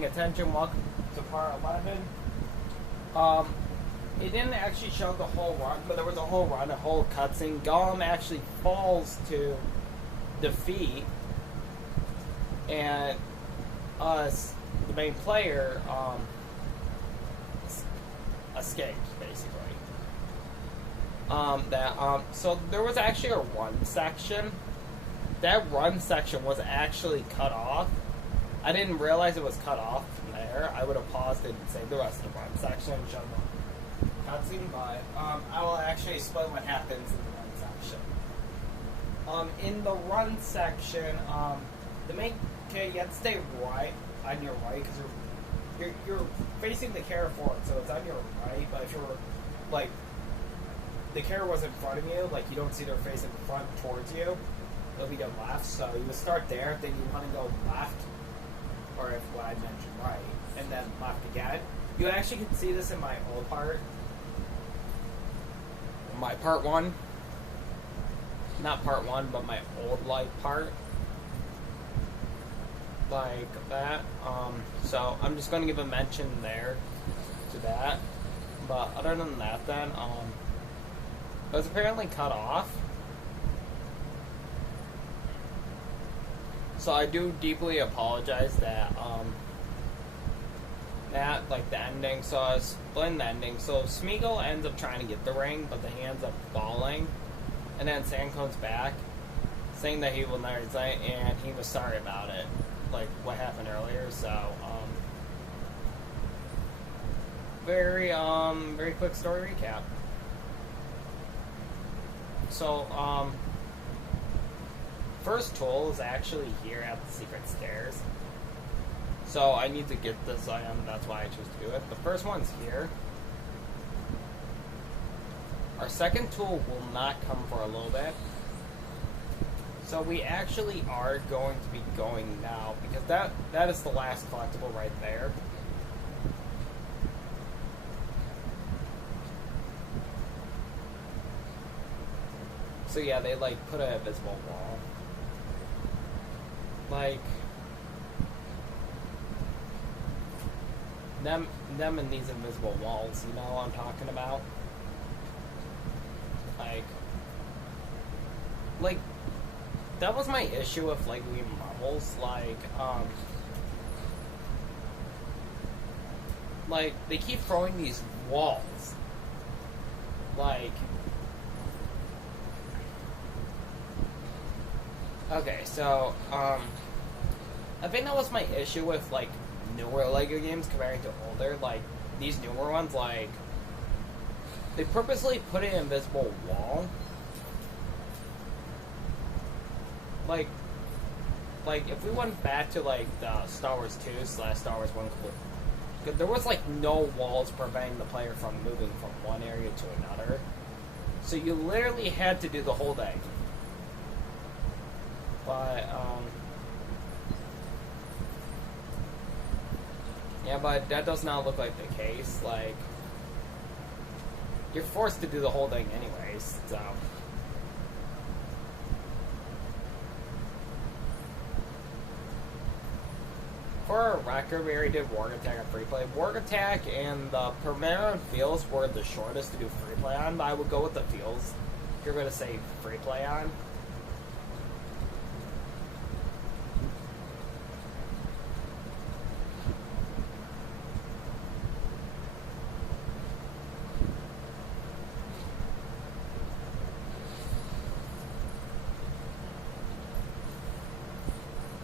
paying attention, welcome to part 11. It didn't actually show the whole run, but there was a whole run, a whole cutscene. Gollum actually falls to defeat, and us, the main player, escaped, basically. So there was actually a run section. That run section was actually cut off. I didn't realize it was cut off from there. I would have paused it and saved the rest of the run section and showed the cutscene, but I will actually explain what happens in the run section. In the run section, the main kid, you have to stay right on your right because you're facing the camera forward, so it's on your right. But if you're like the camera was in front of you, like you don't see their face in the front towards you, it'll be your left. So you would start there, then you want to go left, or if what I mentioned right, and then left again. You actually can see this in my old part. My part one. Not part one, but my old part. Like that. So I'm just going to give a mention there to that. But other than that then, it was apparently cut off. So I do deeply apologize that, like the ending, so I was explaining the ending. So Smeagol ends up trying to get the ring, but then he ends up falling. And then Sam comes back, saying that he will never say, and he was sorry about it, like what happened earlier. So, very quick story recap. So, first tool is actually here at the secret stairs. So I need to get this item, that's why I chose to do it. The first one's here. Our second tool will not come for a little bit. So we actually are going to be going now, because that is the last collectible right there. So yeah, they like put an invisible wall. Like them and these invisible walls, you know what I'm talking about? Like that was my issue with like Wii Marbles, like they keep throwing these walls. Okay, so, I think that was my issue with, like, newer LEGO games comparing to older. Like, these newer ones, like, they purposely put an invisible wall. Like, if we went back to, like, the Star Wars 2 / Star Wars 1, because there was, like, no walls preventing the player from moving from one area to another. So you literally had to do the whole thing. But, yeah, but that does not look like the case. Like, you're forced to do the whole thing anyways, so. For a record, we already did Warg Attack on free play. Warg Attack and the Primera and Fields were the shortest to do free play on, but I would go with the Fields if you're going to say free play on.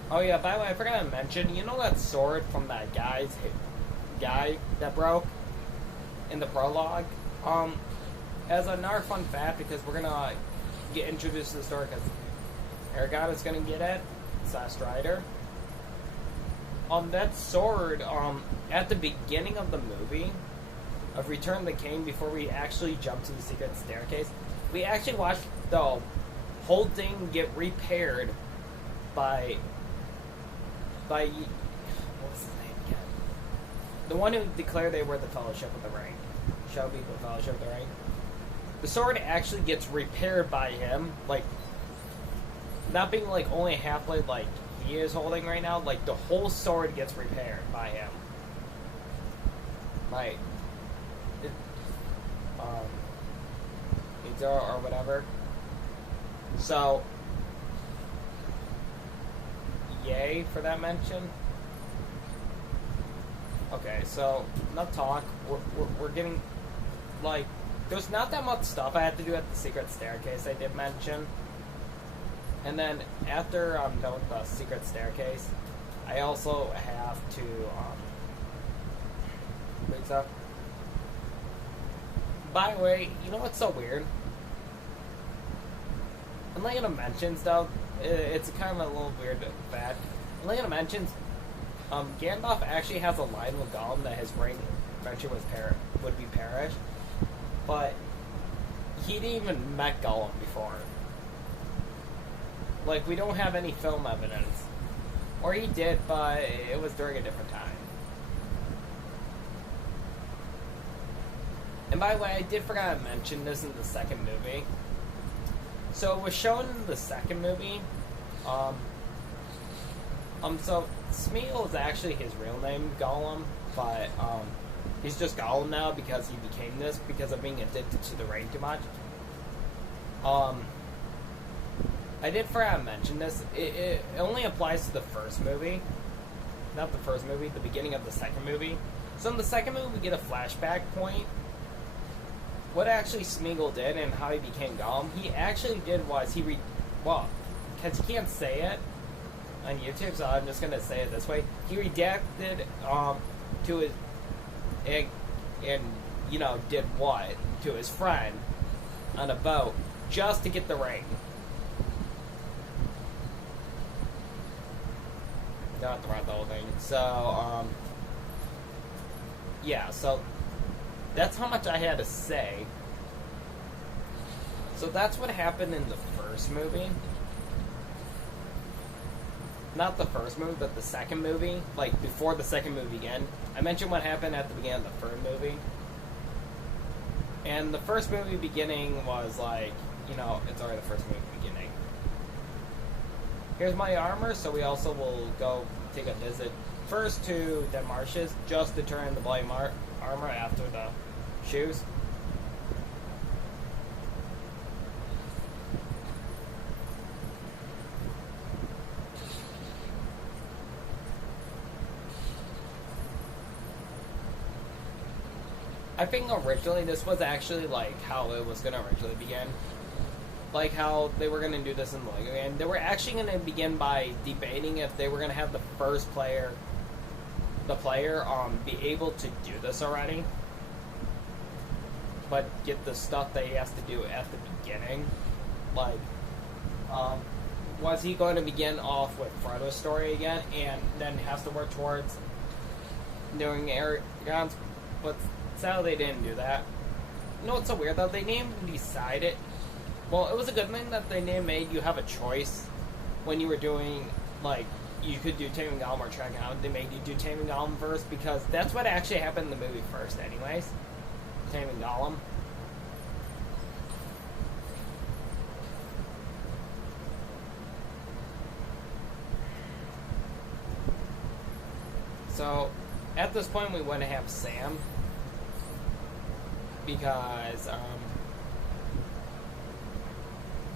Oh yeah, by the way, I forgot to mention, you know that sword from that guy that broke in the prologue? As another fun fact, because we're gonna get introduced to the story, because Aragon is gonna get it, /Strider. That sword, at the beginning of the movie, of Return of the King, before we actually jump to the secret staircase, we actually watched the whole thing get repaired by what's his name again? The one who declared they were the Fellowship of the Ring. Shelby, the Fellowship of the Ring. The sword actually gets repaired by him, like, not being, like, only half blade like he is holding right now, like, the whole sword gets repaired by him. my pizza or whatever. So, yay for that mention. Okay, so enough talk. We're getting like there's not that much stuff I had to do at the secret staircase I did mention. And then after I'm done with the secret staircase, I also have to pizza. By the way, you know what's so weird? In Lego Mentions, though, it's kind of a little weird fact. In Lego Mentions, Gandalf actually has a line with Gollum that his ring eventually would be perished, but he didn't even met Gollum before. Like, we don't have any film evidence. Or he did, but it was during a different time. And by the way, I did forget to mention this in the second movie. So it was shown in the second movie. So Smeagol is actually his real name, Gollum, but he's just Gollum now because he became this because of being addicted to the rain too much. I did forget to mention this. It only applies to the first movie. Not the first movie, the beginning of the second movie. So in the second movie, we get a flashback point. What actually Smeagol did and how he became Gollum, he actually did was because you can't say it on YouTube, so I'm just going to say it this way. He redacted to his, and did what? To his friend on a boat just to get the ring. Not the whole thing. So, yeah, so that's how much I had to say. So that's what happened in the first movie. Not the first movie, but the second movie. Like, before the second movie began. I mentioned what happened at the beginning of the third movie. And the first movie beginning was like, it's already the first movie beginning. Here's my armor, so we also will go take a visit first to the marshes, just to turn in the bloody armor after the shoes. I think originally this was actually like how it was going to originally begin. Like how they were going to do this in the Lego game. They were actually going to begin by debating if they were going to have the player be able to do this already, but get the stuff that he has to do at the beginning. Like, was he going to begin off with Frodo's story again, and then has to work towards doing Aragorn's? But sadly, they didn't do that. You know what's so weird though? They didn't even decide it. Well, it was a good thing that they made you have a choice when you were doing, like, you could do Taming Gollum or Tracking Out. They made you do Taming Gollum first because that's what actually happened in the movie first anyways. Taming Gollum. So, at this point we want to have Sam because,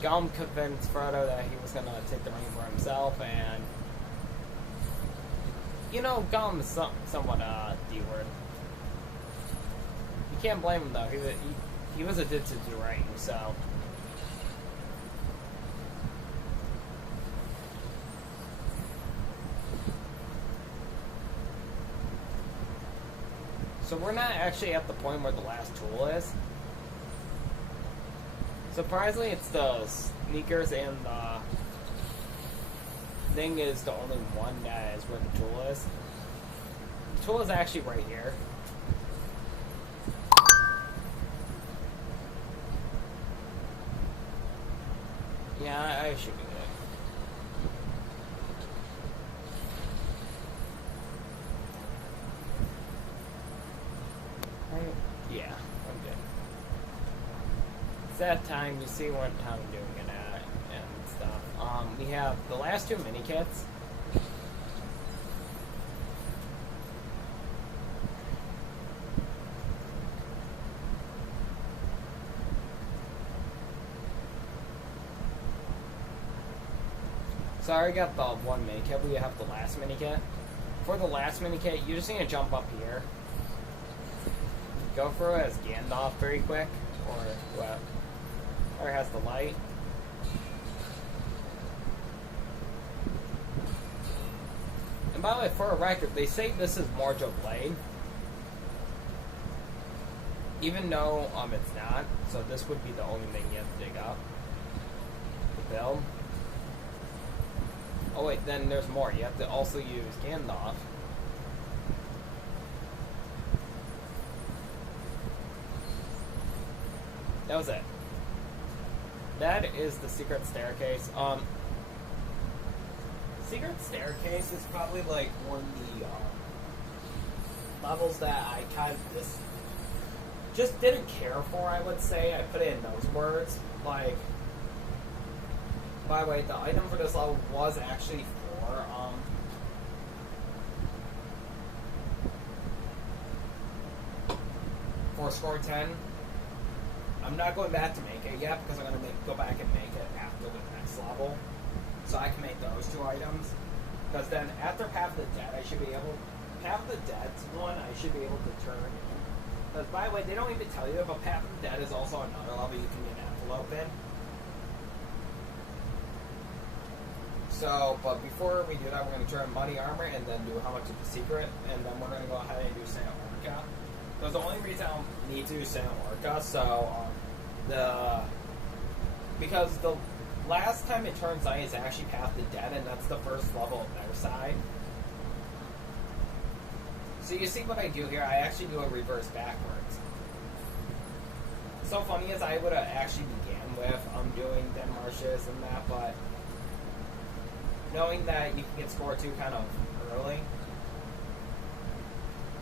Gollum convinced Frodo that he was going to take the ring for himself, and Gollum is somewhat D-word. You can't blame him though. He was addicted to the ring, so. So we're not actually at the point where the last tool is. Surprisingly, it's the sneakers and the thing is the only one that is where the tool is. The tool is actually right here. Yeah, I should be good. Yeah, I'm good. It's that time, you see what I'm doing it at and stuff. We have the last two mini kits. So I already got the one mini kit. We have the last mini kit. For the last mini kit, you just need to jump up here. Go through it as Gandalf very quick, or what? Or has the light. And by the way, for a record, they say this is Mordor Blade. Even though it's not, so this would be the only thing you have to dig up. The build. Oh wait, then there's more. You have to also use Gandalf. That was it. That is the secret staircase. Secret staircase is probably like one of the levels that I kind of just didn't care for, I would say. I put it in those words. Like, by the way, the item for this level was actually for score 10. I'm not going back to make it yet because I'm going to go back and make it after the next level. So I can make those two items. Because then after Path of the Dead, I should be able... Path of the Dead's one, I should be able to turn in. Because, by the way, they don't even tell you, but Path of the Dead is also another level you can get an envelope in. So, but before we do that, we're going to turn Muddy Armor and then do How Much of the Secret. And then we're going to go ahead and do Santa Orca. Because the only reason I don't need to do Santa Orca, because the last time it turns night is actually Path of the Dead, and that's the first level of their side. So you see what I do here? I actually do a reverse backwards. So funny as I would have actually began with doing Den Marshes and that, but knowing that you can get score 2 kind of early,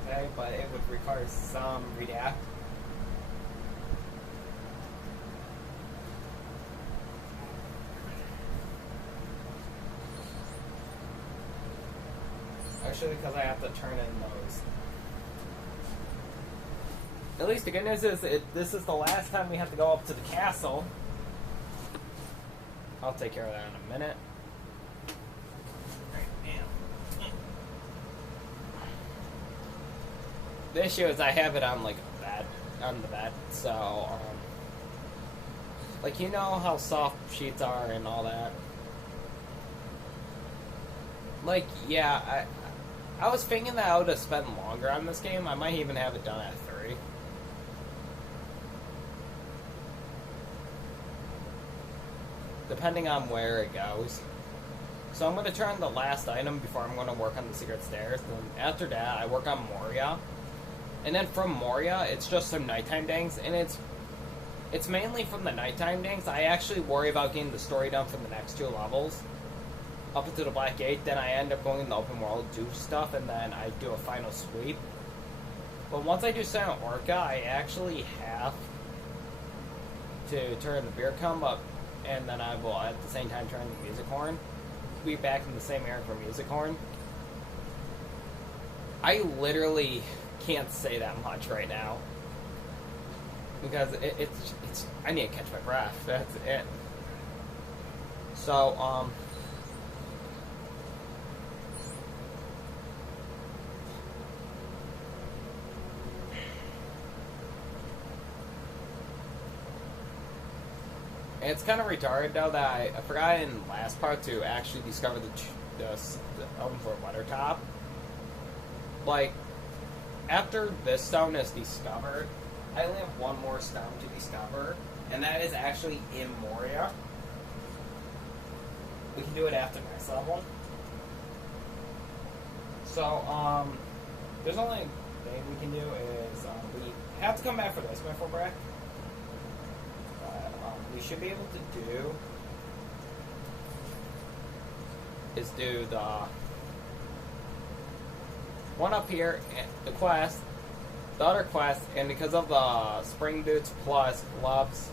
okay, but it would require some redact. Actually, because I have to turn in those. At least the good news is this is the last time we have to go up to the castle. I'll take care of that in a minute. The issue is I have it on like a bed, on the bed, so like, you know how soft sheets are and all that. Like, yeah, I was thinking that I would have spent longer on this game. I might even have it done at 3. Depending on where it goes. So I'm going to turn the last item before I'm going to work on the secret stairs. Then after that, I work on Moria. And then from Moria, it's just some nighttime things. And it's mainly from the nighttime things. I actually worry about getting the story done for the next 2 levels. Up into the Black Gate, then I end up going in the open world, do stuff, and then I do a final sweep. But once I do Santa Orca, I actually have to turn the beer cum up, and then I will at the same time turn the music horn. Be back in the same area for music horn. I literally can't say that much right now because it's I need to catch my breath. That's it. So it's kind of retarded though that I forgot in the last part to actually discover the album for Weathertop. Like, after this stone is discovered, I only have one more stone to discover, and that is actually in Moria. We can do it after next level. So, there's only thing we can do is we have to come back for this before break. We should be able to do the one up here, the quest, the other quest, and because of the spring boots plus gloves,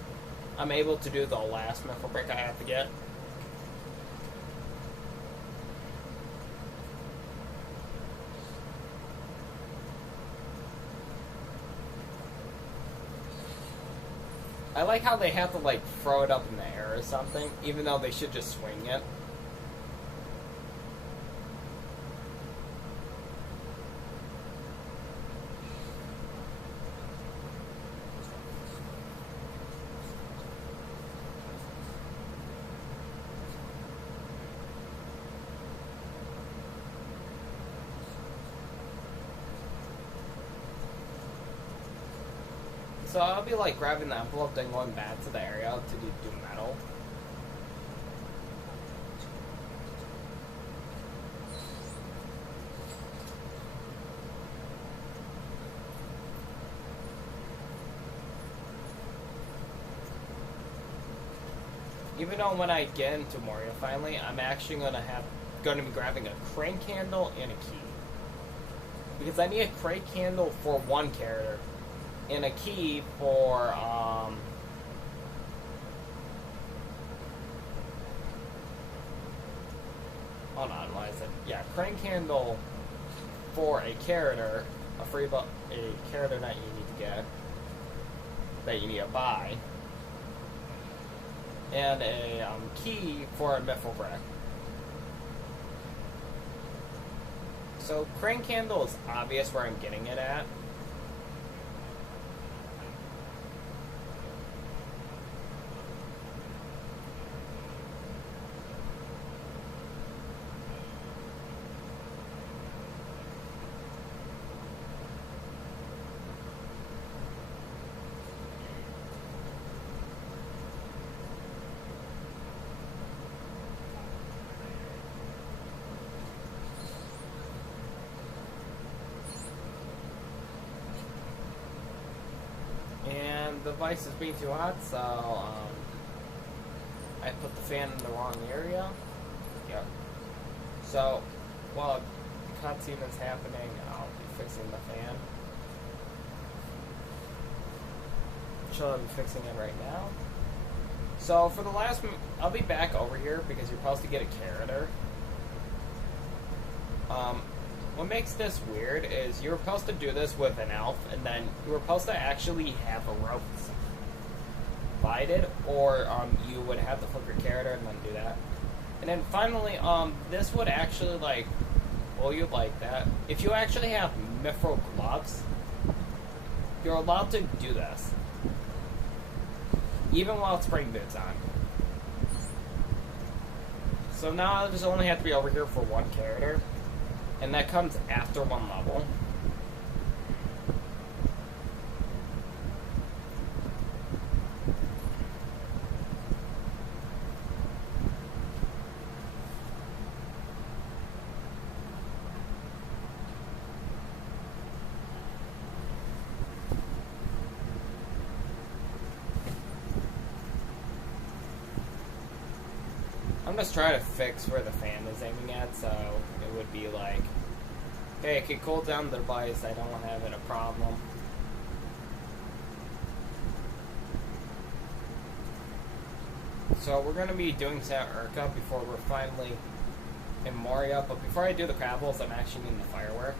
I'm able to do the last mythical break I have to get. I like how they have to, like, throw it up in the air or something, even though they should just swing it. So I'll be like grabbing the envelope, then going back to the area to do metal. Even though when I get into Moria finally, I'm actually going to be grabbing a crane candle and a key. Because I need a crane candle for one character, and a key for, hold on, why is it? Yeah, crane candle for a character, a character that you need to get, that you need to buy, and a key for a mithril brick. So crane candle is obvious where I'm getting it at. The device is being too hot, so I put the fan in the wrong area. Yep. So while the cutscene is happening, I'll be fixing the fan. I'll be fixing it right now. So for the last, I'll be back over here because you're supposed to get a character. What makes this weird is you were supposed to do this with an elf, and then you were supposed to actually have a rope provided, or you would have to flip your character and then do that. And then finally, this would actually you'd like that. If you actually have mithril gloves, you're allowed to do this, even while spring boots on. So now I just only have to be over here for one character. And that comes after one level. I'm just trying to fix where the fan is aiming at, so it would be like, okay, it can cool down the device, I don't have it a problem. So we're going to be doing Santa Urca before we're finally in Moria, but before I do the Cravels, I'm actually doing the firework.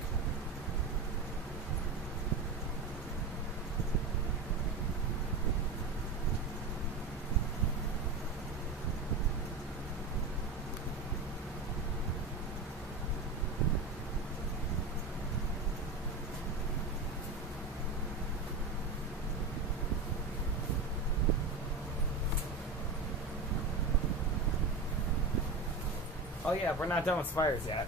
Oh yeah, we're not done with spiders yet.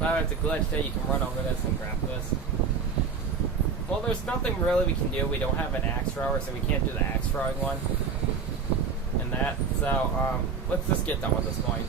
Wow, it's a glitch that you can run over this and grab this. Well, there's nothing really we can do. We don't have an axe thrower, so we can't do the axe throwing one. And that. So, let's just get done with this point.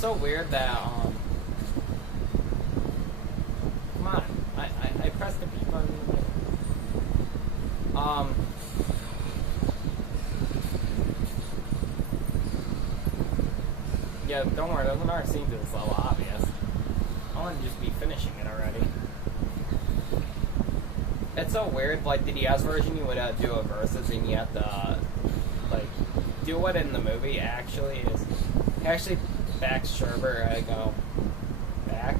It's so weird that, come on. I pressed the B button. Yeah, don't worry, there's another scene to this level, obvious. I want to just be finishing it already. It's so weird, like, the DS version, you would do a versus, and you have to, like, do what in the movie actually is. Actually, back Sherbert, I go back.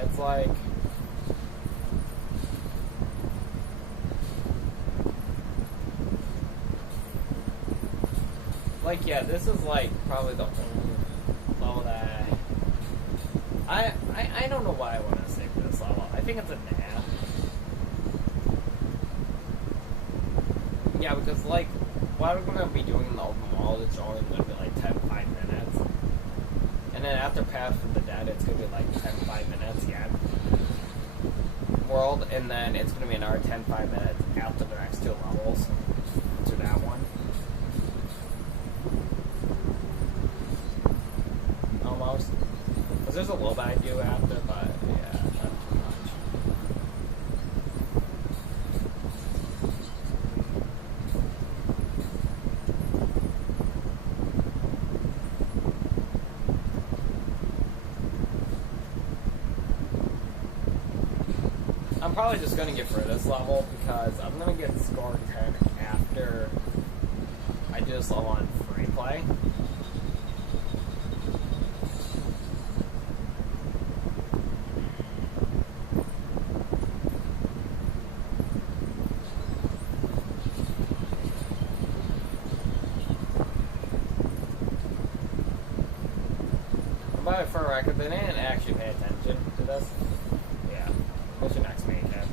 It's like, yeah, this is like probably the only level that I don't know why I want to save this level. I think it's a nap. Yeah, because like what I'm gonna be doing in the open world, it's only gonna be like 5 minutes. And then after Path of the Dead, it's gonna be like 5 minutes, yeah. World, and then it's gonna be another 5 minutes after the next 2 levels to that one. Almost. Because there's a little bit I do after, but yeah, not too much. I'm probably just going to get through this level because I'm going to get score 10 after I do this level on free play. But for a record, they didn't actually pay attention to this. Yeah. What's your next main hit?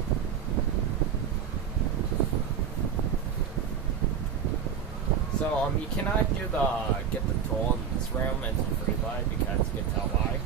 So, you cannot do get the tool in this room and some free play because you can tell why.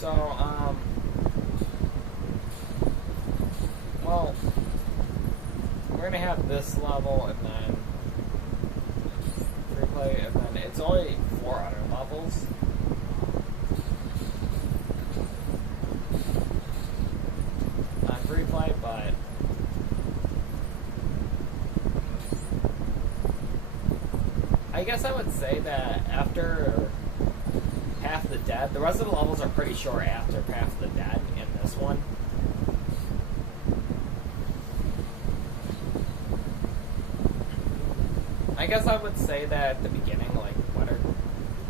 So, well, we're gonna have this level, and then free play, and then it's only 4 other levels. On free play, but I guess I would say that after Path of the Dead, the rest of the levels are pretty short after Path of the Dead in this one. I guess I would say that at the beginning, like Winter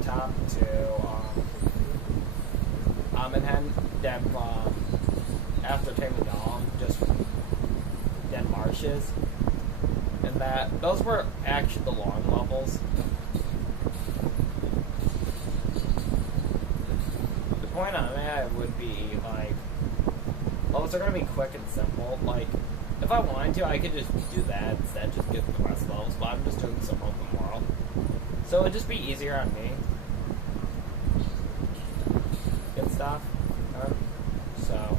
Top to Amenhen, then after Taming Dawn, just then Marshes, and that those were actually the long levels. The point on that would be like levels are gonna be quick and simple. Like if I wanted to, I could just do that instead, just get the rest of the levels. But I'm just doing some open world, so it'd just be easier on me. Good stuff. So.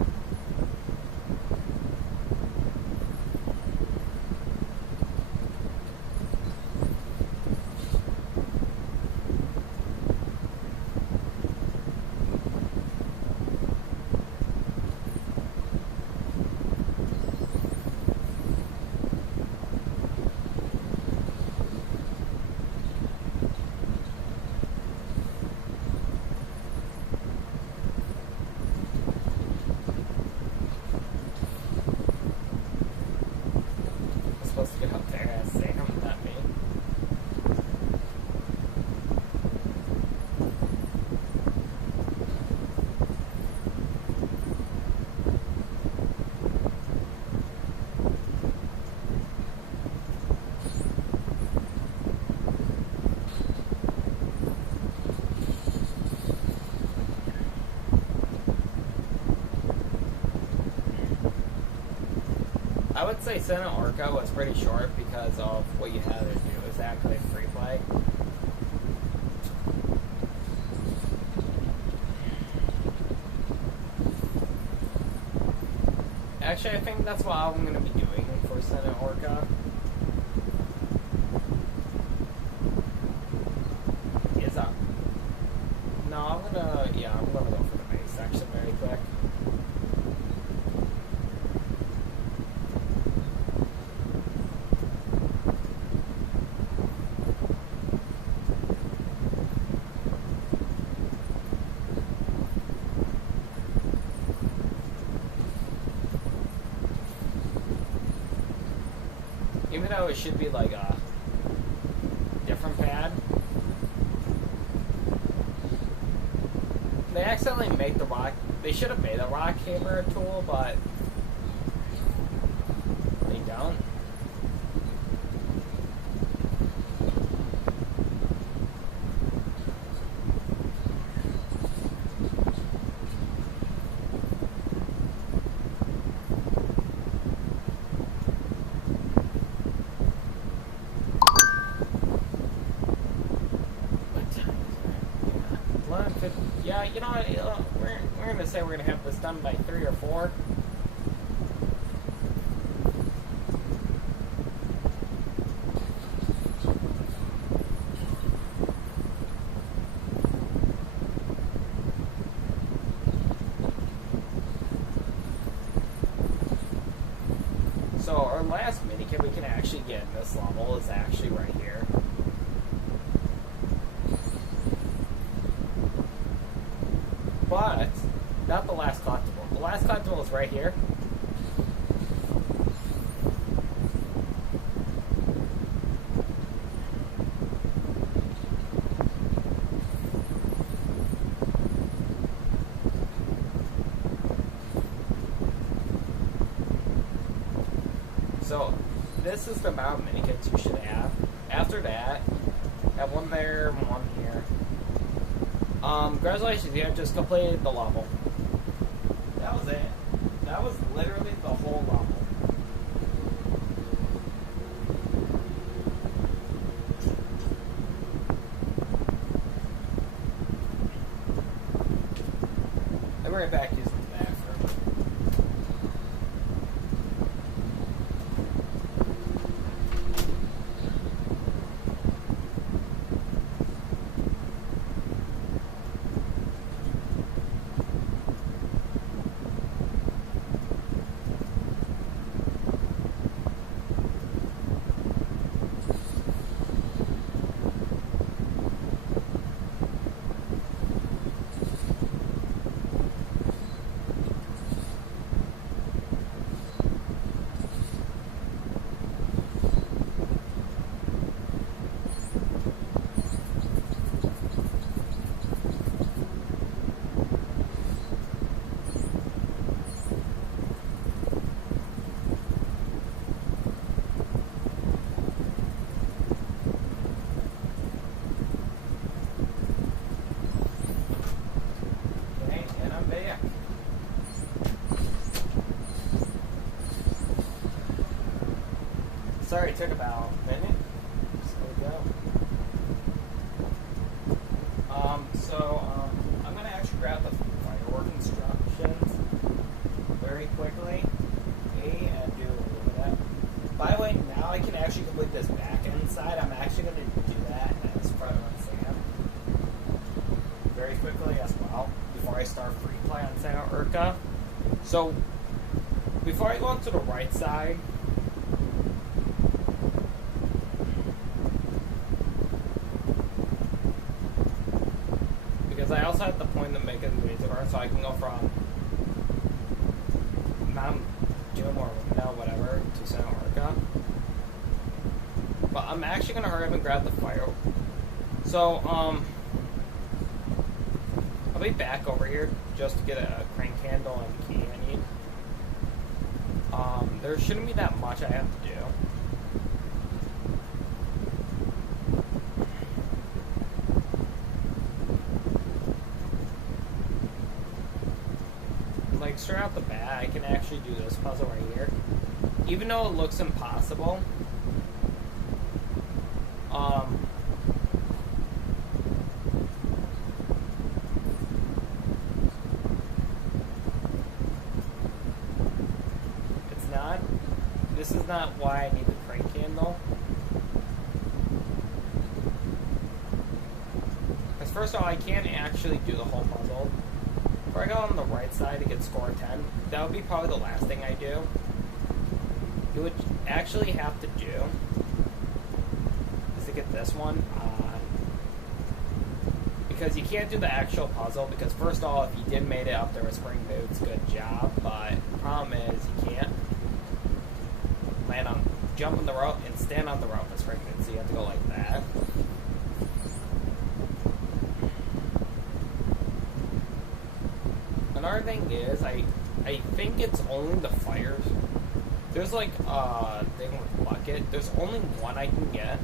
Supposed to get up there as Sam, not me. I would say Santa Orca was pretty short because of what you had to do is actually free play. Actually, I think that's what I'm going to be doing for Santa Orca. Is no, I'm gonna go for the base section very quick. Even though it should be like a different pad, they accidentally made the rock. They should have made a rock hammer tool, but they don't. Yeah, you know what? We're gonna say we're gonna have this done by 3 or 4. So our last minikit we can actually get in this level is actually right here. But not the last collectible. The last collectible is right here. So this is the amount of minikits you should have. After that, have one there, one here. Congratulations, you have just completed the level. That was it. That was literally the whole level. I'll be right back using the bathroom. Sorry, it took about a minute. So we go. I'm gonna actually grab the firework instructions very quickly. And do a little bit of that. By the way, now I can actually complete this back end side. I'm actually gonna do that as front on Sam very quickly as well before I start free play on Santa Urca. So before I go to the right side, because I also have to point to make it music art, so I can go from Mount Doom or whatever to Santa Urca. But I'm actually gonna hurry up and grab the fire. So I'll be back over here just to get a crank handle and key I need. There shouldn't be that much I have to do. Like straight out the bat, I can actually do this puzzle right here. Even though it looks impossible, it's not. This is not why I need the crank handle. Because first of all, I can't actually do the whole puzzle. If I go on the right side to get score 10, that would be probably the last thing I do. You would actually have to do is to get this one on, because you can't do the actual puzzle, because first of all, if you did made it up there with spring boots, good job, but the problem is you can't jump on the rope and stand on the rope with spring boots, so you have to go like that. Another thing is, I think it's only the fires. There's like a thing with bucket. There's only one I can get.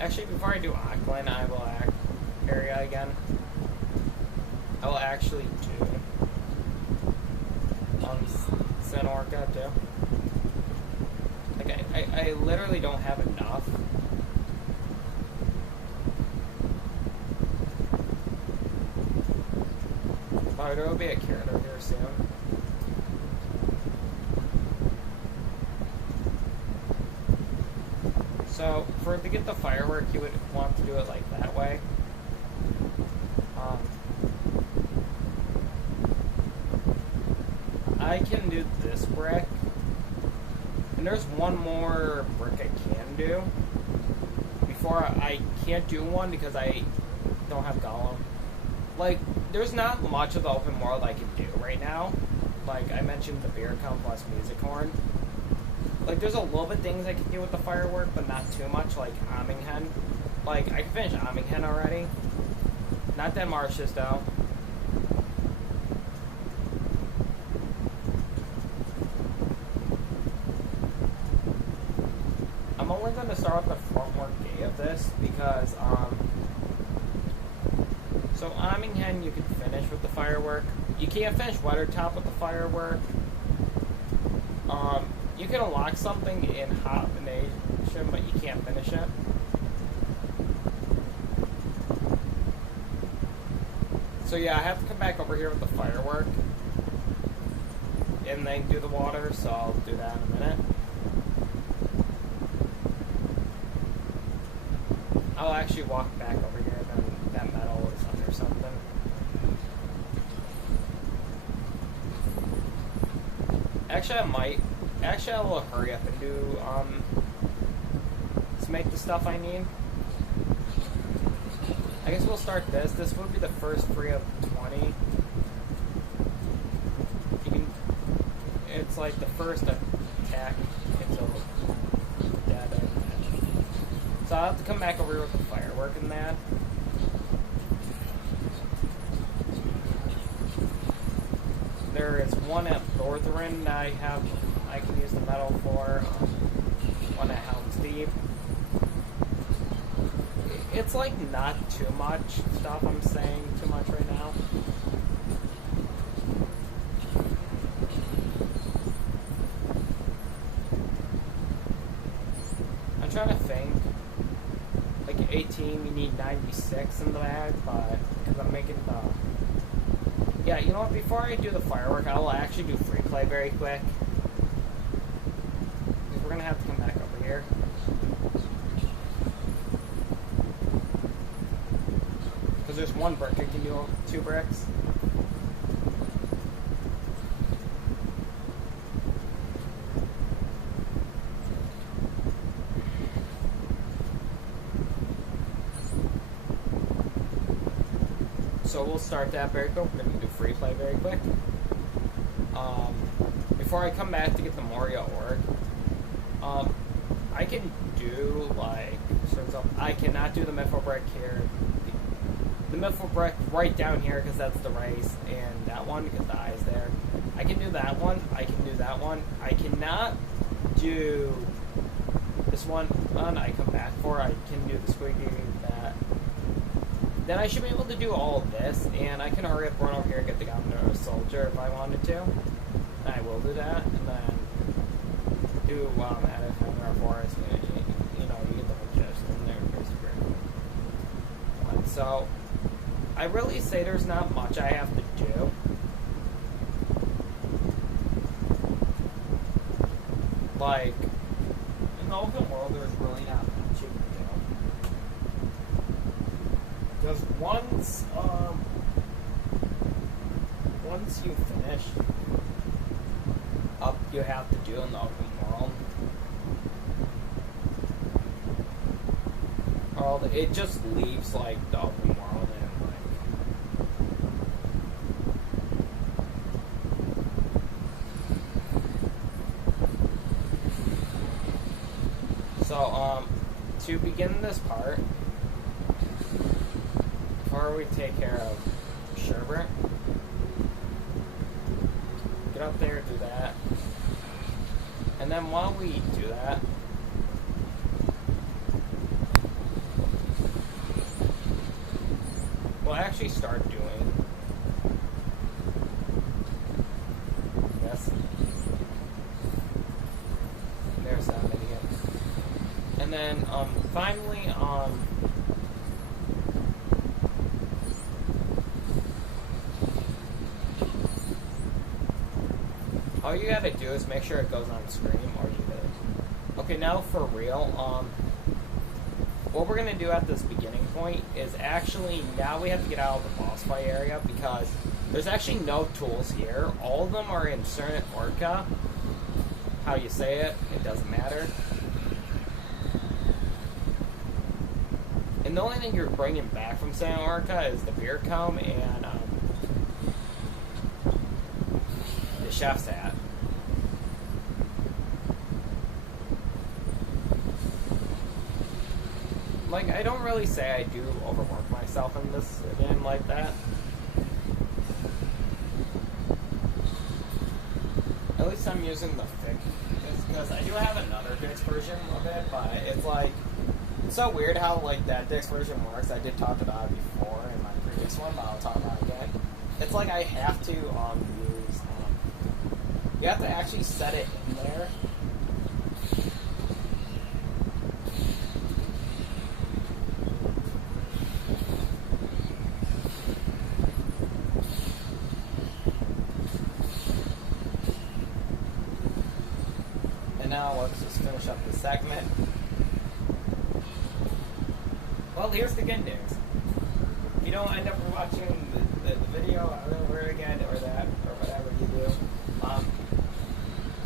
Actually, before I do Aqualand, I will area again. I will actually do Santa Urca too. Like I literally don't have enough. Oh, there will be a character here soon. So, to get the firework, you would want to do it like that way. I can do this brick. And there's one more brick I can do. Before I can't do one because I don't have Gollum. Like, there's not much of the open world I can do right now. Like, I mentioned the beer complex music horn. Like, there's a little bit things I can do with the firework, but not too much, like Aminghen. Like, I finished Aminghen already. Not that Marshes, though. I'm only going to start with the frontward gate of this, because, so Aminghen you can finish with the firework. You can't finish Weathertop with the firework. You can unlock something in Hot Nation, but you can't finish it. So yeah, I have to come back over here with the firework. And then do the water, so I'll do that in a minute. I'll actually walk back over here, then that metal is under something. Actually, I will hurry up and do, to make the stuff I need. I guess we'll start this. This will be the first free of 20. It's like the first attack until dead. So I'll have to come back over here with the firework and that. There is one at Northern that I can use the metal for. One at Helm's Deep. It's like not too much stuff I'm saying too much right now. trying to think. Like 18, you need 96 in the bag, but because I'm making the. Yeah, you know what? Before I do the firework, I will actually do free play very quick. Because we're gonna have to come back over here. Because there's one brick I can do 2 bricks. So we'll start that very quick. We're going to do free play very quick. Before I come back to get the Moria org, I can do, like, I cannot do the Mytho Brick here. The Mytho Brick right down here because that's the race, and that one because the eye's there. I can do that one. I can do that one. I cannot do this one. I come back for. I can do the squiggy, that. Then I should be able to do all of this, and I can hurry up, run over here, and get the Governor Soldier if I wanted to. And I will do that, and then do at a forest. You know, you get the whole gist, and there's the great. So I really say there's not much I have to do. Like in the open world, there's really not much you can do. Because once you finish up, you have to do in the open world, it just leaves like the open world and like. So to begin this part. Before we take care of Sherbert, get up there, do that, and then while we do that, we'll actually start doing this. There's that video, and then finally all you gotta do is make sure it goes on screen, or you did. Okay, now for real, what we're gonna do at this beginning point is actually, now we have to get out of the boss fight area because there's actually no tools here. All of them are in Cernet Orca. How you say it, it doesn't matter. And the only thing you're bringing back from Cernet Orca is the beer comb and the chef's hat. Like, I don't really say I do overwork myself in this game like that. At least I'm using the fix, because I do have another Dix version of it, but it's like, it's so weird how like that Dix version works. I did talk about it before in my previous one, but I'll talk about it again. It's like I have to use, you have to actually set it in there. Now let's just finish up the segment. Well, here's the good news. If you don't end up watching the video over again or that or whatever you do,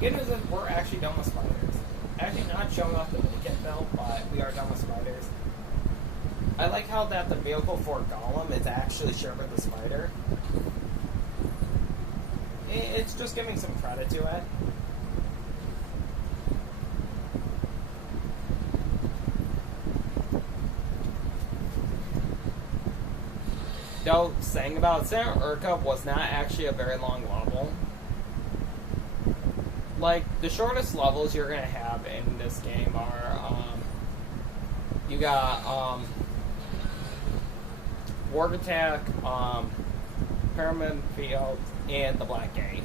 good news is we're actually done with spiders. Actually not showing off the minikit build, but we are done with spiders. I like how that the vehicle for Gollum is actually Sherbert the Spider. It's just giving some credit to it. Though, saying about Cernet Orca was not actually a very long level. Like, the shortest levels you're going to have in this game are, you got, Ward Attack, Pyramid Field, and the Black Gate.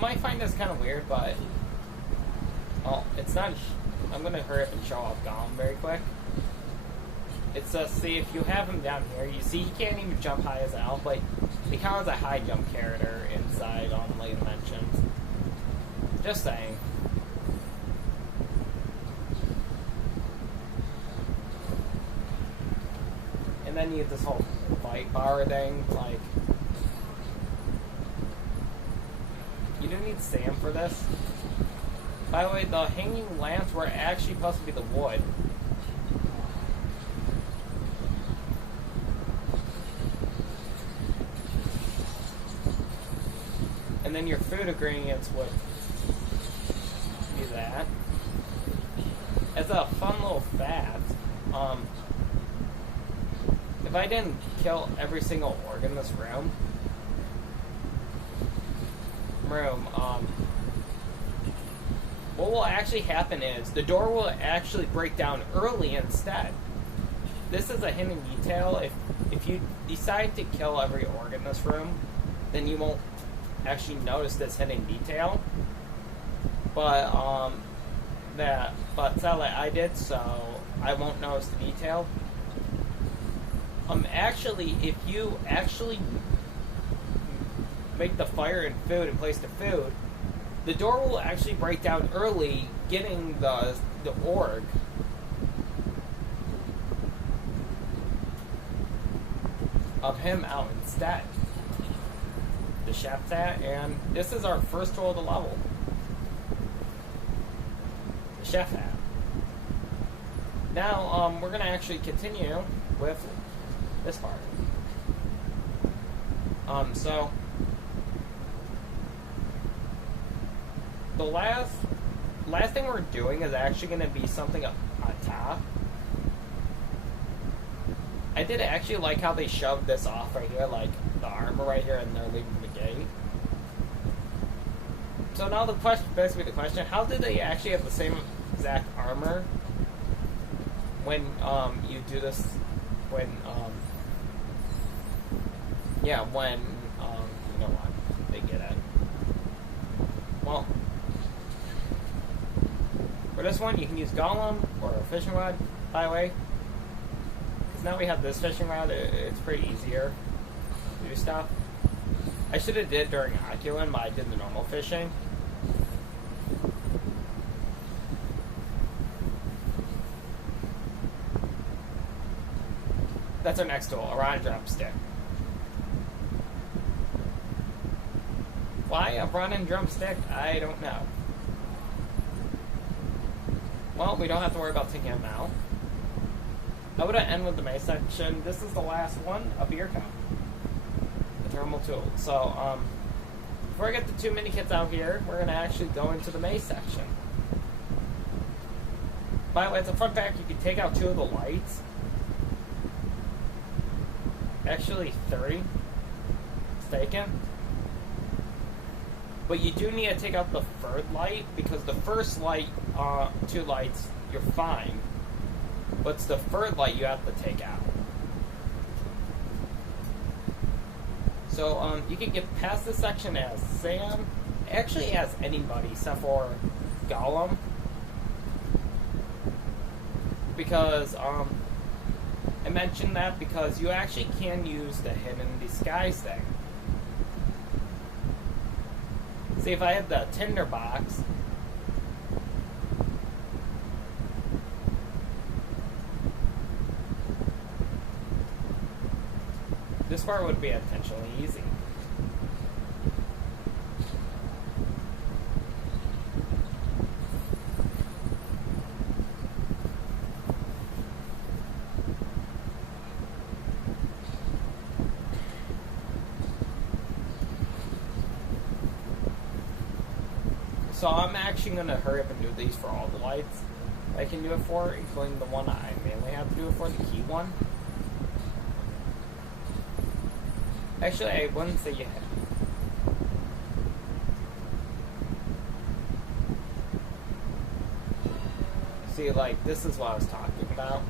might find this kind of weird, but well, it's not. I'm gonna hurry up and show off Gollum very quick. It's see if you have him down here, you see he can't even jump high as Elf, but he counts as a high jump character inside on Late Dimensions. Just saying. And then you get this whole fight bar thing, like you don't need sand for this. By the way, the hanging lamps were actually supposed to be the wood. And then your food ingredients would be that. As a fun little fact, if I didn't kill every single orc in this room, what will actually happen is the door will actually break down early instead. This is a hidden detail. If you decide to kill every orc in this room, then you won't actually notice this hidden detail. But sadly I did, so I won't notice the detail. Actually, if you actually make the fire and food and place the food, the door will actually break down early, getting the orc of him out instead. The chef's hat, and this is our first tool of the level. The chef hat. Now, we're gonna actually continue with this part. So the last thing we're doing is actually gonna be something up on top. I did actually like how they shoved this off right here, like the armor right here, and they're leaving the gate. So now the question, basically the question, how did they actually have the same exact armor when you do this, when you know what, they get it. Well, for this one you can use Gollum or a fishing rod, by the way. Now we have this fishing rod, it's pretty easier to do stuff. I should have did during Aculin, but I did the normal fishing. That's our next tool, a rod and drumstick. Why a rod and drumstick? I don't know. Well, we don't have to worry about taking them out. I would end with the mace section. This is the last one, a beer cup. The thermal tool. So, before I get the two mini kits out here, we're going to actually go into the mace section. By the way, it's a fun fact, you can take out 2 of the lights. Actually, 3. Mistaken. But you do need to take out the 3rd light, because the first light, 2 lights, you're fine. But it's the 3rd light you have to take out. So, you can get past this section as Sam, actually as anybody except for Gollum. Because, I mentioned that because you actually can use the hidden disguise thing. See, if I had the tinderbox, this part would be intentionally easy. So I'm actually going to hurry up and do these for all the lights I can do it for, including the one I mainly have to do it for, the key one. Actually, I wouldn't say you have. See, like, this is what I was talking about.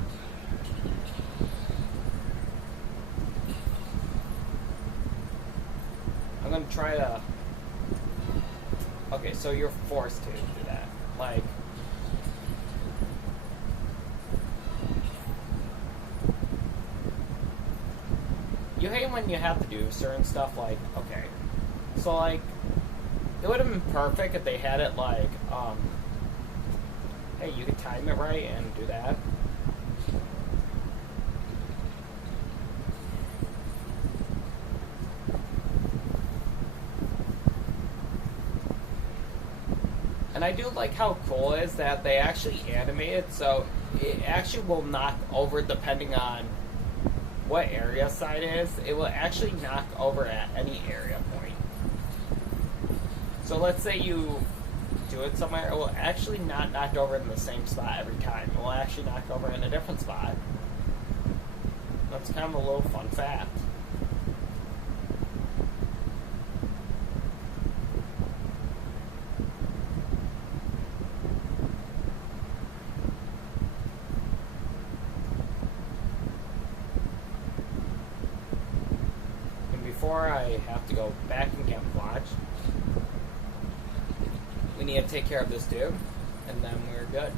I'm going to try to Okay, so you're forced to do that. Like, you hate when you have to do certain stuff, like, okay. So, like, it would have been perfect if they had it, like, hey, you could time it right and do that. And I do like how cool it is that they actually animate it, so it actually will knock over depending on what area side it is. It will actually knock over at any area point. So let's say you do it somewhere, it will actually not knock over in the same spot every time. It will actually knock over in a different spot. That's kind of a little fun fact. And before I have to go back and get watch, we need to take care of this dude, and then we're good.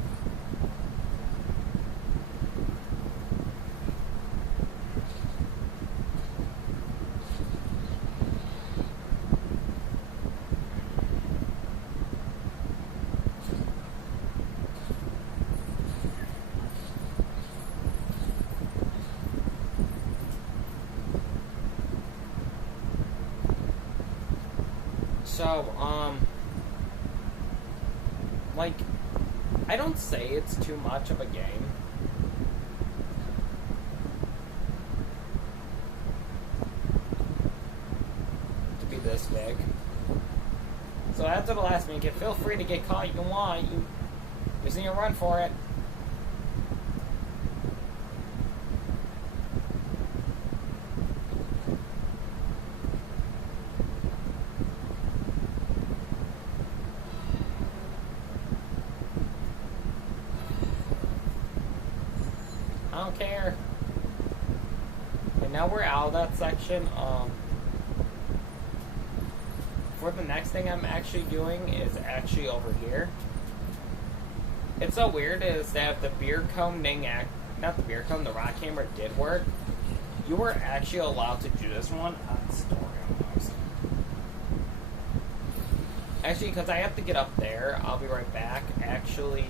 So, like, I don't say it's too much of a game. To be this big. So after the last minute, feel free to get caught. You want, you just need to run for it. I don't care. And now we're out of that section. For the next thing I'm actually doing is actually over here. It's so weird is that the beer cone thing, not the beer cone, the rock hammer did work. You were actually allowed to do this one on story almost. Actually, because I have to get up there, I'll be right back. Actually,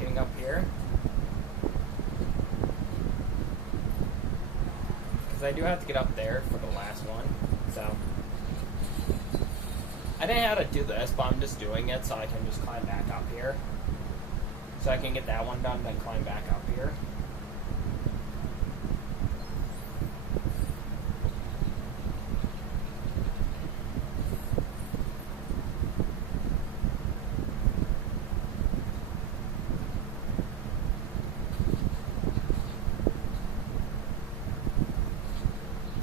getting up here. Because I do have to get up there for the last one, so. I didn't have to do this, but I'm just doing it so I can just climb back up here. So I can get that one done, then climb back up here.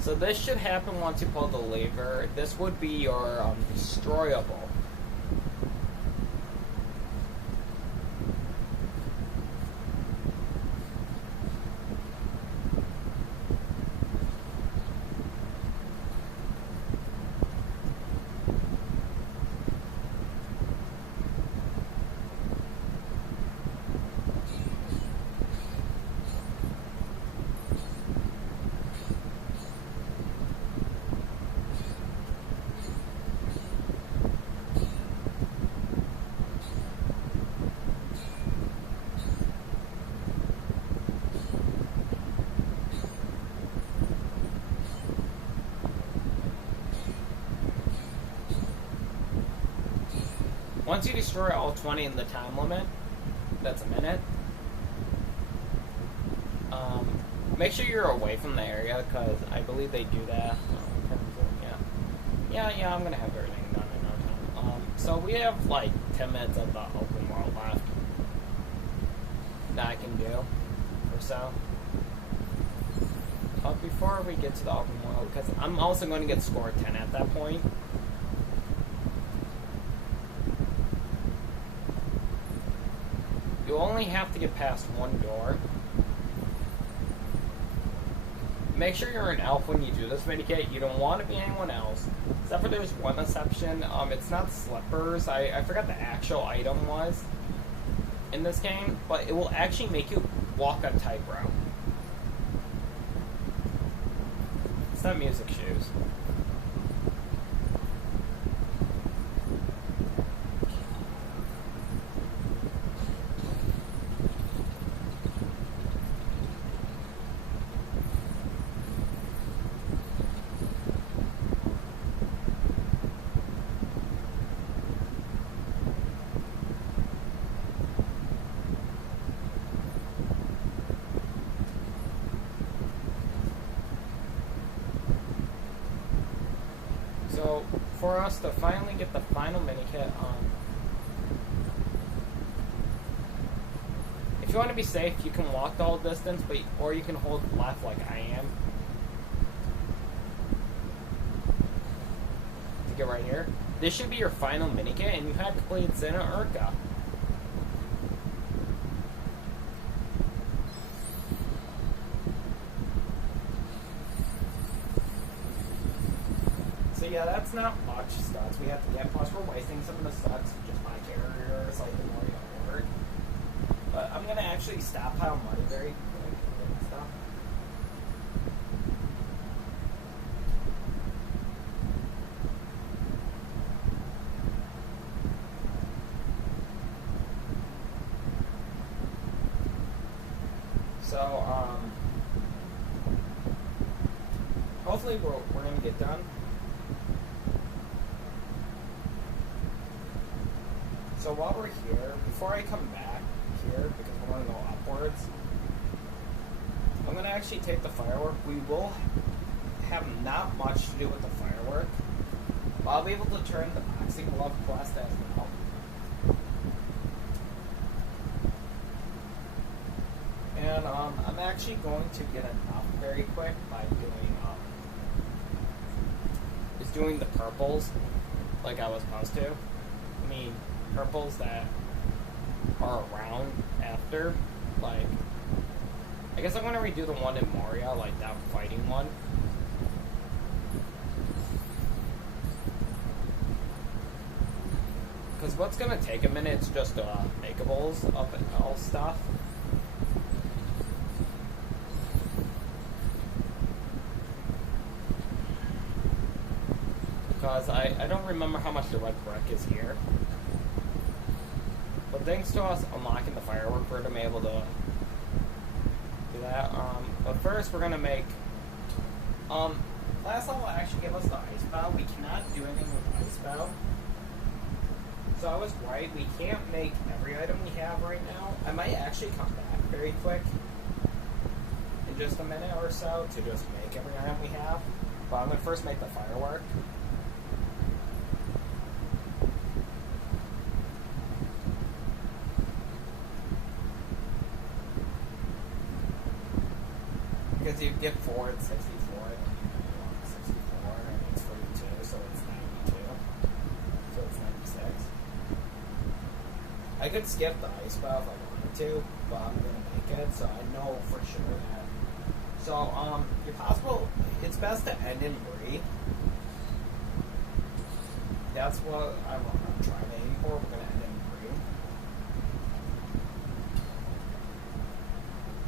So this should happen once you pull the lever. This would be your destroyable. Once you destroy all 20 in the time limit, that's a minute, make sure you're away from the area, because I believe they do that. Yeah, I'm going to have everything done in no time. So we have like 10 minutes of the open world left that I can do, or so. But before we get to the open world, because I'm also going to get score 10 at that point. You only have to get past one door. make sure you're an elf when you do this minikit. You don't want to be anyone else. Except for there's one exception. It's not slippers. I forgot the actual item was in this game, but it will actually make you walk a tightrope. It's not music shoes. So, for us to finally get the final minikit, if you want to be safe, you can walk the whole distance, or you can hold left like I am. To get right here. This should be your final minikit, and you have completed Zena Urka. So yeah, that's not much stats we have to get, plus we're wasting some of the stats, just my carriers, like the Mario World. But I'm gonna actually stockpile money very quick and stuff. So, hopefully we're gonna get done. So while we're here, before I come back here, because we're going to go upwards, I'm going to actually take the firework. We will have not much to do with the firework. I'll be able to turn the boxing glove quest as well. And I'm actually going to get enough very quick by doing the purples like I was supposed to. I mean, purples that are around after, like, I guess I'm gonna redo the one in Moria, like that fighting one. Because what's gonna take a minute is just makeables of all stuff. Because I don't remember how much the red brick is here. But thanks to us unlocking the firework, we're going to be able to do that. But first, we're going to make... last level actually gave us the ice bow. We cannot do anything with ice bow. So I was right. We can't make every item we have right now. I might actually come back very quick in just a minute or so to just make every item we have. But I'm going to first make the firework. Because you get 4 and 64, and then you want 64, and it's 42, so it's 92. So it's 96. I could skip the ice bow if I wanted to, but I'm going to make it, so I know for sure that. So, if possible, it's best to end in Bree. That's what I'm trying to aim for. We're going to end in Bree.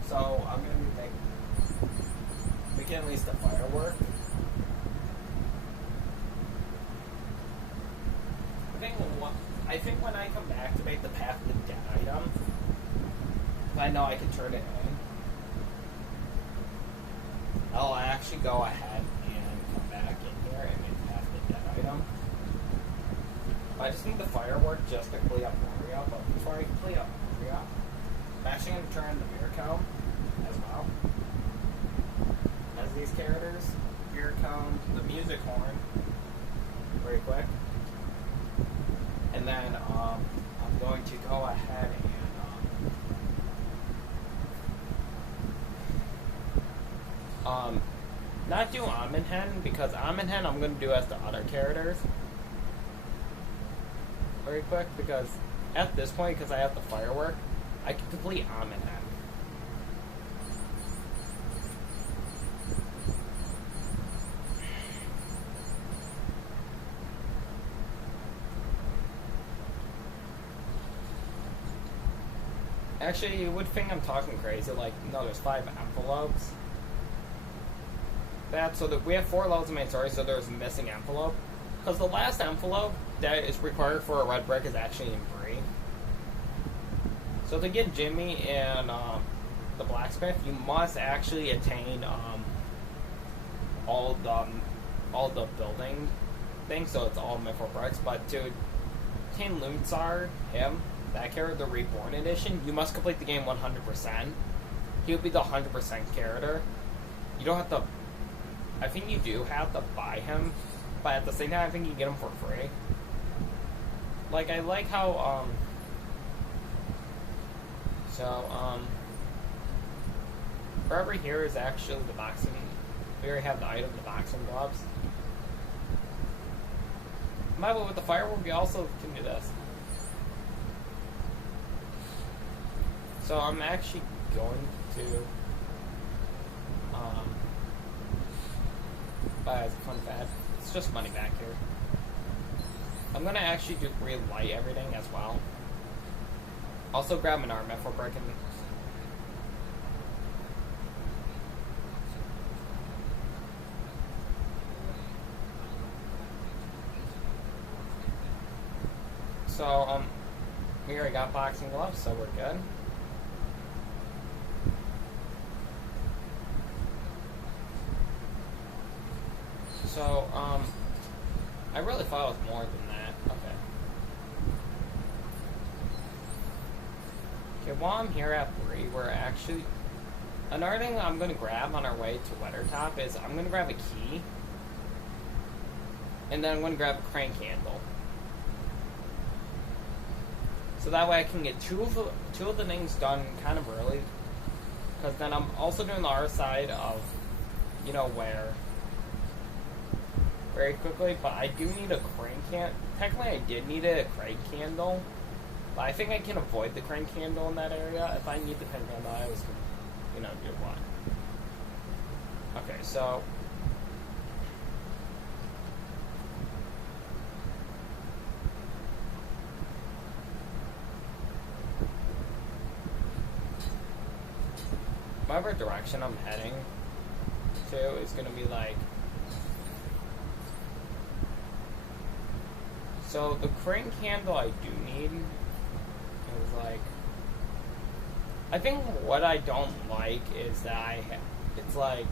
So, I'm going to be making at least the firework. I think when I come back to make the Path to Dead item, I know I can turn it in. I'll actually go ahead and come back in here and make Path to Dead item. I just need the firework just to clean up Moria, but before I clean up Moria, I'm actually going to turn the beer cone as well. As these characters, beer cone, the music horn, very quick. And then I'm going to go ahead and not do Amenhen, because Amenhen I'm going to do as the other characters. Very quick, because at this point, because I have the firework, I can complete Amenhen. Actually, you would think I'm talking crazy. Like, no, there's 5 envelopes. So that we have 4 levels of main story, so there's a missing envelope. Because the last envelope that is required for a red brick is actually in Bree. So to get Jimmy and the blacksmith, you must actually attain all the building things, so it's all Mythril bricks. But to obtain Lunsar, that character, the Reborn Edition, you must complete the game 100%. He would be the 100% character. You don't have to. I think you do have to buy him, but at the same time, I think you get him for free. Like, I like how, forever here is actually the boxing. We already have the item, the boxing gloves. By the way, with the firework, we also can do this. So I'm actually going to, as a fun fact, it's just money back here. I'm gonna actually do relight everything as well. Also grab an arm for breaking. So, we already got boxing gloves, so we're good. So, I really thought it was more than that. Okay. Okay, while I'm here at Bree, we're actually... Another thing I'm going to grab on our way to Weathertop is I'm going to grab a key. And then I'm going to grab a crank handle. So that way I can get two of the things done kind of early. Because then I'm also doing the other side of, you know, where... very quickly, but I do need a crank handle. Technically, I did need a crank handle, but I think I can avoid the crank handle in that area. If I need the crank handle, I always can, you know, do one. Okay, so... whatever direction I'm heading to is going to be like... So the crank handle I do need is like, I think what I don't like is that it's like,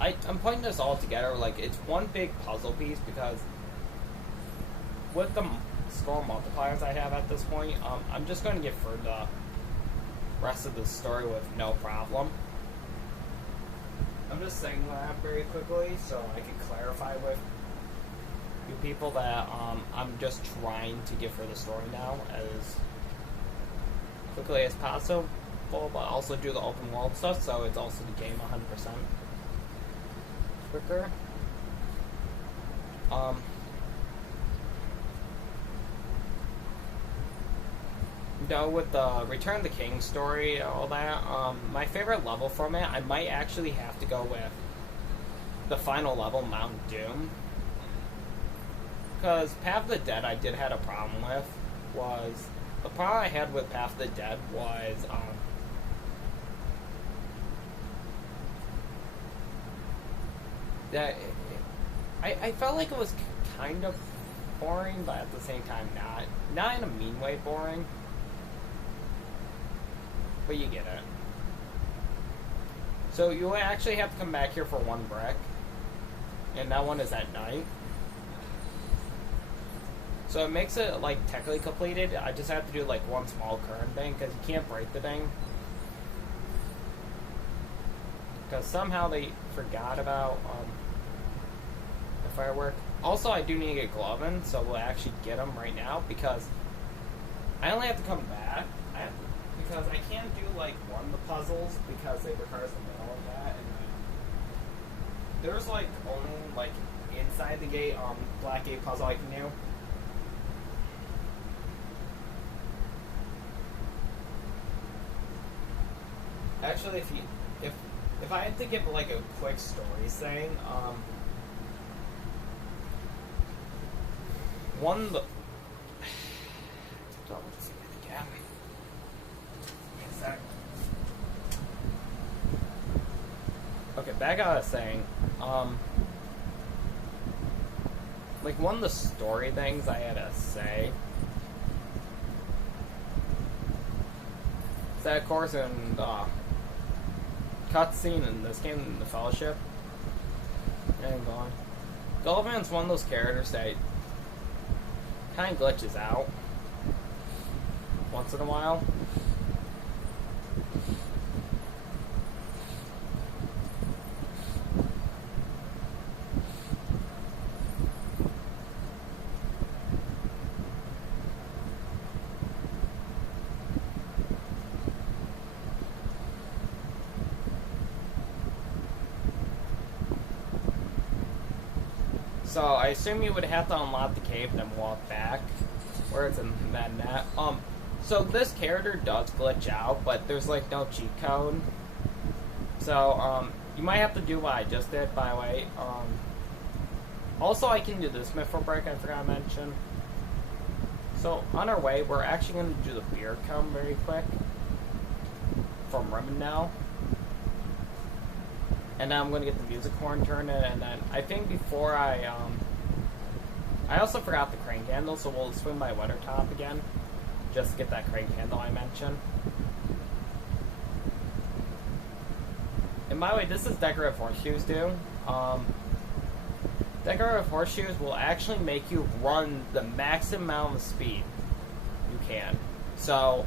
I'm putting this all together, like it's one big puzzle piece because with the score multipliers I have at this point, I'm just going to get through the rest of the story with no problem. I'm just saying that very quickly so I can clarify with you people that I'm just trying to get through the story now as quickly as possible, but also do the open world stuff, so it's also the game 100% quicker. No, with the Return of the King story and all that, my favorite level from it, I might actually have to go with the final level, Mount Doom. Because Path of the Dead I did have a problem with was... The problem I had with Path of the Dead was... that I felt like it was kind of boring, but at the same time not. Not in a mean way boring. But you get it. So you actually have to come back here for one brick. And that one is at night. So it makes it, like, technically completed. I just have to do, like, one small current thing, because you can't break the thing. Because somehow they forgot about, the firework. Also, I do need to get Glovin, so we'll actually get them right now, because I only have to come back. Because I can't do, like, one of the puzzles, because they require the middle of that, and there's, like, only, like, inside the gate, black gate puzzle I can do. Actually, if I had to give like a quick story thing, let's see it again. back I was saying, like one of the story things I had to say is that, of course, in the cutscene in this game, in the Fellowship, and gone. Gullivan's one of those characters that kind of glitches out once in a while. So I assume you would have to unlock the cave and then walk back, where it's in that net. So this character does glitch out, but there's like no cheat code. So you might have to do what I just did, by the way. Also, I can do this mythical break I forgot to mention. So on our way, we're actually going to do the beer come very quick from Rimmondale. And then I'm going to get the music horn turned in, and then I think before I also forgot the crane candle, so we'll swing by Weathertop again, just to get that crane candle I mentioned. And by the way, this is decorative horseshoes do. Decorative horseshoes will actually make you run the maximum amount of speed you can. So,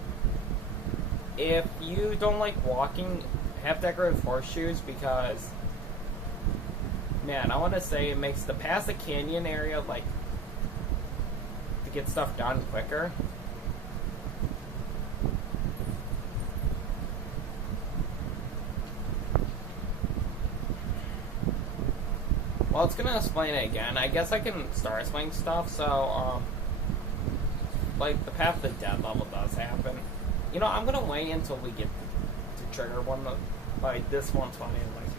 if you don't like walking, have decorative horseshoes, because, man, I want to say it makes the past the canyon area, like, to get stuff done quicker. Well, it's going to explain it again. I guess I can start explaining stuff, so, like, the path to death level does happen. You know, I'm going to wait until we get to trigger one of, like, this one's funny and like that.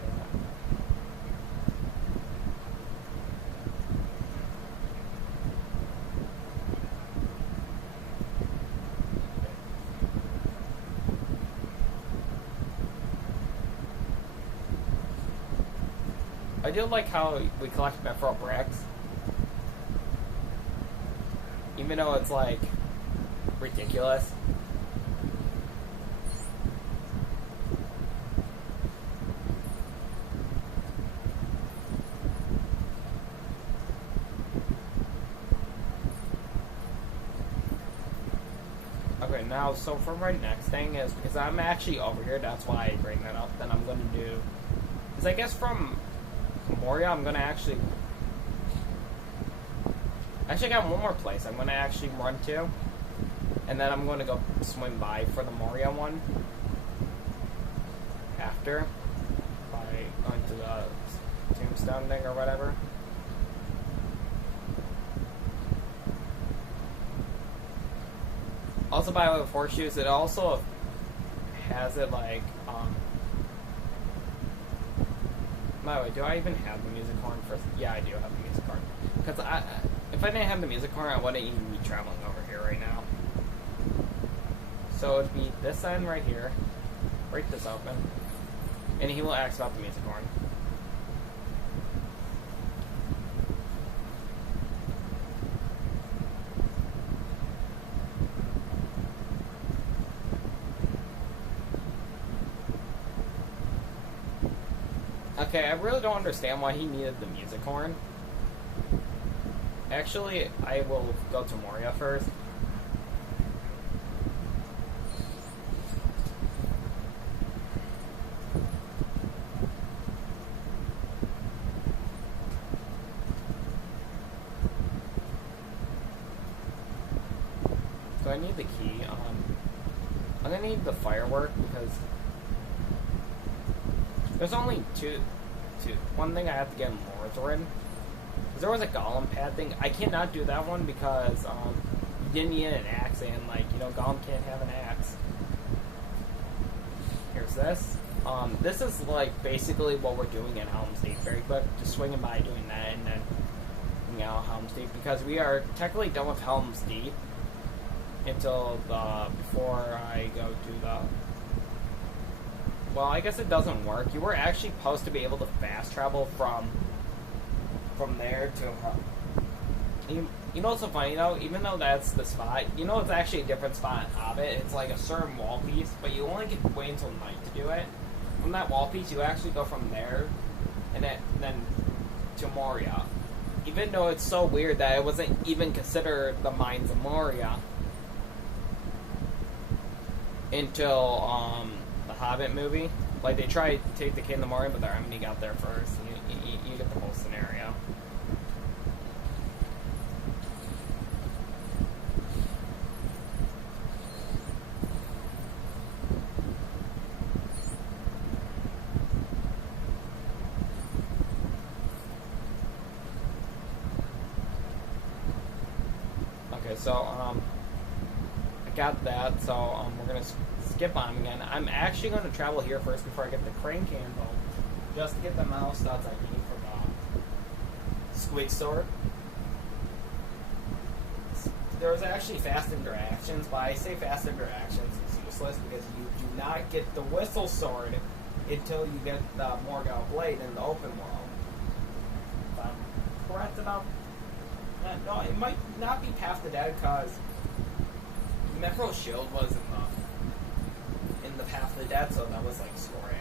I do like how we collect Mephro bricks, even though it's like ridiculous. Okay, now, so for my next thing is, because I'm actually over here, that's why I bring that up, then I'm going to do, is I guess from Moria, I'm going to actually got one more place I'm going to actually run to, and then I'm going to go swim by for the Moria one after, by going to the tombstone thing or whatever. Also, by the way, with horseshoes, it also has it like, by the way, do I even have the music horn for? Yeah, I do have the music horn. Because if I didn't have the music horn, I wouldn't even be traveling over here right now. So it'd be this end right here. Break this open. And he will ask about the music horn. Okay, I really don't understand why he needed the music horn. Actually, I will go to Moria first. So I need the key. I'm gonna need the firework because there's only two. One thing I have to get in Mordor. Because there was a Golem pad thing. I cannot do that one because you didn't need an axe, and like, you know, Golem can't have an axe. Here's this. This is like basically what we're doing at Helm's Deep. Very quick, just swinging by doing that, and then out Helm's Deep, because we are technically done with Helm's Deep until before I go to well, I guess it doesn't work. You were actually supposed to be able to fast travel from there to you know what's so funny though? Even though that's the spot, you know it's actually a different spot in Hobbit. It's like a certain wall piece, but you only get to wait until night to do it. From that wall piece, you actually go from there and then to Moria. Even though it's so weird that it wasn't even considered the Mines of Moria until the Hobbit movie. Like, they try to take the King of Moria, but their enemy got there first. You get the whole scenario. So, I got that, so, we're gonna skip on again. I'm actually gonna travel here first before I get the crane candle, just to get the mouse dots I need for the squeak sword. There was actually fast interactions, but I say fast interactions is useless because you do not get the whistle sword until you get the Morgul blade in the open world. If I'm correct about no, it might not be Path to Dead because Mithril Shield was in the Path to the Dead, so that was like score A.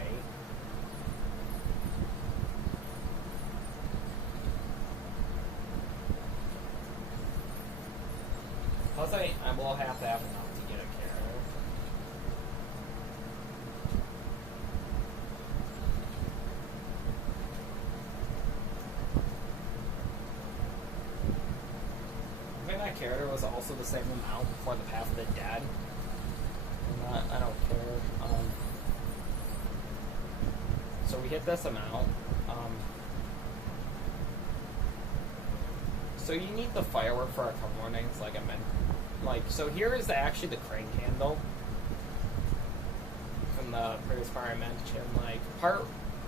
Plus, I will have to have enough to get a character. That character was also the same amount for the Path of the Dead. I don't care. So we hit this amount. So you need the firework for a couple more things, like I meant. Like, so here is actually the crane candle from the previous part I mentioned. Like,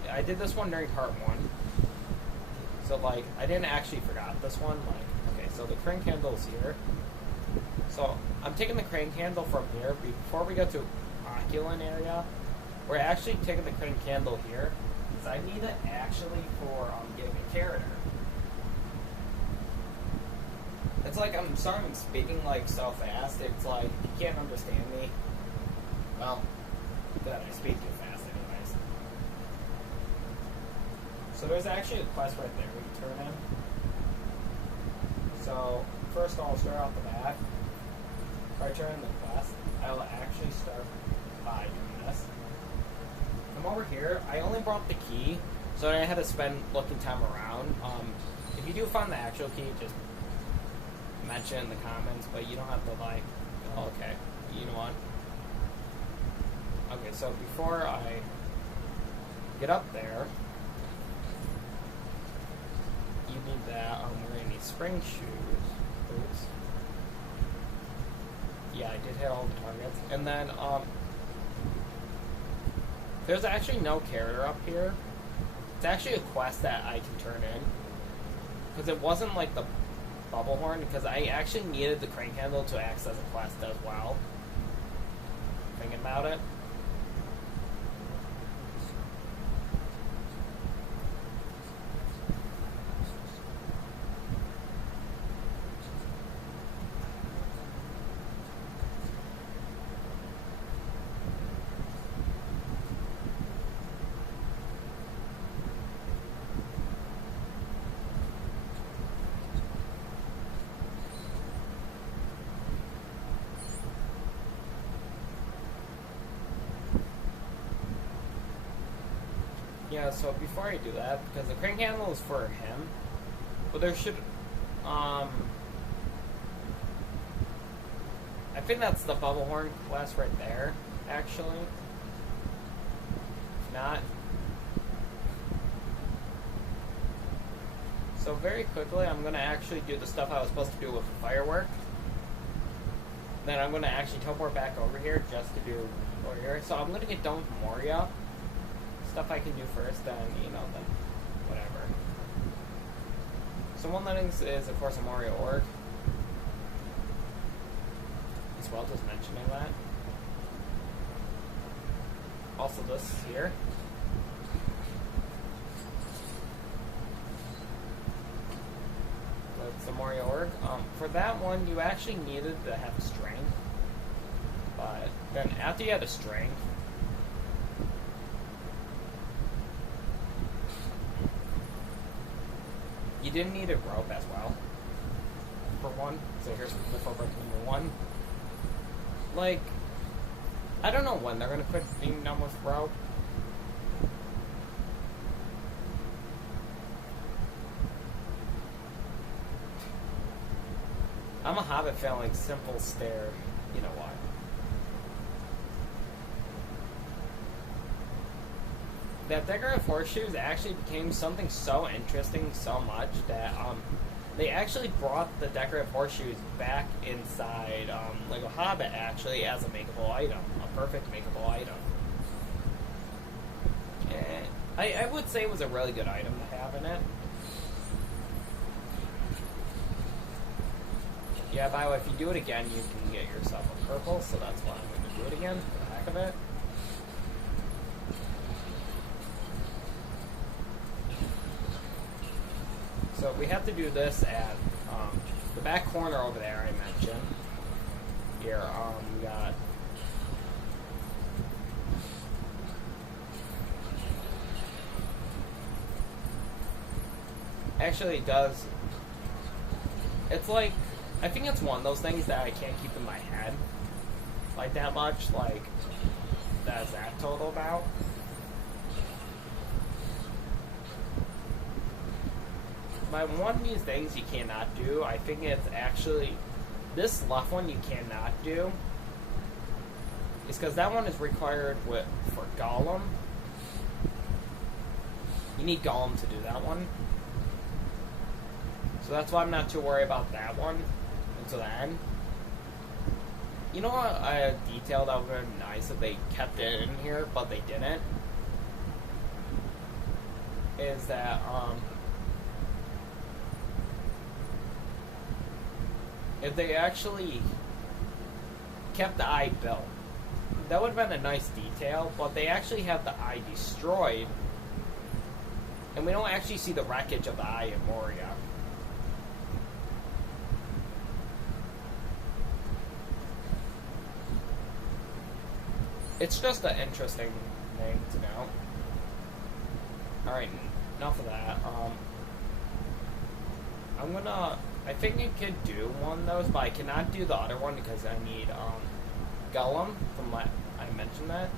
I did this one during part 1. So, like, I didn't actually forgot this one. Like, so the crane candle's here. So I'm taking the crane candle from here. Before we go to Oculin area, we're actually taking the crane candle here because I need it actually for getting a character. It's like I'm sorry I'm speaking like so fast. It's like you can't understand me. Well, that I speak too fast anyways. So there's actually a quest right there we can turn in. So, first I'll start off the bat. If I turn in the quest, I will actually start by doing this. I'm over here. I only brought the key, so I had to spend looking time around. If you do find the actual key, just mention it in the comments, but you don't have to, like, oh, okay, you know what? Okay, so before I get up there, you need that. We're going to need spring shoes. Oops. Yeah, I did hit all the targets. And then, there's actually no character up here. It's actually a quest that I can turn in. Because it wasn't like the bubble horn, because I actually needed the crane candle to access a quest as well. Thinking about it. Yeah, so before I do that, because the crane candle is for him, but there should, I think that's the bubble horn quest right there, actually. If not. So very quickly, I'm going to actually do the stuff I was supposed to do with the firework. Then I'm going to actually teleport back over here just to do over here. So I'm going to get done with Moria. Stuff I can do first, then, you know, then whatever. So one of the things is, of course, a Moria org. As well, just mentioning that. Also this here. With some more work. For that one, you actually needed to have strength. But then after you had a strength, you didn't need a rope as well. For one. So here's the footwork number one. Like, I don't know when they're gonna quit being done with rope. I'm a Hobbit fan, like simple stair. You know why? That decorative horseshoes actually became something so interesting so much that they actually brought the decorative horseshoes back inside Lego Hobbit actually as a makeable item, a perfect makeable item. And I would say it was a really good item to have in it. Yeah, by the way, if you do it again, you can get yourself a purple, so that's why I'm going to do it again for the heck of it. So we have to do this at the back corner over there I mentioned. Here, we got... Actually, it does... It's like... I think it's one of those things that I can't keep in my head. Like, that much. Like, that's that total about. By one of these things you cannot do, I think it's actually... This left one you cannot do. It's because that one is required for Gollum. You need Gollum to do that one. So that's why I'm not too worried about that one until the end. You know what? A detail that would have been nice if they kept it in here, but they didn't. Is that, if they actually kept the eye built, that would have been a nice detail, but they actually have the eye destroyed, and we don't actually see the wreckage of the eye in Moria. It's just an interesting thing to know. Alright, enough of that. I think I could do one of those, but I cannot do the other one because I need, Gollum from I mentioned that.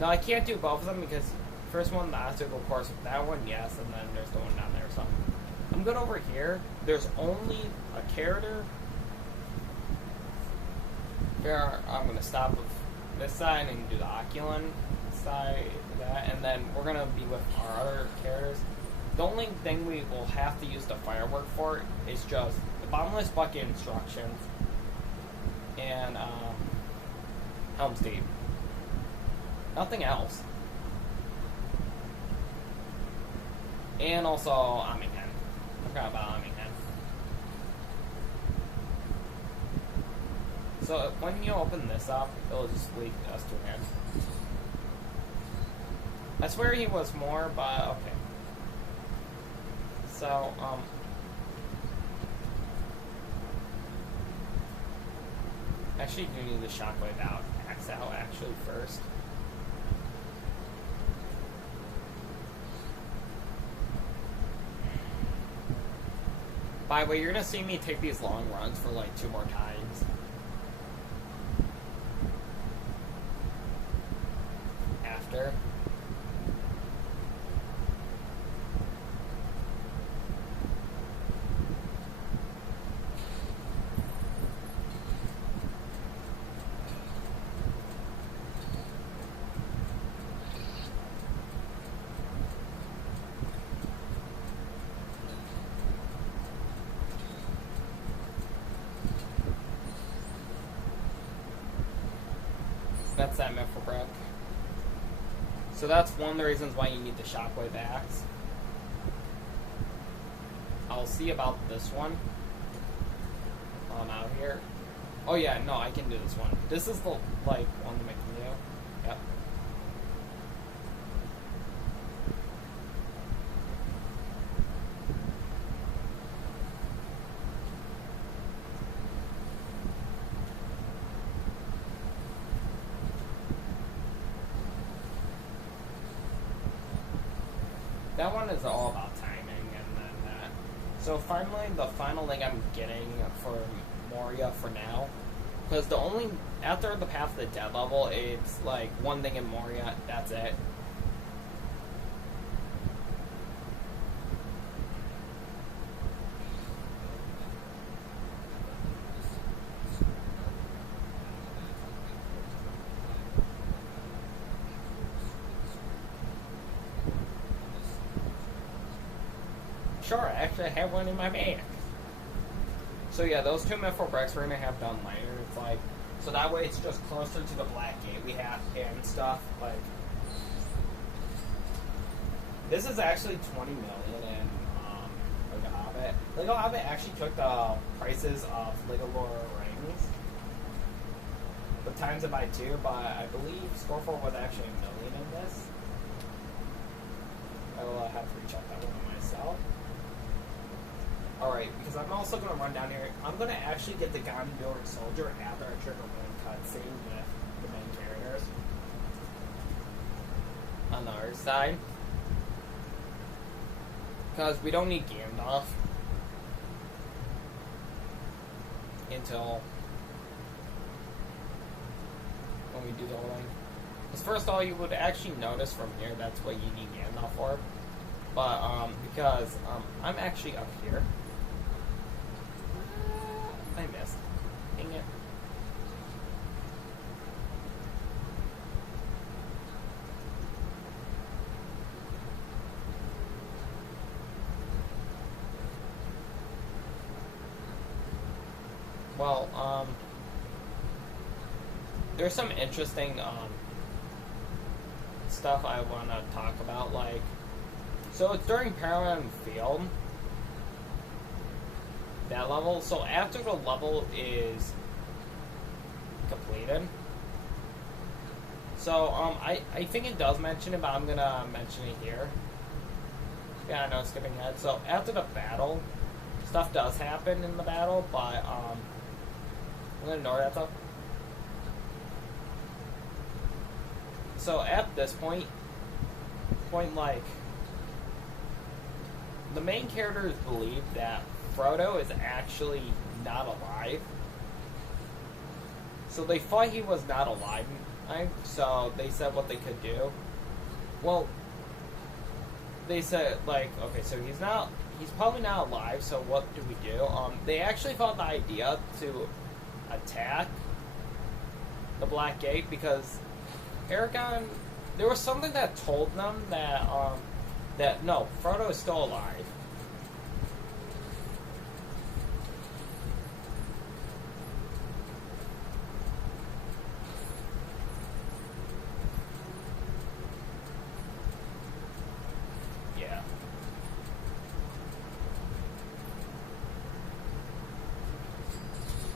No, I can't do both of them because first one, the obstacle course with that one, yes, and then there's the one down there, so. I'm good over here. There's only a character. Here, I'm going to stop with this side and do the Oculin side of that, and then we're going to be with our other characters. The only thing we will have to use the firework for is just the bottomless bucket instructions and Helm's Deep. Nothing else. And also Omingen. I forgot about Omingen. So when you open this up, it'll just lead us to him. I swear he was more, but okay. So, actually you need the shockwave out, axe out actually first. By the way, you're gonna see me take these long runs for like 2 more times. After. That's that Miffelbrook. So that's one of the reasons why you need the shockwave axe. I'll see about this one while I'm out here. Oh yeah, no, I can do this one. This is the, like, one to make me do. Yep. that one is all about timing, and then that. So finally, the final thing I'm getting for Moria for now, because the only after the Path of the Dead level, it's like one thing in Moria. That's it. Sure, actually I have one in my bag. So yeah, those two Mithril bricks we're gonna have done later. It's like, so that way it's just closer to the Black Gate we have and stuff. Like, this is actually 20 million in Lego Hobbit. Lego Hobbit actually took the prices of Lego Lord of the Rings, but times it by 2. But I believe Scoreful was actually $1 million in this. I will have to recheck that one myself. Alright, because I'm also going to run down here. I'm going to actually get the Gondor Soldier after I trigger one cutscene with the main characters. On the other side. Because we don't need Gandalf until when we do the whole thing. Because first of all, you would actually notice from here that's what you need Gandalf for. But, because I'm actually up here. I missed. Dang it. Well, there's some interesting, stuff I want to talk about, like, so it's during Paramount Field, that level. So after the level is completed, so I think it does mention it, but I'm gonna mention it here. Yeah, I know, skipping ahead. So after the battle, stuff does happen in the battle, but I'm gonna ignore that stuff. So at this point like, the main characters believe that Frodo is actually not alive. So they thought he was not alive, so they said what they could do. Well, they said, like, okay, so he's probably not alive, so what do we do? They actually thought the idea to attack the Black Gate, because Aragorn, there was something that told them that no, Frodo is still alive. Yeah.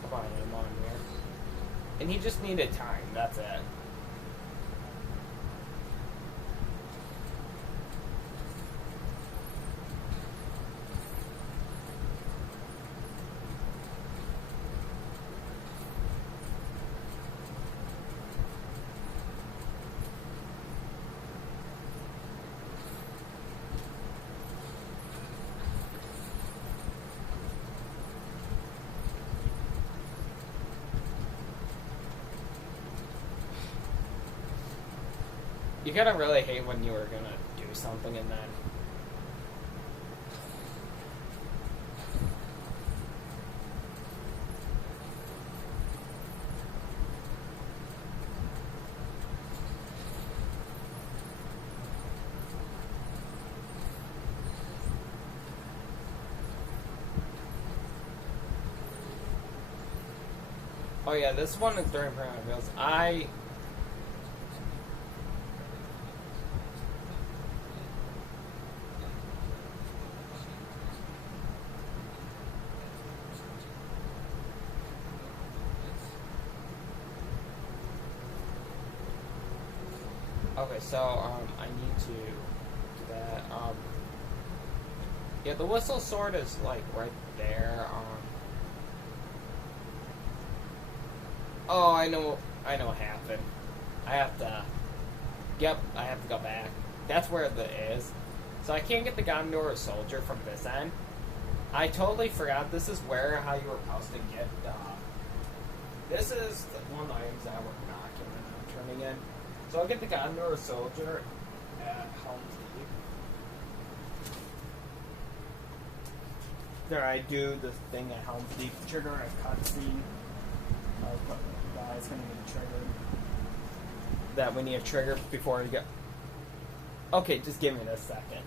Come on, I'm on here. And he just needed time, that's it. You gotta really hate when you were gonna do something and then... Oh yeah, this one is during Paramount Fields. Okay, so, I need to do that. Yeah, the whistle sword is, like, right there. Oh, I know what happened. I have to go back. That's where it is. So I can't get the Gondor soldier from this end. I totally forgot this is how you were supposed to get, this is one of the items that we're not turning in. So I'll get the Gondor soldier at Helm's Deep. There, I do this thing at Helm's Deep, trigger a cutscene. Guys, gonna get triggered. That we need to trigger before we go. Okay, just give me this second.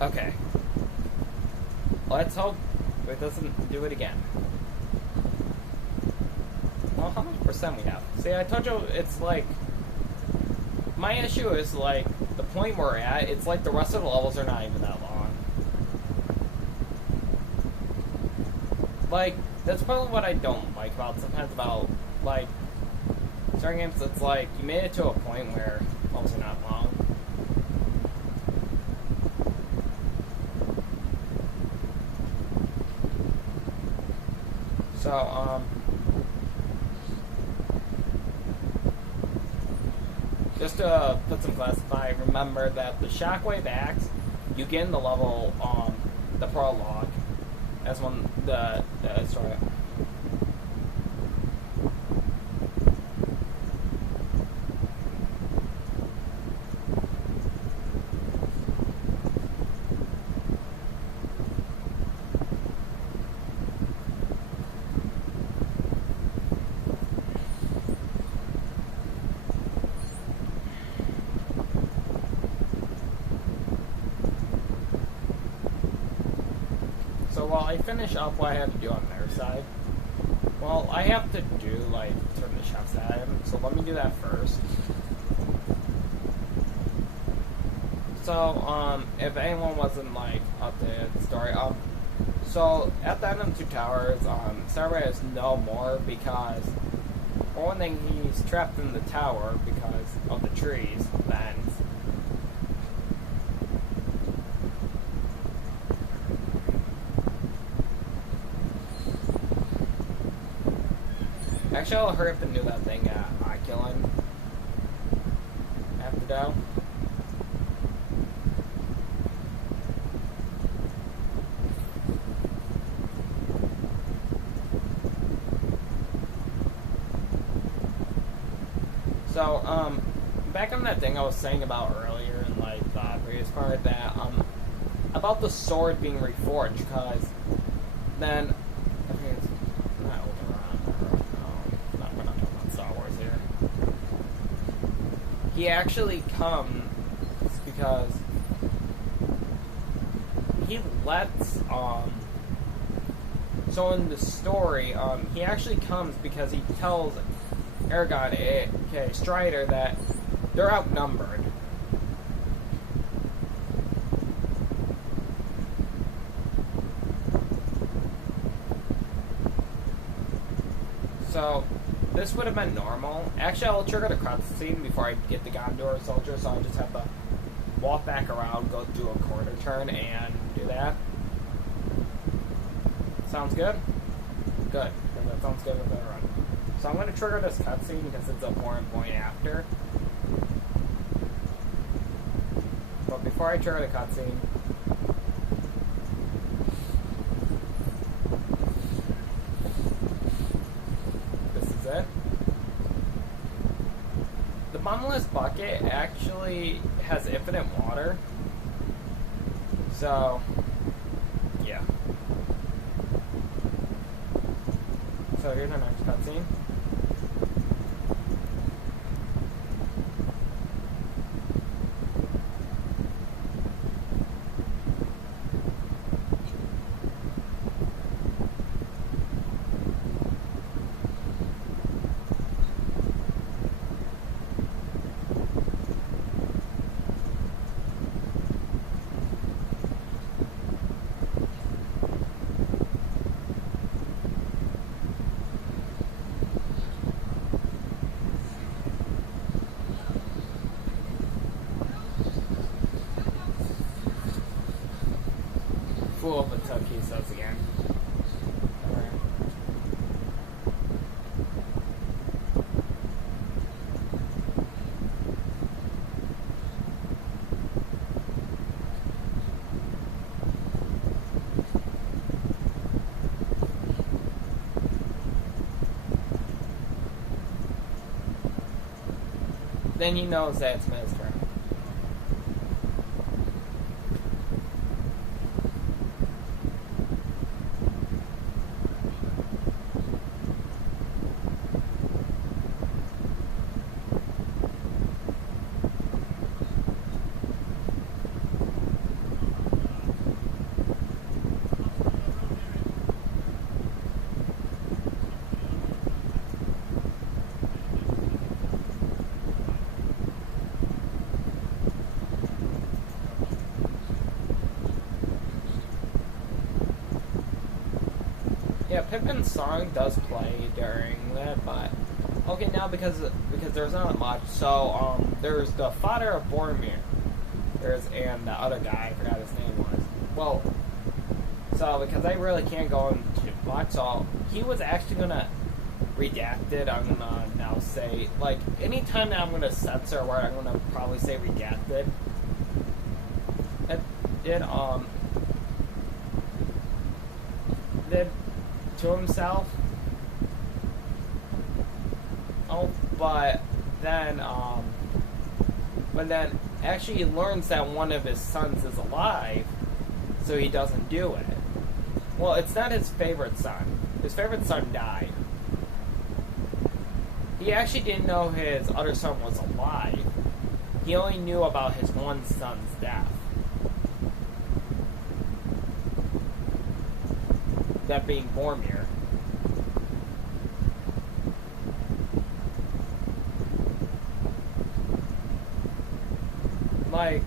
Okay. Let's hope it doesn't do it again. Well, how much percent we have? See, I told you it's like... My issue is like, the point we're at, it's like the rest of the levels are not even that long. Like, that's probably what I don't like sometimes about, like, certain games. It's like, you made it to a point where levels are not long. So, just to put some classify, remember that the Shockwave Axe, you get in the level, the prologue, as one, sorry. So while I finish up what I have to do on their side, well, I have to do, like, turn the chefs at him, so let me do that first. So, if anyone wasn't, like, up to the story, so at the end of the Two Towers, Starboy is no more because, for one thing, he's trapped in the tower because of the trees, vents. Actually, I'll hurry up and do that thing at Oculin. After that. So, back on that thing I was saying about earlier in, like, the previous part, that, about the sword being reforged, because then, he actually comes because he lets, so in the story, he actually comes because he tells Aragorn, aka Strider, that they're outnumbered. So, this would have been normal. Actually, I'll trigger the cutscene before I get the Gondor soldier, so I just have to walk back around, go do a quarter turn, and do that. Sounds good? Good. And that sounds good with the run. So I'm going to trigger this cutscene because it's a important point after. But before I trigger the cutscene, the bottomless bucket actually has infinite water. So, yeah. So here's our next cutscene. of a took, he says again. Then he knows that it's his turn. Yeah, Pippin's song does play during that, but okay, now because there's not much. So there's the father of Boromir. And the other guy, I forgot his name was. Well, so because I really can't go into much, so he was actually gonna redact it. I'm gonna now say, like, anytime that I'm gonna censor a word, I'm gonna probably say redacted. Did to himself. Oh, but then actually he learns that one of his sons is alive, so he doesn't do it. Well, it's not his favorite son. His favorite son died. He actually didn't know his other son was alive. He only knew about his one son's death. That being Boromir. Like,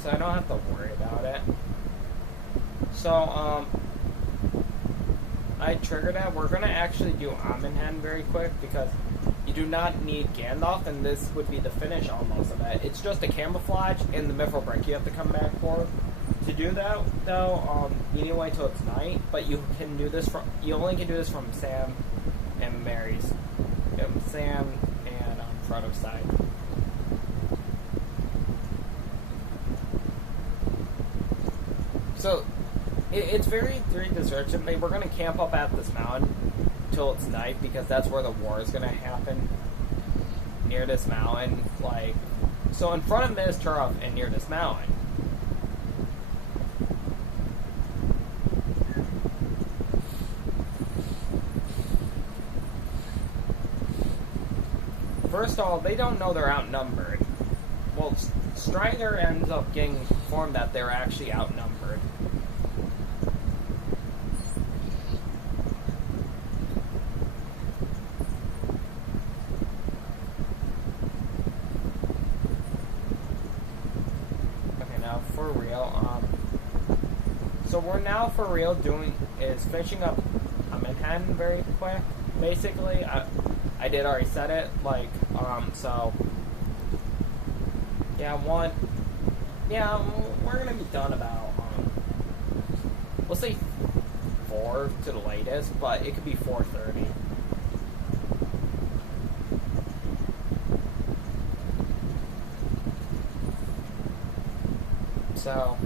so I don't have to worry about it. So, I triggered that. We're gonna actually do Amenhen very quick because you do not need Gandalf, and this would be the finish almost of it. It's just a camouflage and the mithril brick you have to come back for. To do that, though, you need to wait till it's night, but you can do this you only can do this from Sam and Mary's, Sam and Frodo's side. So, it's very 3 desertion. We're going to camp up at this mountain till it's night because that's where the war is going to happen. Near this mountain, like, so in front of Minas Tirith and near this mountain. First of all, they don't know they're outnumbered. Well, Strider ends up getting informed that they're actually outnumbered. Okay, now for real, so we're now for real finishing up Manhattan very quick. Basically, I did already said it, like, so, yeah, we're gonna be done about, we'll say 4 to the latest, but it could be 4:30. So,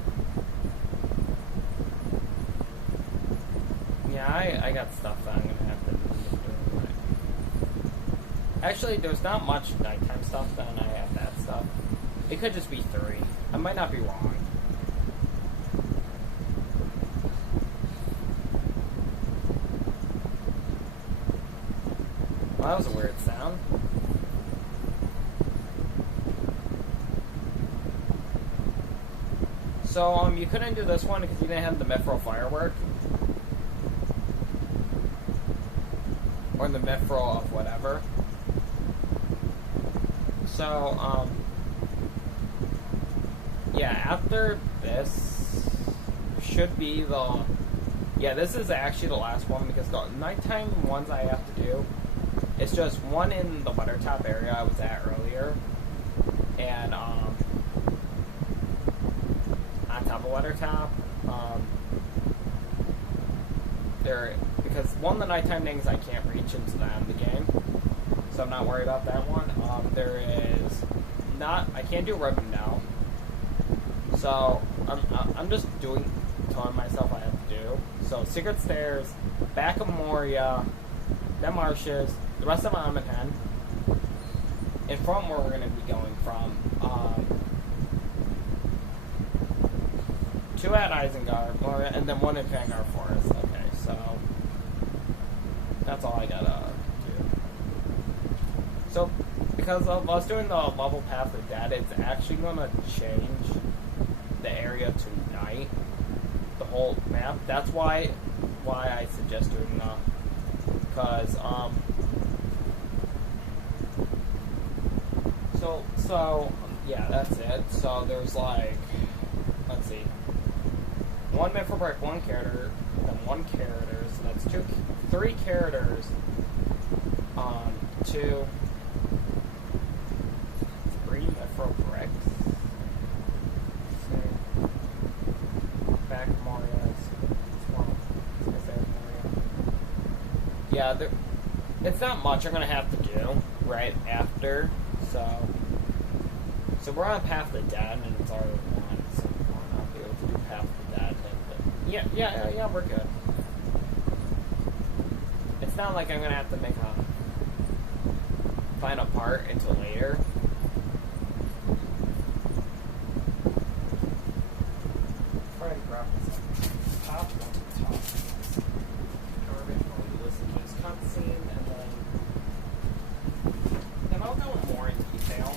yeah, I got stuff that I'm gonna have to do. Actually, there's not much nighttime stuff, then I have that stuff. It could just be 3. I might not be wrong. Well, that was a weird sound. So, you couldn't do this one because you didn't have the mithril firework. Or the mithril of whatever. So, yeah, after this should be yeah, this is actually the last one because the nighttime ones I have to do It's just one in the Weathertop area I was at earlier, and on top of Weathertop, because one of the nighttime things I can't reach into the end of the game, so I'm not worried about that one. There is not, I can't do Ribbon now, so I'm just telling myself I have to do. So Secret Stairs, back of Moria, then Marshes, the rest of Amahan, and from where we're going to be going from. 2 at Isengard, Moria, and then 1 in Fangar Forest. Okay, so that's all I gotta do. So, because of us doing the level path of that, it's actually gonna change the area to night, the whole map. That's why I suggest doing because so yeah, that's it. So there's like, let's see, 1 mythical break, 1 character, then 1 character, so that's 3 characters, 2, 3 mythical bricks. Back Mario's, yeah, it's not much I'm gonna have to do right after, so we're on Path of the Dead, and it's already 1, so I'll not be able to do Path of the Dead. Yeah, we're good. It's not like I'm gonna have to make a final part until later. Try to grab this top one, garbage while we listen to this cutscene, and then I'll go more in detail.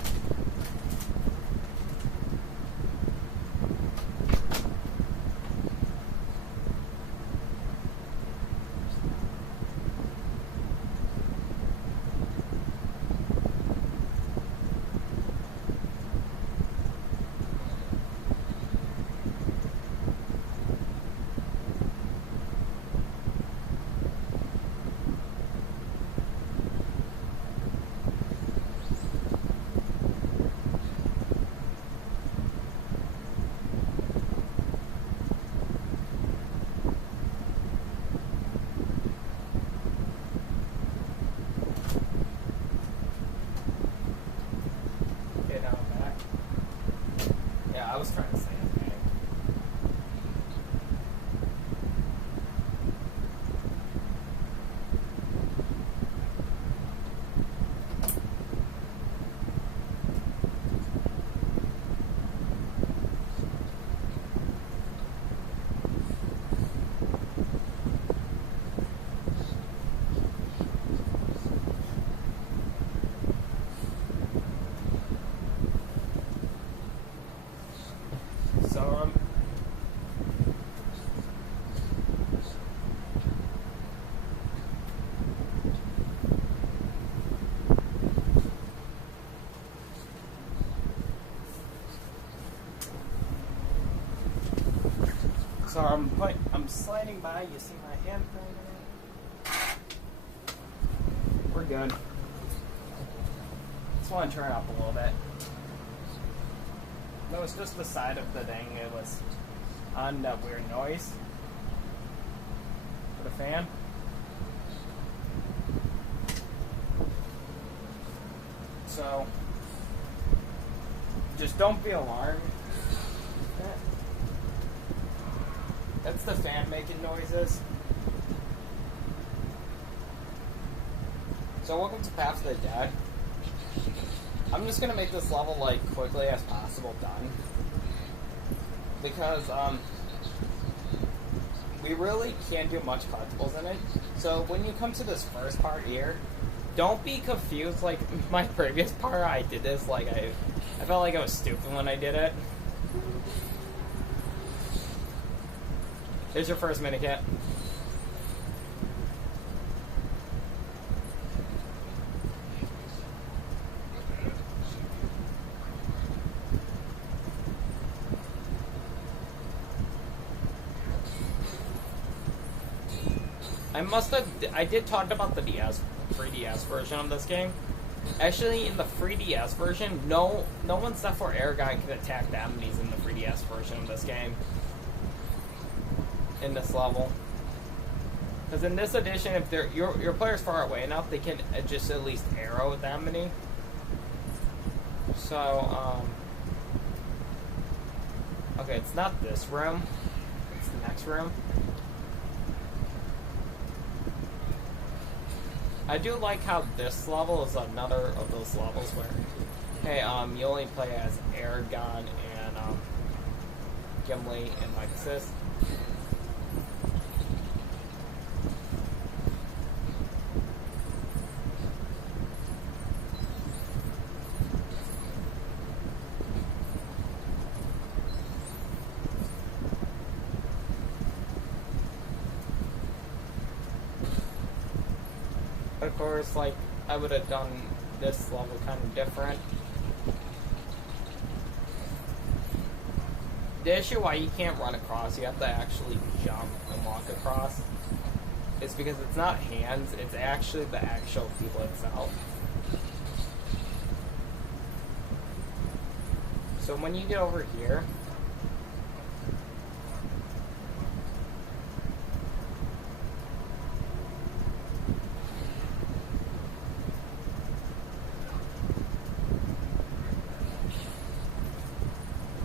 I was trying to say his name. So I'm sliding by. You see my hand thing? We're good. Just want to turn it up a little bit. No, it's just the side of the thing. It was on that weird noise for the fan. So just don't be alarmed. That's the fan making noises. So welcome to Path of the Dead. I'm just gonna make this level like quickly as possible done. Because we really can't do much collectibles in it. So when you come to this first part here, don't be confused like my previous part. I did this like I felt like I was stupid when I did it. Here's your first minikit. I did talk about the DS 3DS version of this game. Actually, in the 3DS version, no one except for Aragon can attack the enemies in the 3DS version of this game. In this level. Because in this edition, if your player's far away enough, they can just at least arrow the enemy. So, okay, it's not this room. It's the next room. I do like how this level is another of those levels where, hey, you only play as Aragon and, Gimli and Lycosis. Of course, like, I would have done this level kind of different. The issue why you can't run across, you have to actually jump and walk across, is because it's not hands, it's actually the actual people itself. So when you get over here,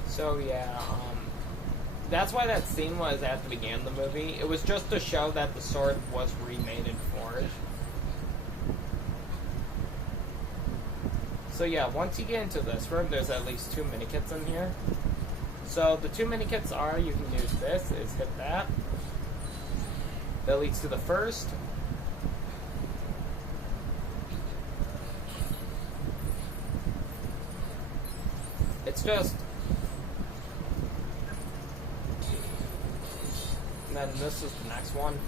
so yeah, that's why that scene was at the beginning of the movie. It was just to show that the sword was remade and forged. So yeah, once you get into this room, there's at least 2 mini-kits in here. So the 2 mini-kits are, you can use this, is hit that. That leads to the first. It's just... And then this is the next one.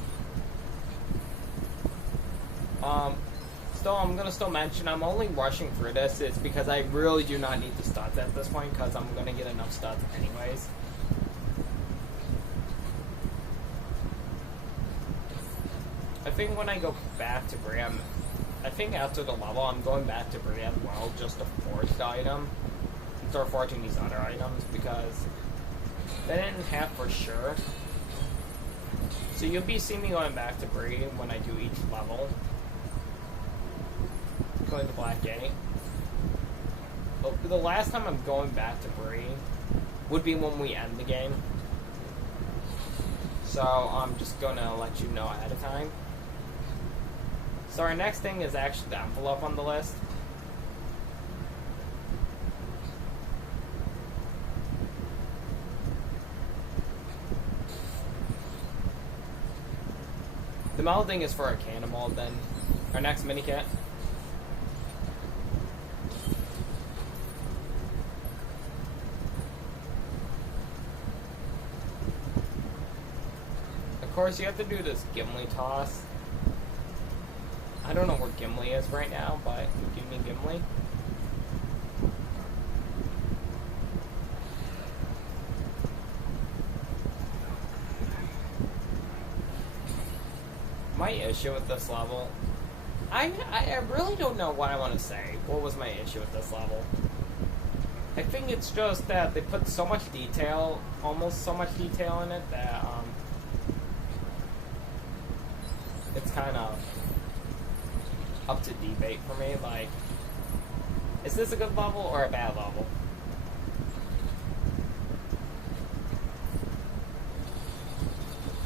Still, I'm gonna still mention, I'm only rushing through this. It's because I really do not need the studs at this point, because I'm gonna get enough studs anyways. I think when I go back to Brie, I think after the level, I'm going back to Brie as well, just to forge the item. Start forging these other items, because they didn't have for sure. So you'll be seeing me going back to Brie when I do each level. Going to Black Gate. But the last time I'm going back to Brie would be when we end the game. So I'm just gonna let you know ahead of time. So our next thing is actually the envelope on the list. The metal thing is for a cannonball, then our next mini-kit. Of course, you have to do this Gimli toss. I don't know where Gimli is right now, but give me Gimli. My issue with this level, I really don't know what I want to say. What was my issue with this level? I think it's just that they put so much detail, almost so much detail in it, that it's kind of up to debate for me. Like, is this a good level or a bad level?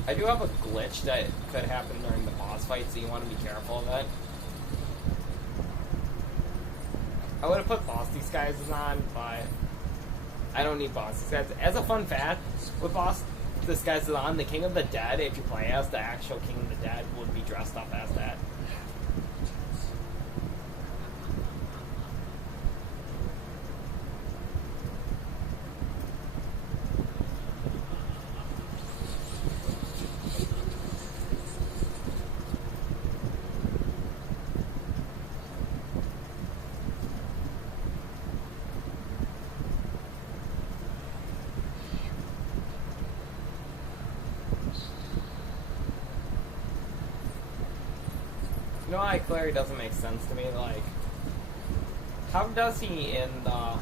I do have a glitch that could happen during the boss fight, so you want to be careful of it. I would have put boss disguises on, but I don't need boss disguises. As a fun fact, with boss disguises on, the King of the Dead, if you play as the actual King of the Dead, would be dressed up as that. know why Clary doesn't make sense to me? Like, how does he in the...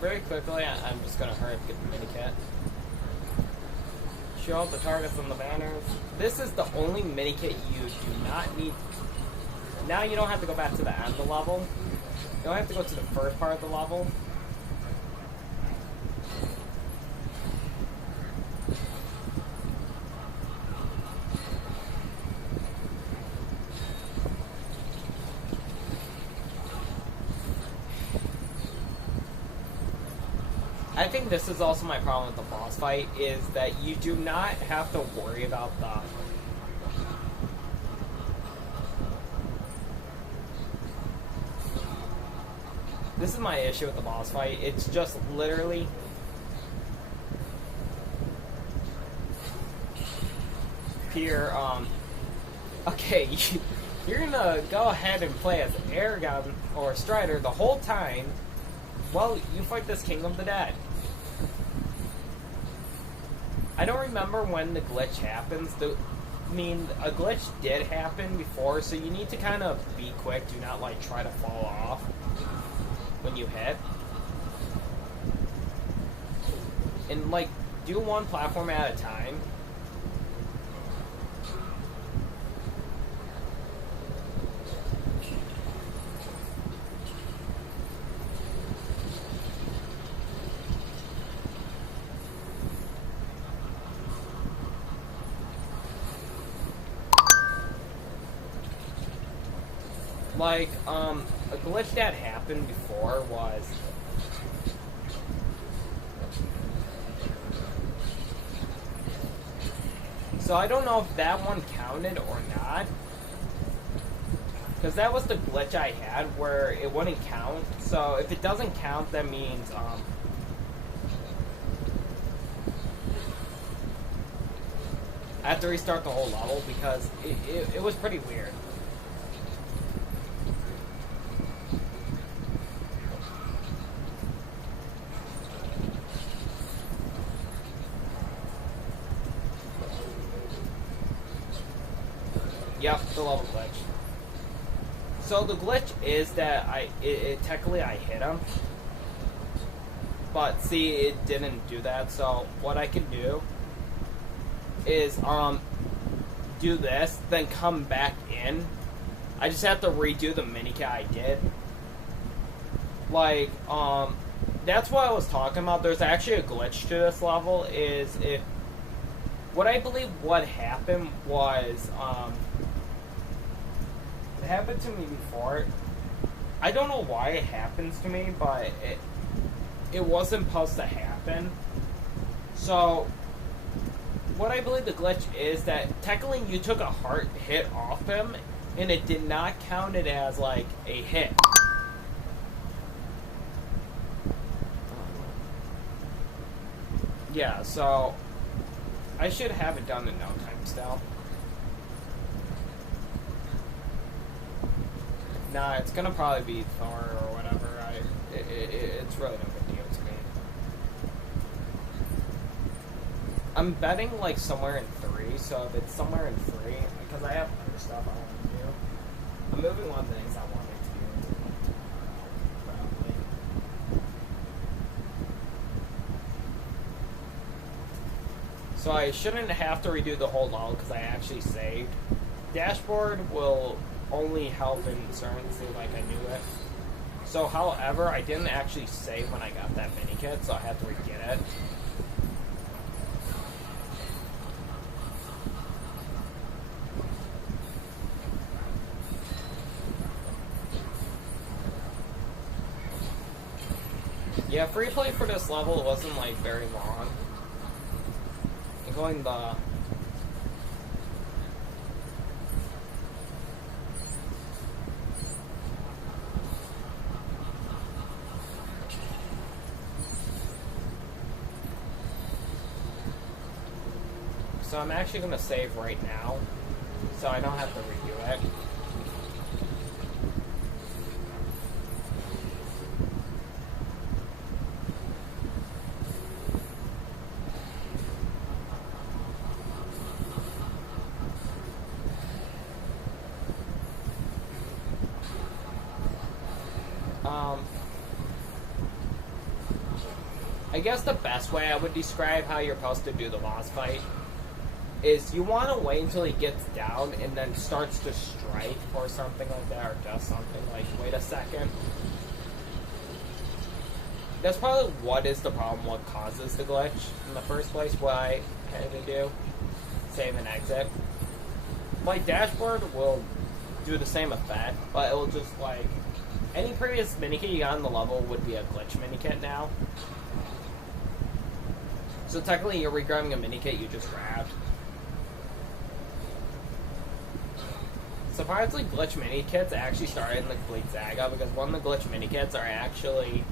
Very quickly, I'm just gonna hurry up and get the minikit. Show all the targets on the banners. This is the only minikit you do not need. Now you don't have to go back to the end of the level. You don't have to go to the first part of the level. I think this is also my problem with the boss fight, is that you do not have to worry about the... This is my issue with the boss fight. It's just literally... Here, okay, you're gonna go ahead and play as Aragon or Strider the whole time while you fight this King of the Dead. I don't remember when the glitch happens. I mean, a glitch did happen before, so you need to kind of be quick. Do not, like, try to fall off when you hit. And, like, do one platform at a time. Like, a glitch that happened before was... So I don't know if that one counted or not. Because that was the glitch I had where it wouldn't count. So if it doesn't count, that means, I have to restart the whole level because it was pretty weird. Yep, the level glitch. So the glitch is that technically I hit him, but see, it didn't do that. So what I can do is do this, then come back in. I just have to redo the minikit I did. Like, that's what I was talking about. There's actually a glitch to this level. Is if what I believe what happened was it happened to me before. I don't know why it happens to me, but it wasn't supposed to happen. So what I believe the glitch is that technically you took a heart hit off him, and it did not count it as like a hit. Yeah, so I should have it done in no time still. Nah, it's gonna probably be Thor or whatever. It's really no big deal to me. I'm betting like somewhere in 3, so if it's somewhere in 3, because I have other stuff I want to do. I'm moving on things I want it to do into tomorrow, probably. So I shouldn't have to redo the whole level because I actually saved. Dashboard will only help in certain things, like I knew it. So, however, I didn't actually save when I got that minikit, so I had to re-get it. Yeah, free play for this level wasn't like very long. I'm going the... So I'm actually going to save right now, so I don't have to redo it. Um, I guess the best way I would describe how you're supposed to do the boss fight is you want to wait until he gets down and then starts to strike or something like that, or does something like, wait a second. That's probably what is the problem, what causes the glitch in the first place, what I had to do. Save and exit. My dashboard will do the same effect, but it will just, like, any previous minikit you got on the level would be a glitch minikit now. So technically you're regrabbing a minikit you just grabbed. Surprisingly, glitch minikits actually started in the Complete Saga, because one of the glitch minikits are actually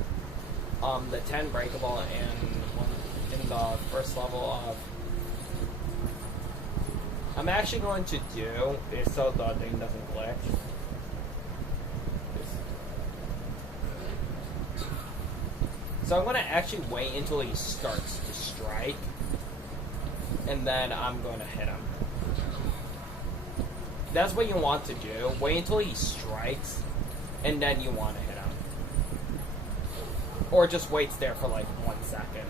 the 10 breakable in the first level of... I'm actually going to do is so the thing doesn't glitch. So I'm going to actually wait until he starts to strike, and then I'm going to hit him. That's what you want to do. Wait until he strikes, and then you want to hit him. Or just waits there for like 1 second.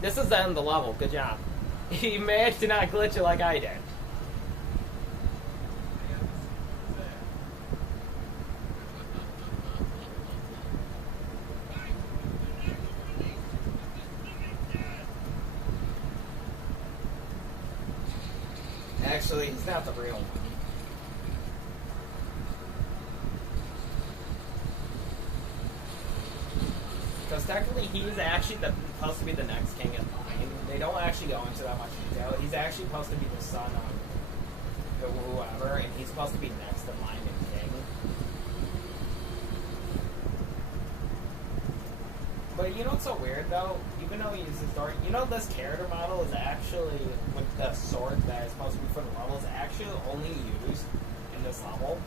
This is the end of the level. Good job. He managed to not glitch it like I did. Actually, he's not the real one. Because technically, he's actually supposed to be the next king in line. They don't actually go into that much detail. He's actually supposed to be the son of whoever, and he's supposed to be next in line in king. But you know what's so weird, though? Even though he uses dark, you know this character model is actually, with the sword that is supposed to be for the level, is actually only used in this level.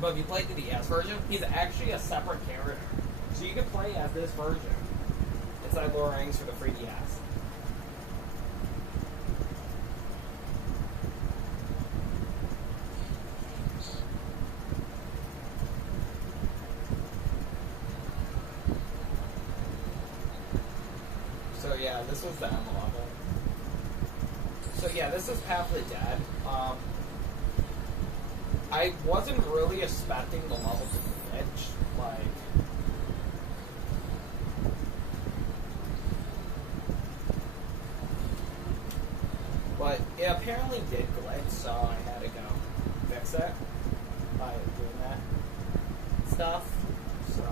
But if you play the DS version, he's actually a separate character. So you can play as this version inside Lord of the Rings for the 3DS. So yeah, this was the Emma level. So yeah, this is Path of the Dead. I wasn't really expecting the level to glitch, like... But it apparently did glitch, so I had to go fix it by doing that stuff. So...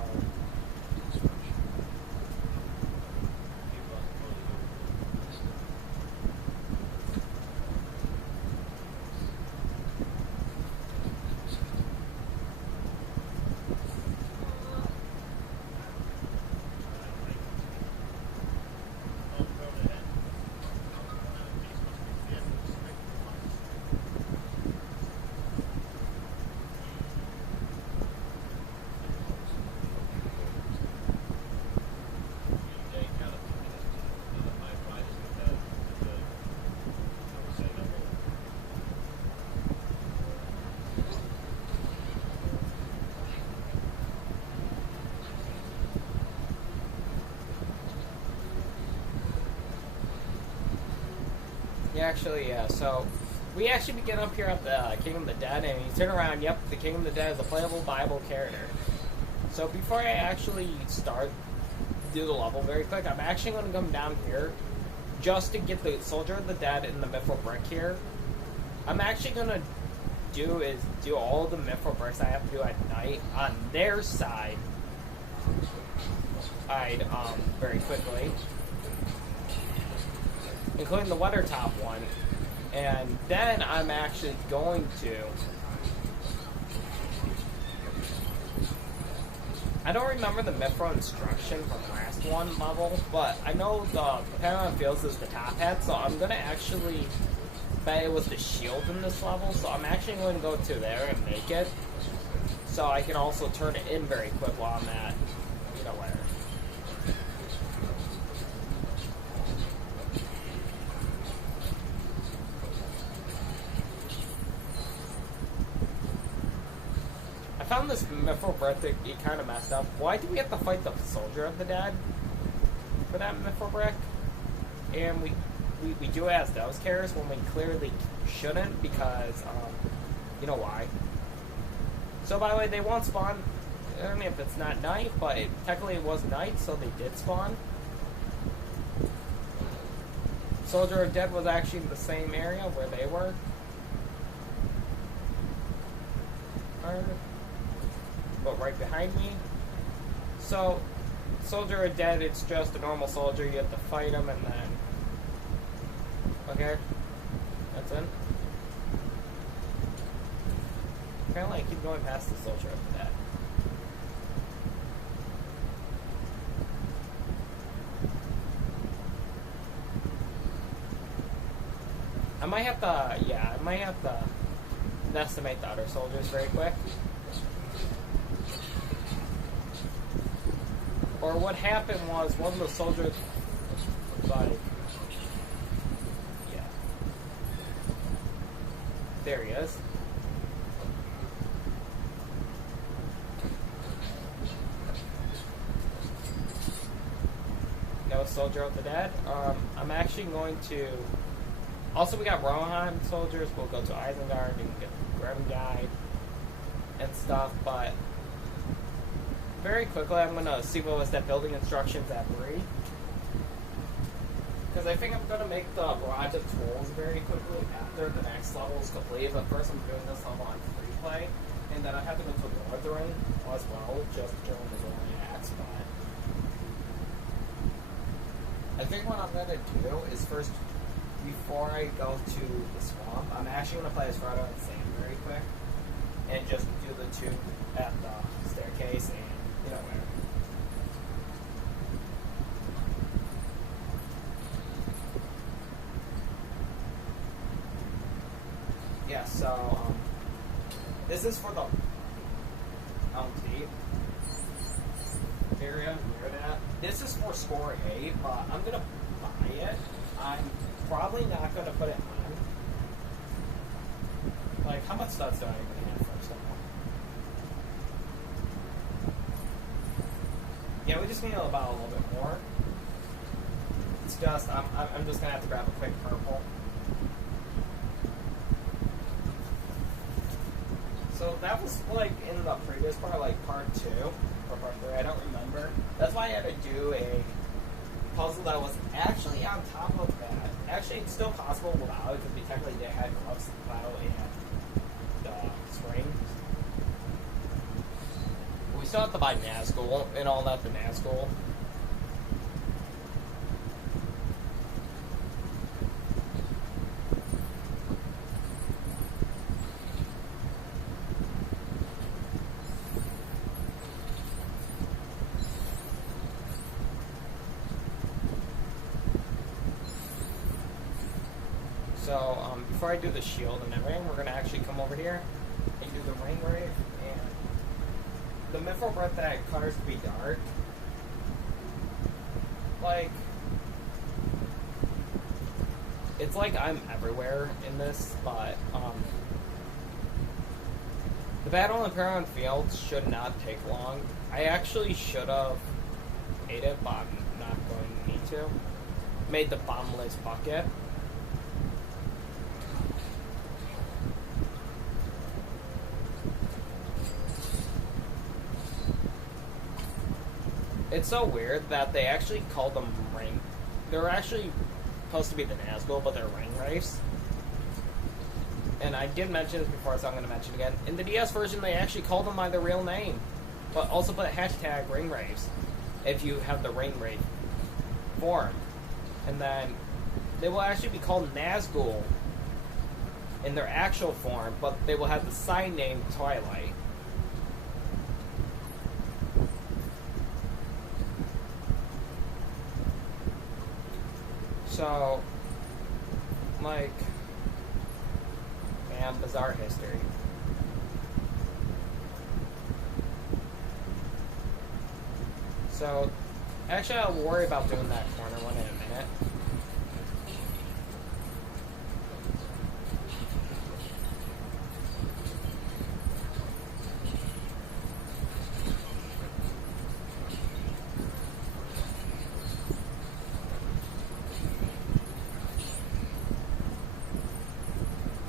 Actually, yeah, so we actually begin up here at the Kingdom of the Dead, and you turn around, yep, the Kingdom of the Dead is a playable Bible character. So before I actually start do the level very quick, I'm actually going to come down here just to get the Soldier of the Dead and the Mithril Brick here. I'm actually going to do all the Mithril Bricks I have to do at night on their side. Very quickly. Including the Weathertop one, and then I'm actually going to... I don't remember the Mithril instruction from last one level, but I know the Paragon Fields is the top hat, so I'm going to actually bet it was the shield in this level, so I'm actually going to go to there and make it, so I can also turn it in very quick while I'm at, you know, where. found this mythical brick that you kind of messed up. Why do we have to fight the Soldier of the Dead for that mythical brick? And we do it as those characters when we clearly shouldn't, because, you know why. So, by the way, they won't spawn, I don't know if it's not night, but technically it was night, so they did spawn. Soldier of Dead was actually in the same area where they were. But right behind me. So, Soldier of Dead, it's just a normal soldier. You have to fight him and then... Okay. That's it. Apparently I keep going past the Soldier of the Dead. I might have to, yeah, I might have to estimate the other soldiers very quick. Or what happened was one of the soldiers was like, yeah. There he is. No Soldier of the Dead. I'm actually going to... Also, we got Rohan soldiers. We'll go to Isengard and get the Grim guy and stuff, but very quickly I'm going to see what was that building instructions at 3. Because I think I'm going to make the Barrage of Tools very quickly after the next level is complete. But first I'm doing this level on free play, and then I have to go to Northern as well, just during the Zoran Axe, but I think what I'm going to do is first, before I go to the swamp, I'm actually going to play as Frodo and Sam very quick, and just do the 2 at the staircase and, you know, whatever. Yeah, so, this is for the deep area near that. This is for score 8, but I'm going to buy it. I'm probably not going to put it on. Like, how much studs do I even have first of all? Yeah, we just need about a little bit more. It's just, I'm just going to have to grab a quick purple. So that was, like, in the previous part, like, part 2, or part 3, I don't remember. That's why I had to do a puzzle that was actually on top of that. Actually, it's still possible without it, because we technically did have gloves, cloud, and the springs. We still have to buy Nazgul and all that for Nazgul. So, before I do the shield and everything, we're going to actually come over here and do the ring wave, and the mithril breath that colors to be dark, like, it's like I'm everywhere in this, but, the battle in Perron Fields should not take long. I actually should have made it, but I'm not going to need to. Made the bombless bucket. It's so weird that they actually called them ring. They're actually supposed to be the Nazgul, but they're ring wraiths. And I did mention this before, so I'm going to mention it again. In the DS version, they actually called them by their real name, but also put hashtag ring wraiths if you have the ring wraith form. And then they will actually be called Nazgul in their actual form, but they will have the side name Twilight. So, like, man, bizarre history. So, actually, I'll worry about doing that corner one in a minute.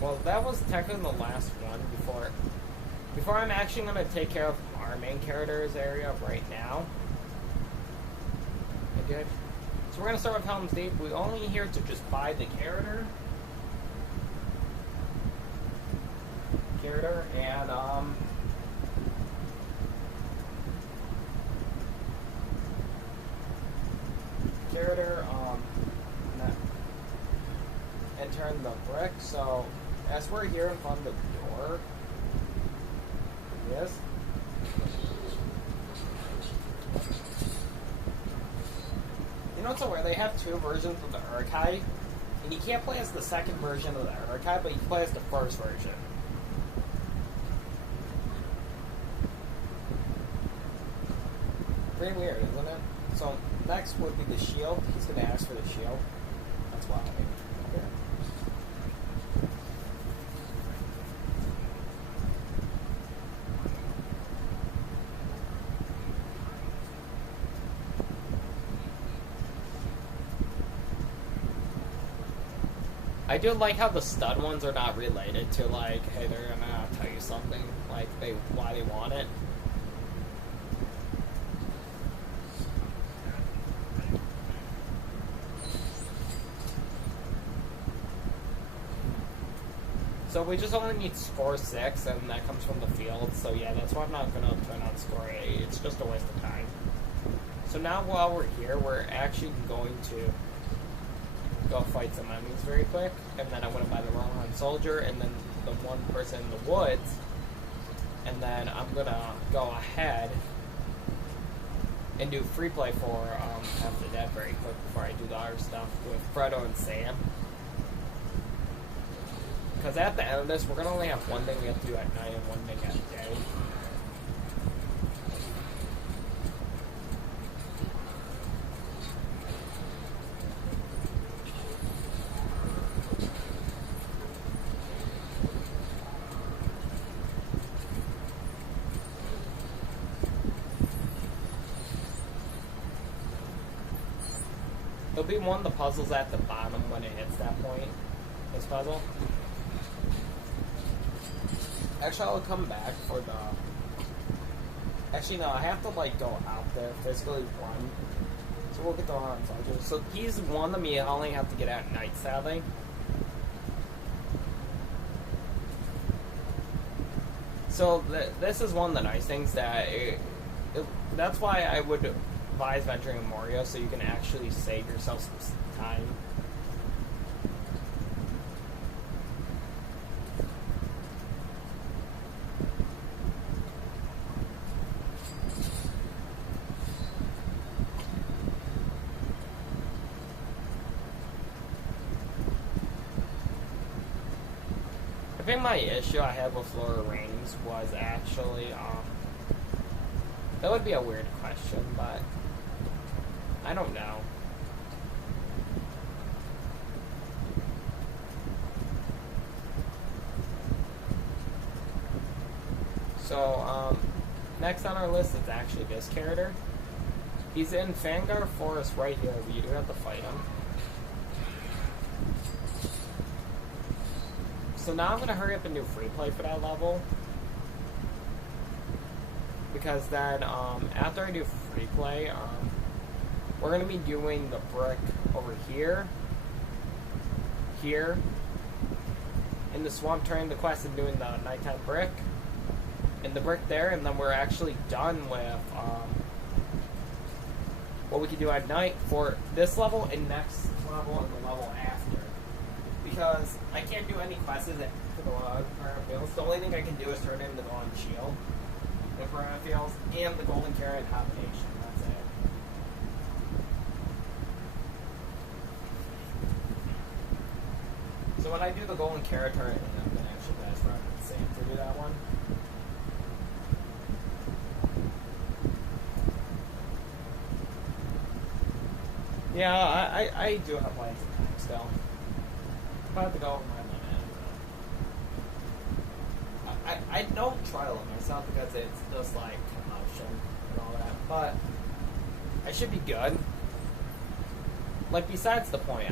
Well, that was technically the last one before I'm actually going to take care of our main character's area right now. Okay. So we're going to start with Helm's Deep. We're only here to just buy the character. And, and turn the brick. So, as we're here in front of the door, yes. You know what's so weird? They have two versions of the archive, and you can't play as the second version of the archive, but you can play as the first version. Pretty weird, isn't it? So next would be the shield. He's going to ask for the shield. That's why. Okay. I do like how the stud ones are not related to, like, hey, they're gonna tell you something, like why they want it. So we just only need score 6, and that comes from the field. So yeah, that's why I'm not going to turn on score 8. It's just a waste of time. So now while we're here, we're actually going to go fight some enemies very quick. And then I'm going to buy the Rohan Soldier, and then the one person in the woods. And then I'm going to go ahead and do free play for Half the Dead very quick before I do the other stuff with Frodo and Sam. Because at the end of this, we're going to only have one thing we have to do at night and one thing at day. There'll be one of the puzzles at the bottom when it hits that point. This puzzle. Actually, I'll come back for the... Actually, no, I have to, like, go out there, physically run. So we'll get the Rohan Soldier. So he's one of me I only have to get at night, sadly. So this is one of the nice things that... that's why I would advise venturing in Mordor, so you can actually save yourself some time. I think my issue I had with Lord of the Rings was actually, that would be a weird question, but I don't know. So, next on our list is actually this character. He's in Fangar Forest right here, but you do have to fight him. So now I'm going to hurry up and do free play for that level. Because then, after I do free play, we're going to be doing the brick over here, in the swamp, turning the quest and doing the nighttime brick, and the brick there, and then we're actually done with, what we can do at night for this level and next level and the level after. Because I can't do any quests for the current fields. The only thing I can do is turn in the Golden Shield, the current fields, and the Golden Carrot combination. That's it. So when I do the Golden Carrot turret, I'm going to actually pass for Sam to do that one. Yeah, I do have plans of time still. If I have to go over my limit, I don't try to limit myself because it's just like commotion and all that, but I should be good. Like, besides the point,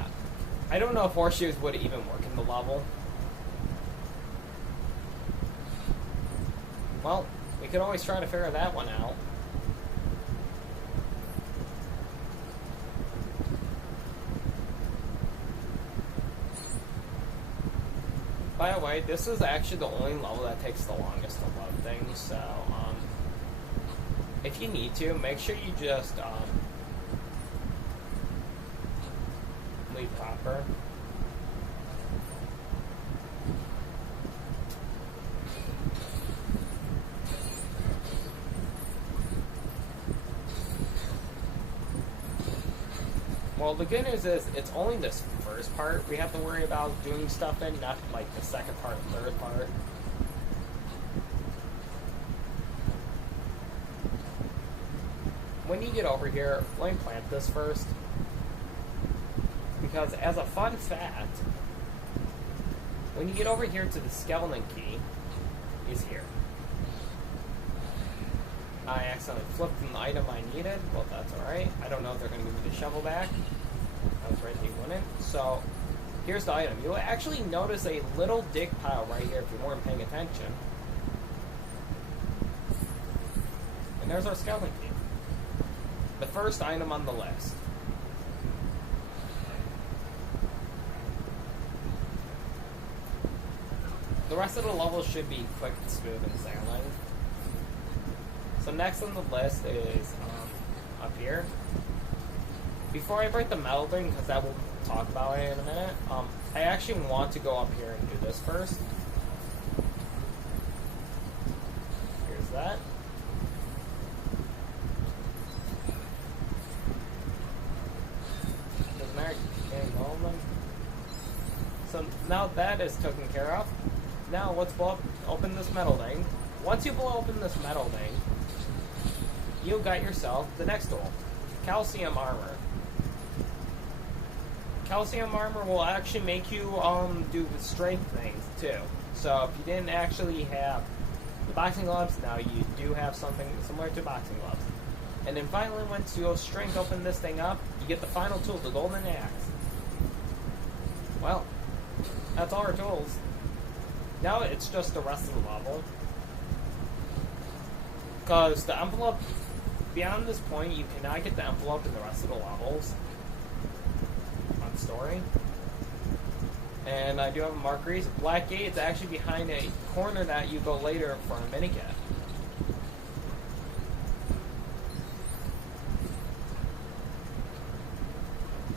I don't know if horseshoes would even work in the level. Well, we could always try to figure that one out. By the way, this is actually the only level that takes the longest to load things, so, if you need to, make sure you just, leave copper. Well, the good news is, it's only this first part we have to worry about doing stuff in, not like the second part and third part. When you get over here, let me plant this first. Because as a fun fact, when you get over here to the skeleton key, is here. I accidentally flipped an item I needed. Well, that's alright. I don't know if they're going to give me the shovel back. I was right, they wouldn't. So, here's the item. You'll actually notice a little dig pile right here if you weren't paying attention. And there's our skeleton key. The first item on the list. The rest of the levels should be quick and smooth and sailing. So next on the list is up here. Before I break the metal thing, because that we'll talk about it in a minute, I actually want to go up here and do this first. Here's that. Doesn't matter, getting all of them. So now that is taken care of. Now let's blow up, open this metal thing. Once you blow open this metal thing, you got yourself the next tool, calcium armor. Calcium armor will actually make you do the strength things too. So if you didn't actually have the boxing gloves, now you do have something similar to boxing gloves. And then finally, once you strength open this thing up, you get the final tool, the golden axe. Well, that's all our tools. Now it's just the rest of the level. Because the envelope, beyond this point, you cannot get the envelope in the rest of the levels on story. And I do have a marker. Black Gate is actually behind a corner that you go later for a minikit.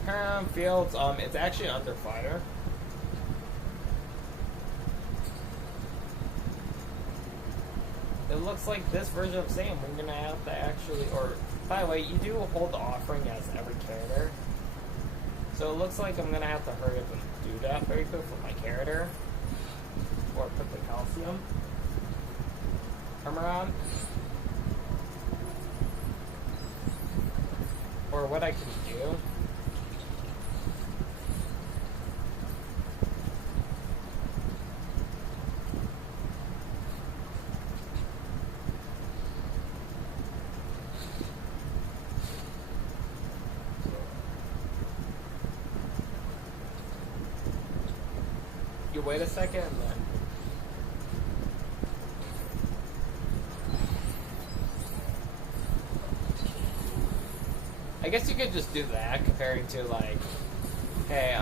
Param Fields, it's actually under fire. It looks like this version of Sam, we're gonna have to actually, or, by the way, you do hold the offering as every character. So it looks like I'm gonna have to hurry up and do that very quick for my character. Or put the calcium armor on. Or what I can do. You wait a second and then... I guess you could just do that comparing to like, hey,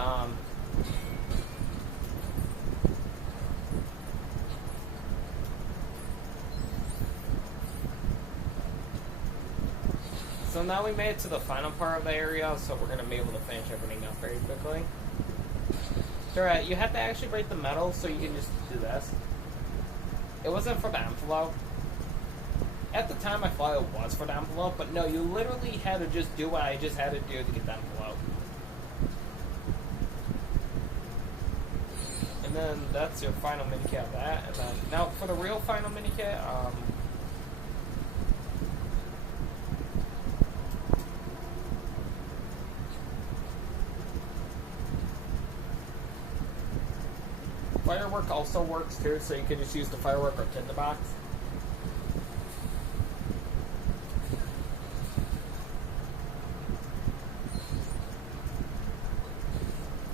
so now we made it to the final part of the area, so we're gonna be able to finish everything up very quickly. So you have to actually break the metal, so you can just do this. It wasn't for the envelope. At the time, I thought it was for the envelope, but no, you literally had to just do what I just had to do to get the envelope. And then that's your final minikit of that. And then now for the real final minikit, firework also works too, so you can just use the firework or tinderbox.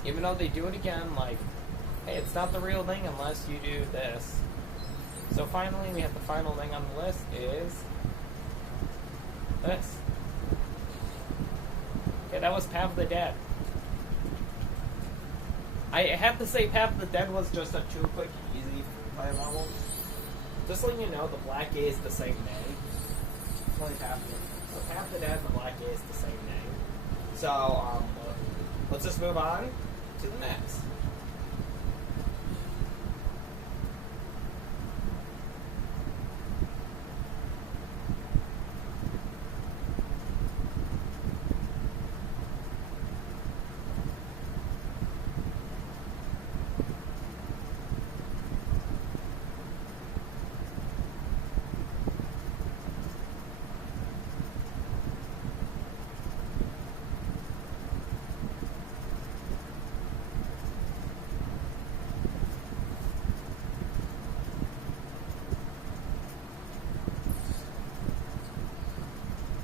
Even though they do it again, like, hey, it's not the real thing unless you do this. So finally, we have the final thing on the list is this. Okay, that was Path of the Dead. I have to say Path of the Dead was just a too quick, easy play level. Just letting you know, the Black Gate is the same name. So Path of the Dead and the Black Gate is the same name. So, let's just move on to the next.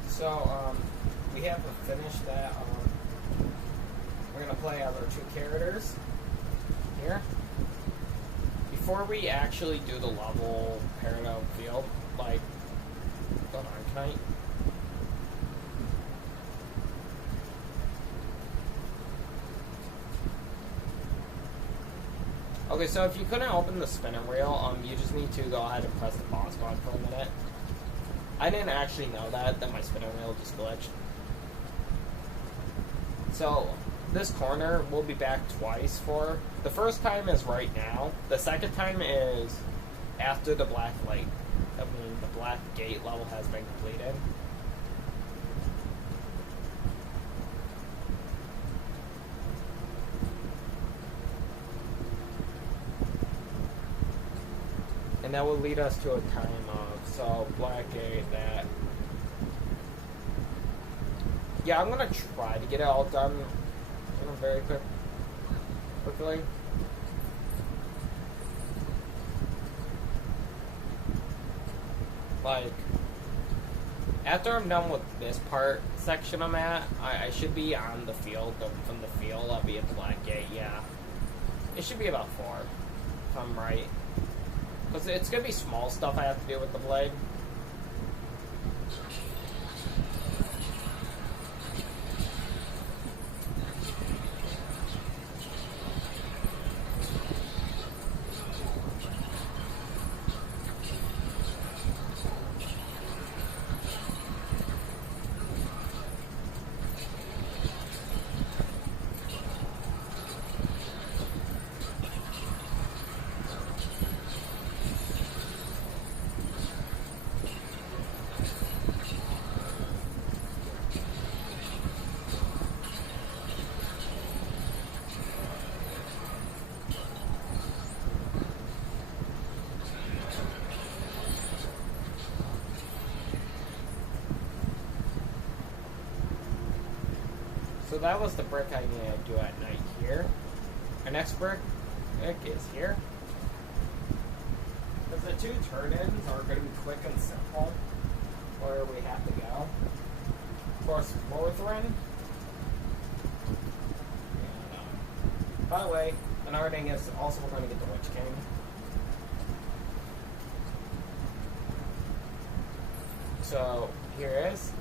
So, we have to finish that. We're going to play other two characters here. Before we actually do the level parallel field, like, hold on, can I? Okay, so if you couldn't open the spinner wheel, you just need to go ahead and press the pause button for a minute. I didn't actually know that my spinner wheel just glitched. So, this corner we'll be back twice for. The first time is right now. The second time is after the Black Gate level has been completed. And that will lead us to a time of, so Black Gate, that. Yeah, I'm gonna try to get it all done in a very quickly. Like, after I'm done with this section I'm at, I should be on the field. From the field, I'll be at the Black Gate, yeah. It should be about 4, if I'm right. Because it's going to be small stuff I have to do with the blade. So that was the brick I need to do at night here. Our next brick is here. Because the 2 turn-ins are going to be quick and simple, where we have to go. Of course, Mordor. By the way, another thing is also we're going to get the Witch King. So, here it is.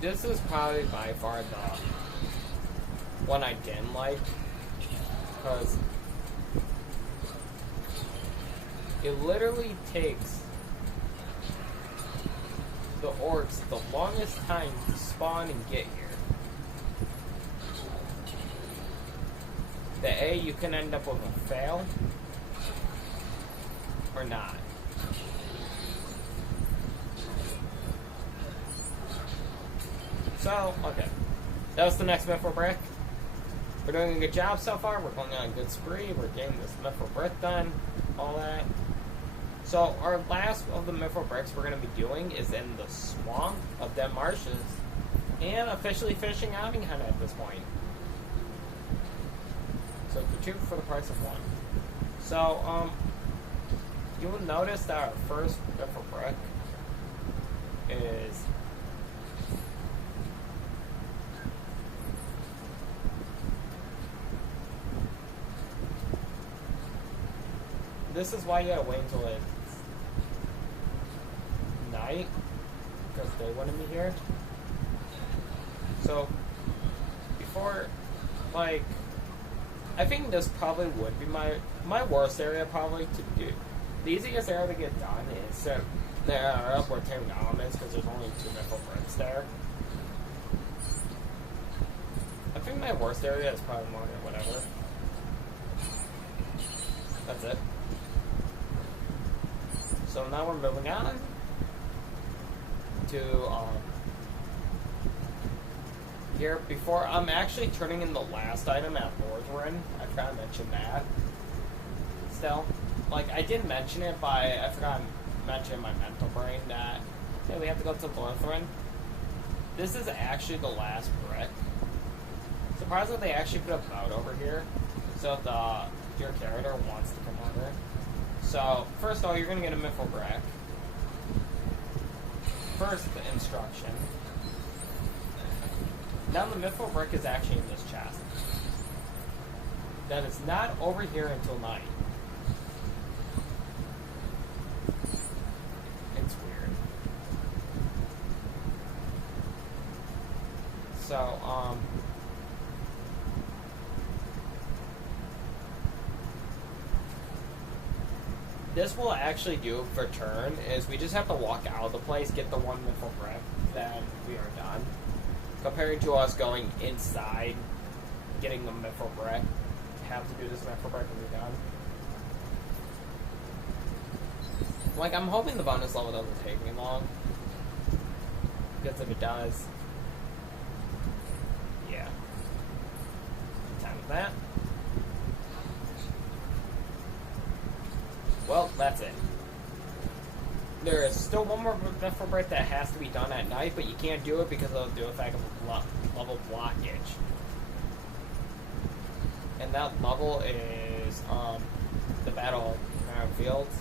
This is probably by far the one I didn't like, because it literally takes the orcs the longest time to spawn and get here. The A, you can end up with a fail, or not. So, okay. That was the next Mithril brick. We're doing a good job so far. We're going on a good spree. We're getting this Mithril brick done. All that. So, our last of the Mithril bricks we're going to be doing is in the swamp of Dead Marshes. And officially fishing outing hunt at this point. So, the 2 for the price of 1. So, you will notice that our first Mithril brick is this is why you gotta wait until it's night, because they wouldn't be here. So, before, like, I think this probably would be my worst area probably to do. The easiest area to get done is there up where Tim Dom is, because there's only 2 nickel bricks there. I think my worst area is probably Mordor, whatever. That's it. So now we're moving on to here. Before I'm actually turning in the last item at Mordor. I forgot to mention that. Still, like I did mention it, but I forgot to mention in my mental brain that hey, we have to go to Mordor. This is actually the last brick. Surprisingly, they actually put a boat over here, so if your character wants to come over. So, first of all, you're going to get a Miffle brick. First instruction. Now the Miffle brick is actually in this chest. That is not over here until night. It's weird. So, this will actually do for turn is we just have to walk out of the place, get the 1 Miffle brick, then we are done. Compared to us going inside, getting the Miffle brick, have to do this Miffle brick and be done. Like, I'm hoping the bonus level doesn't take me long. Because if it does, yeah. Time with that. Well, that's it. There is still one more Miffle brick that has to be done at night, but you can't do it because of the effect of level blockage. And that level is the Battle Fields.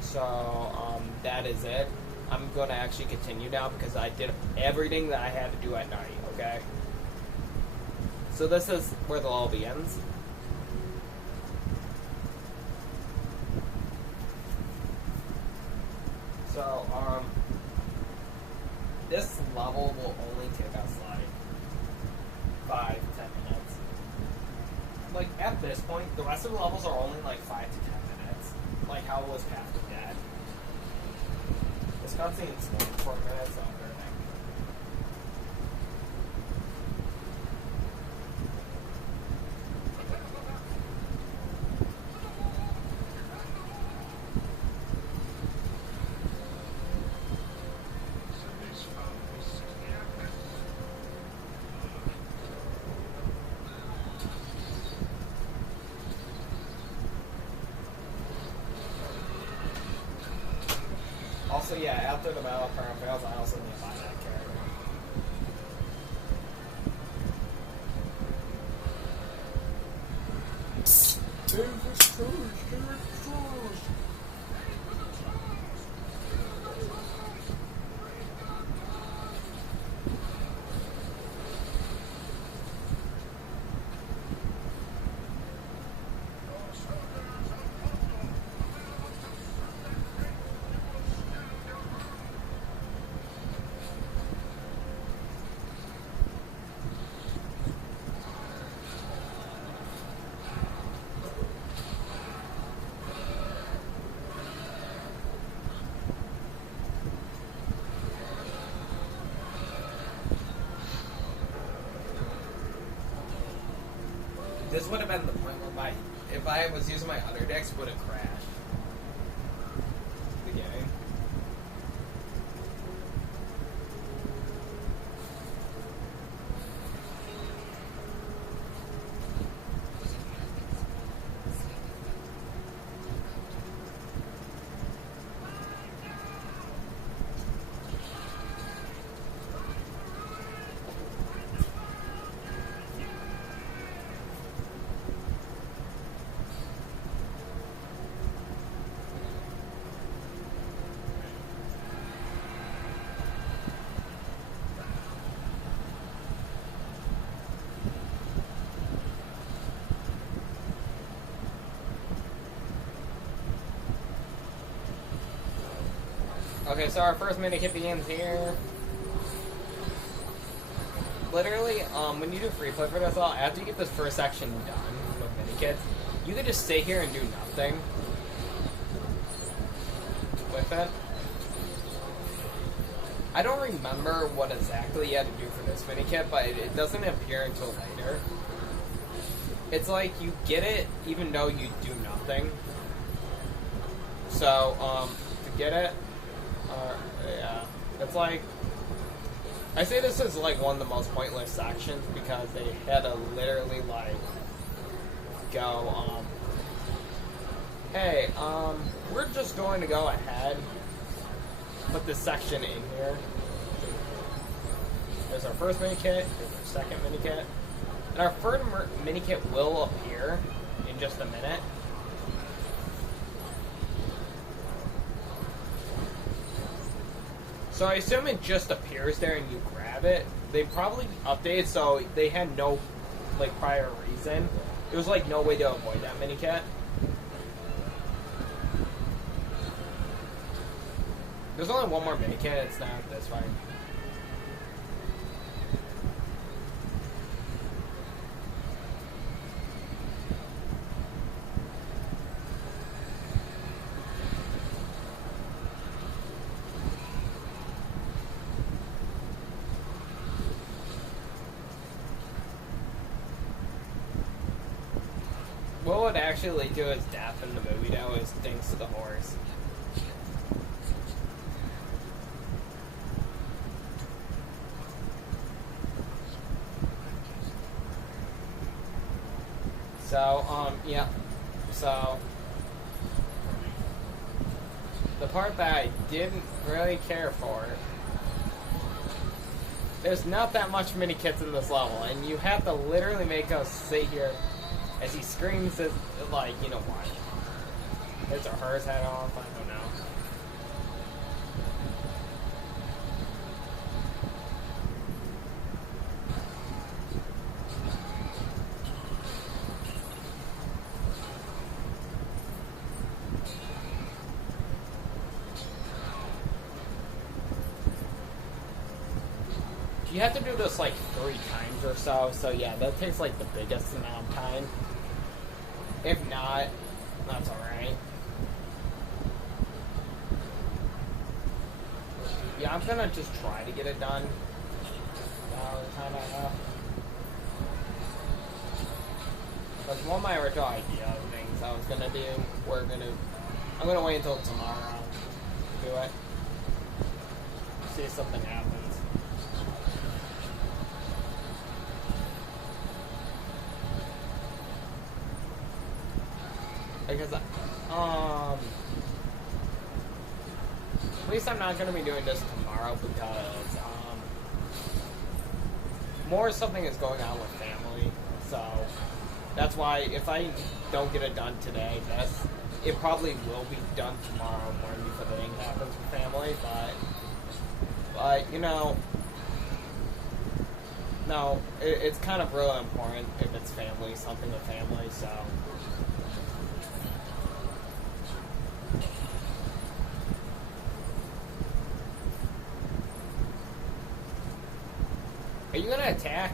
So that is it. I'm going to actually continue now because I did everything that I had to do at night, okay? So this is where the level begins. So, this level will only take us like 5 to 10 minutes. Like, at this point, the rest of the levels are only like 5 to 10 minutes. Like how it was Path of Dead. This cutscene's 4 minutes on everything. Also, yeah, after the Battle of Crown fails, I also need to buy that character. This would have been the point where if I was using my other decks, would have crashed. Beginning. Okay, so our first mini kit begins here. Literally, when you do free play for this all, after you get this first section done with mini kits, you can just stay here and do nothing with it. I don't remember what exactly you had to do for this mini kit, but it doesn't appear until later. It's like you get it even though you do nothing. So, to get it, yeah, it's like, I say this is like one of the most pointless sections because they had to literally like go, hey, we're just going to go ahead, put this section in here. There's our first mini kit, there's our second mini kit, and our third mini kit will appear in just a minute. So I assume it just appears there and you grab it. They probably updated so they had no like prior reason. There was like no way to avoid that mini kit. There's only one more mini kit, it's not this one. What would actually lead to his death in the movie, though, is thanks to the horse. So, yeah. So, the part that I didn't really care for, there's not that much mini kits in this level, and you have to literally make us sit here as he screams his, like, you know what? His or hers head off, I don't know. You have to do this like 3 times or so yeah, that takes like the biggest amount of time. If not, that's alright. Yeah, I'm gonna just try to get it done. The time I have. Because one of my original idea of things I was gonna do, I'm gonna wait until tomorrow to do it. See if something happens. Because, at least I'm not going to be doing this tomorrow because, more something is going on with family, so that's why if I don't get it done today, it probably will be done tomorrow morning before the thing happens with family, but, you know, no, it's kind of really important if it's family, something with family, so. Are you gonna attack?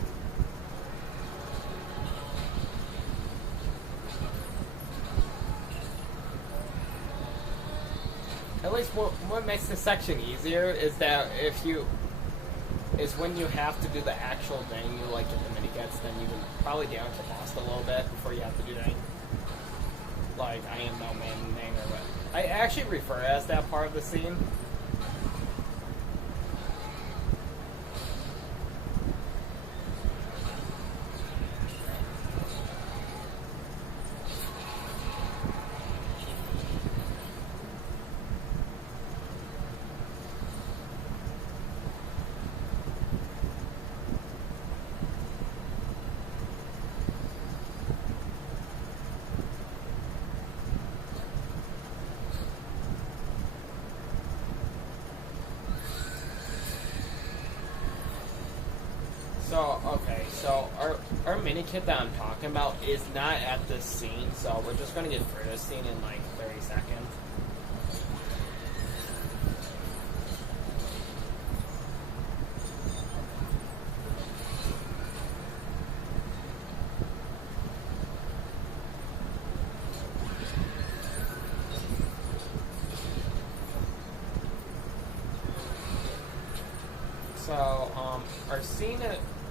At least what makes this section easier is that when you have to do the actual thing, you like get the mini kits, then you can probably damage the boss a little bit before you have to do that. Like, I am no man thing or what. I actually refer as that part of the scene. So our mini kit that I'm talking about is not at this scene, so we're just gonna get through this scene in like 30 seconds. So, our scene,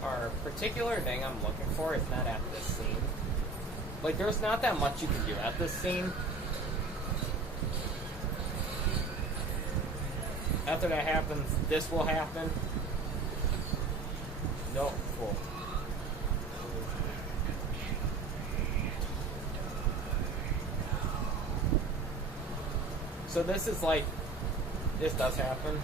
our particular thing I'm looking for is not at this scene. Like, there's not that much you can do at this scene. After that happens, this will happen. No, cool. So this is like, this does happen.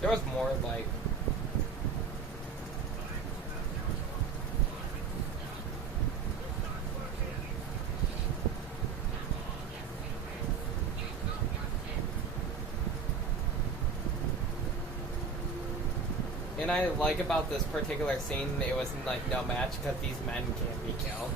There was more like, and I like about this particular scene, it was like no match because these men can't be killed.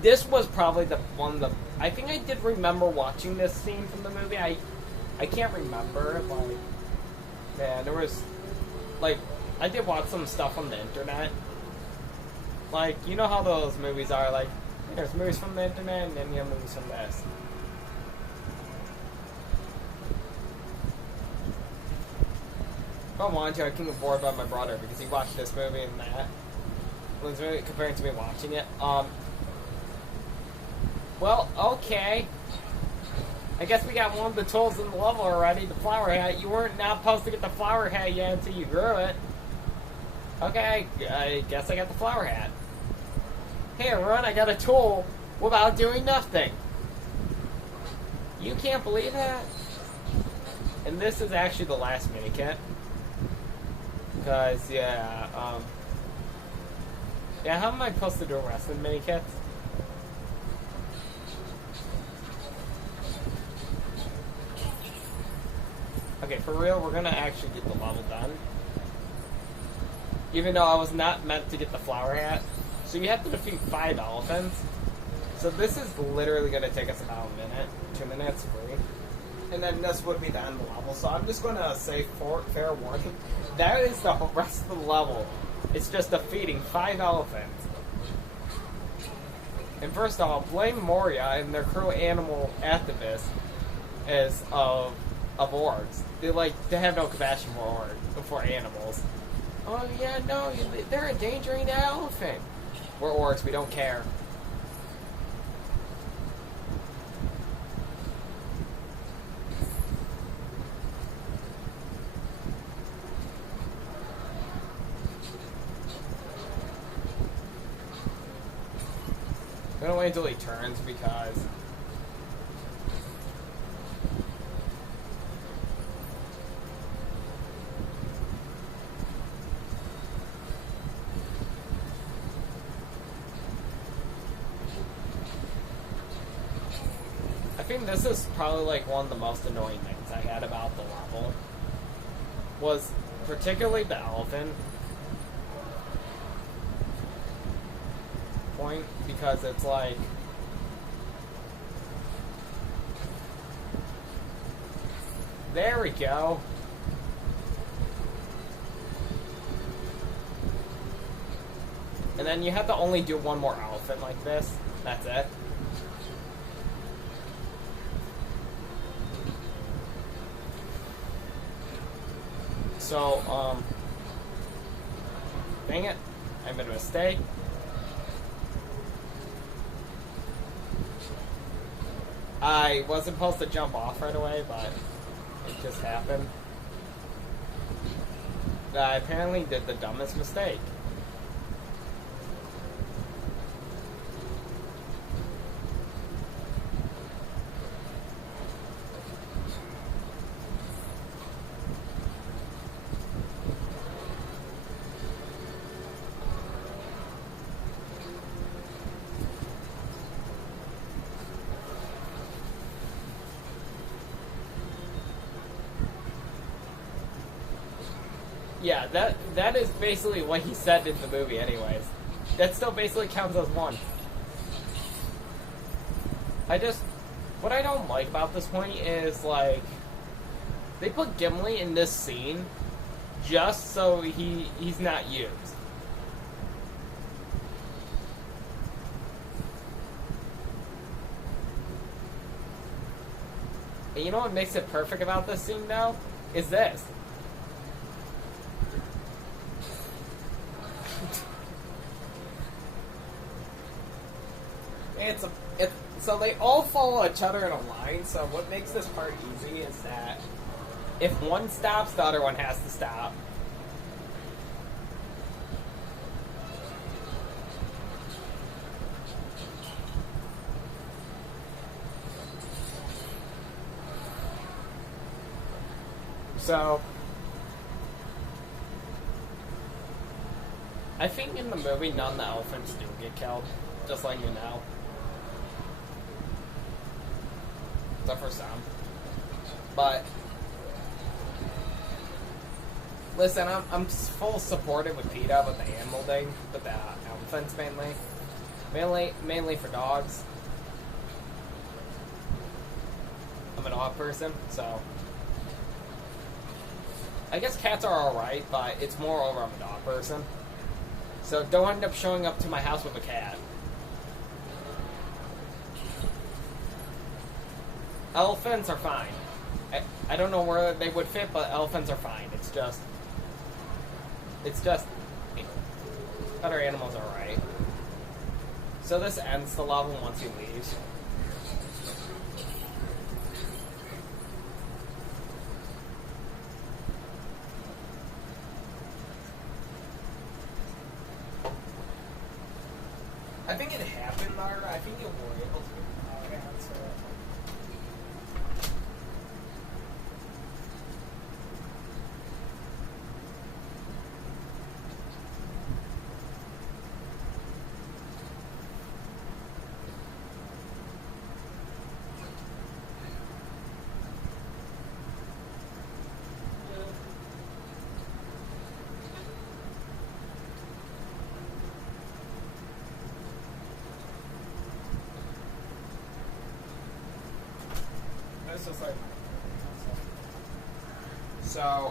This was probably the one that I think I did remember watching this scene from the movie. I can't remember, like, man, there was, like, I did watch some stuff on the internet. Like, you know how those movies are, like, there's movies from the internet and then you have movies from this. If I wanted to, I can get bored by my brother because he watched this movie and that. Was really comparing to me watching it. Well, okay. I guess we got one of the tools in the level already, the flower hat. You weren't not supposed to get the flower hat yet until you grew it. Okay, I guess I got the flower hat. Hey everyone, I got a tool without doing nothing. You can't believe that? And this is actually the last mini kit. Because, yeah, yeah, how am I supposed to do a rest of the mini kits? Okay, for real, we're gonna actually get the level done. Even though I was not meant to get the flower hat. So you have to defeat 5 elephants. So this is literally gonna take us about a minute, 2 minutes, free. And then this would be the end of the level. So I'm just gonna say fair warning. That is the rest of the level. It's just defeating 5 elephants. And first of all, blame Moria and their crew animal activists as of orcs. They have no compassion for animals. Oh yeah, no, they're endangering the elephant. We're orcs, we don't care. I'm gonna wait until he turns because I think this is probably like one of the most annoying things I had about the level. Was particularly the elephant point, because it's like there we go. And then you have to only do one more elephant like this. That's it. So, dang it, I made a mistake. I wasn't supposed to jump off right away, but it just happened. I apparently did the dumbest mistake. Yeah, that is basically what he said in the movie, anyways. That still basically counts as one. What I don't like about this point is, like, they put Gimli in this scene just so he's not used. And you know what makes it perfect about this scene, though? Is this. So they all follow each other in a line, so what makes this part easy is that if one stops, the other one has to stop. So, I think in the movie none of the elephants do get killed, just letting you know. Except for some. But, listen, I'm full supportive with PETA with the animal thing, with the elephants mainly. Mainly for dogs. I'm a dog person, so I guess cats are alright, but it's more over I'm a dog person. So don't end up showing up to my house with a cat. Elephants are fine. I don't know where they would fit, but elephants are fine. It's just other animals are alright. So this ends the level once he leaves. I think it happened, Mara. I think you were able to answer it. It's just like so.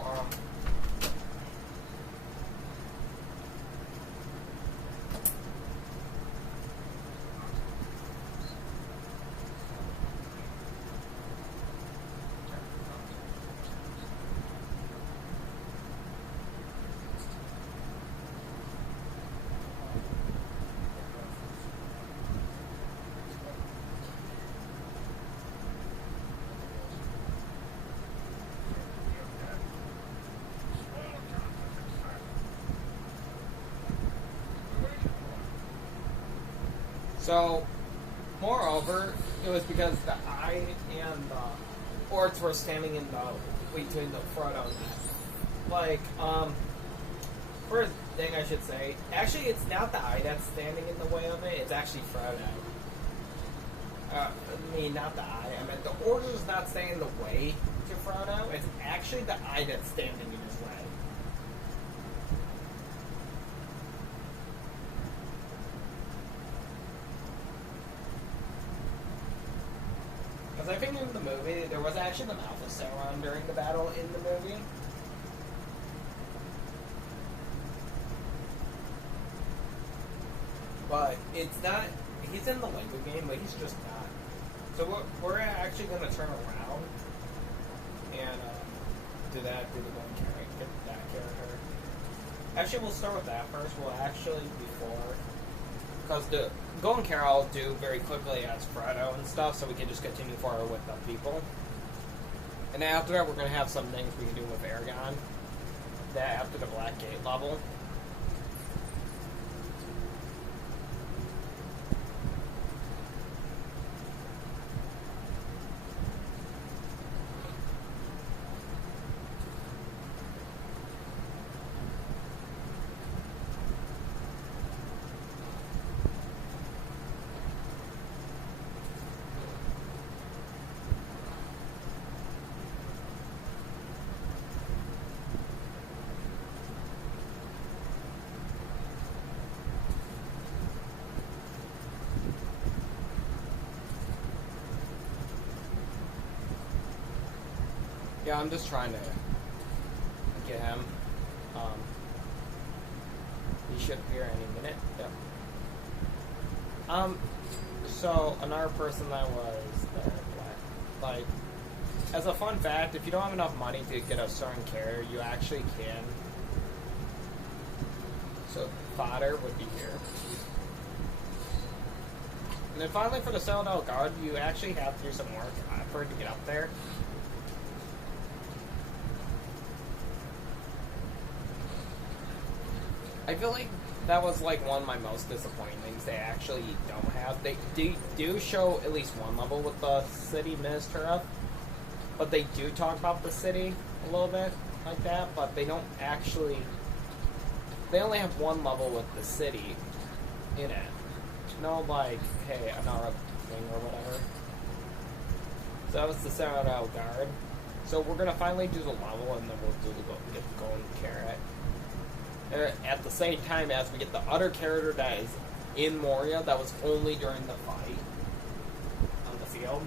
So, moreover, it was because the eye and the orcs were standing in the between the Frodo and that. Like, first thing I should say, actually, it's not the eye that's standing in the way of it. It's actually Frodo. I mean, not the eye. I meant the orc is not standing in the way to Frodo. It's actually the eye that's standing in his way. Because I think in the movie, there was actually the mouth of Sauron during the battle in the movie. But it's not, he's in the Lego game, but he's just not. So we're actually going to turn around and do the one character, get that character. Actually, we'll start with that first. We'll actually, because the Golden Carol I'll do very quickly as Frodo and stuff, so we can just continue forward with the people. And after that, we're going to have some things we can do with Aragon. That after the Black Gate level. Yeah, I'm just trying to get him. He should appear any minute. Yep. So another person that was there, like, as a fun fact, if you don't have enough money to get a certain character, you actually can. So fodder would be here. And then finally for the Citadel Guard, you actually have to do some work effort to get up there. I feel like that was like one of my most disappointing things they actually don't have. They do show at least one level with the city Minister, but they do talk about the city a little bit like that, but they don't actually. They only have one level with the city in it. No, like, hey, another thing or whatever. So that was the Citadel Guard. So we're gonna finally do the level, and then we'll do get the golden carrot. At the same time as we get the other character that is in Moria that was only during the fight on the field.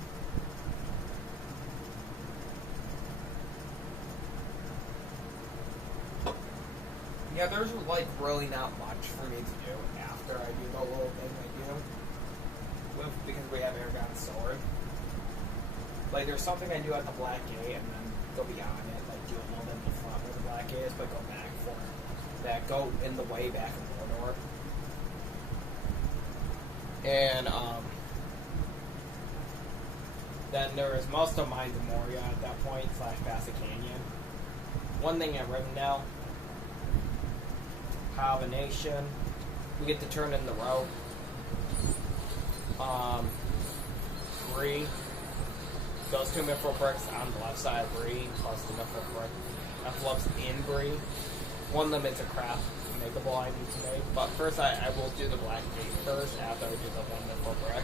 Yeah, there's like really not much for me to do after I do the little thing I do. Because we have Airgun Sword. Like there's something I do at the Black Gate and then go beyond it, like do a little bit in the front where the Black Gate is, but go back for it. That go in the way back in Mordor. And then there was most of Mines of Moria at that point, / Bassett Canyon. One thing I've written down, Power of a Nation. We get to turn in the rope. Bree. Those two Mithril bricks on the left side of Bree, plus the Mithril brick that floats in Bree. One of them is a craft makeable I need to make, but first I will do the Black Gate first after I do the one Mithril brick.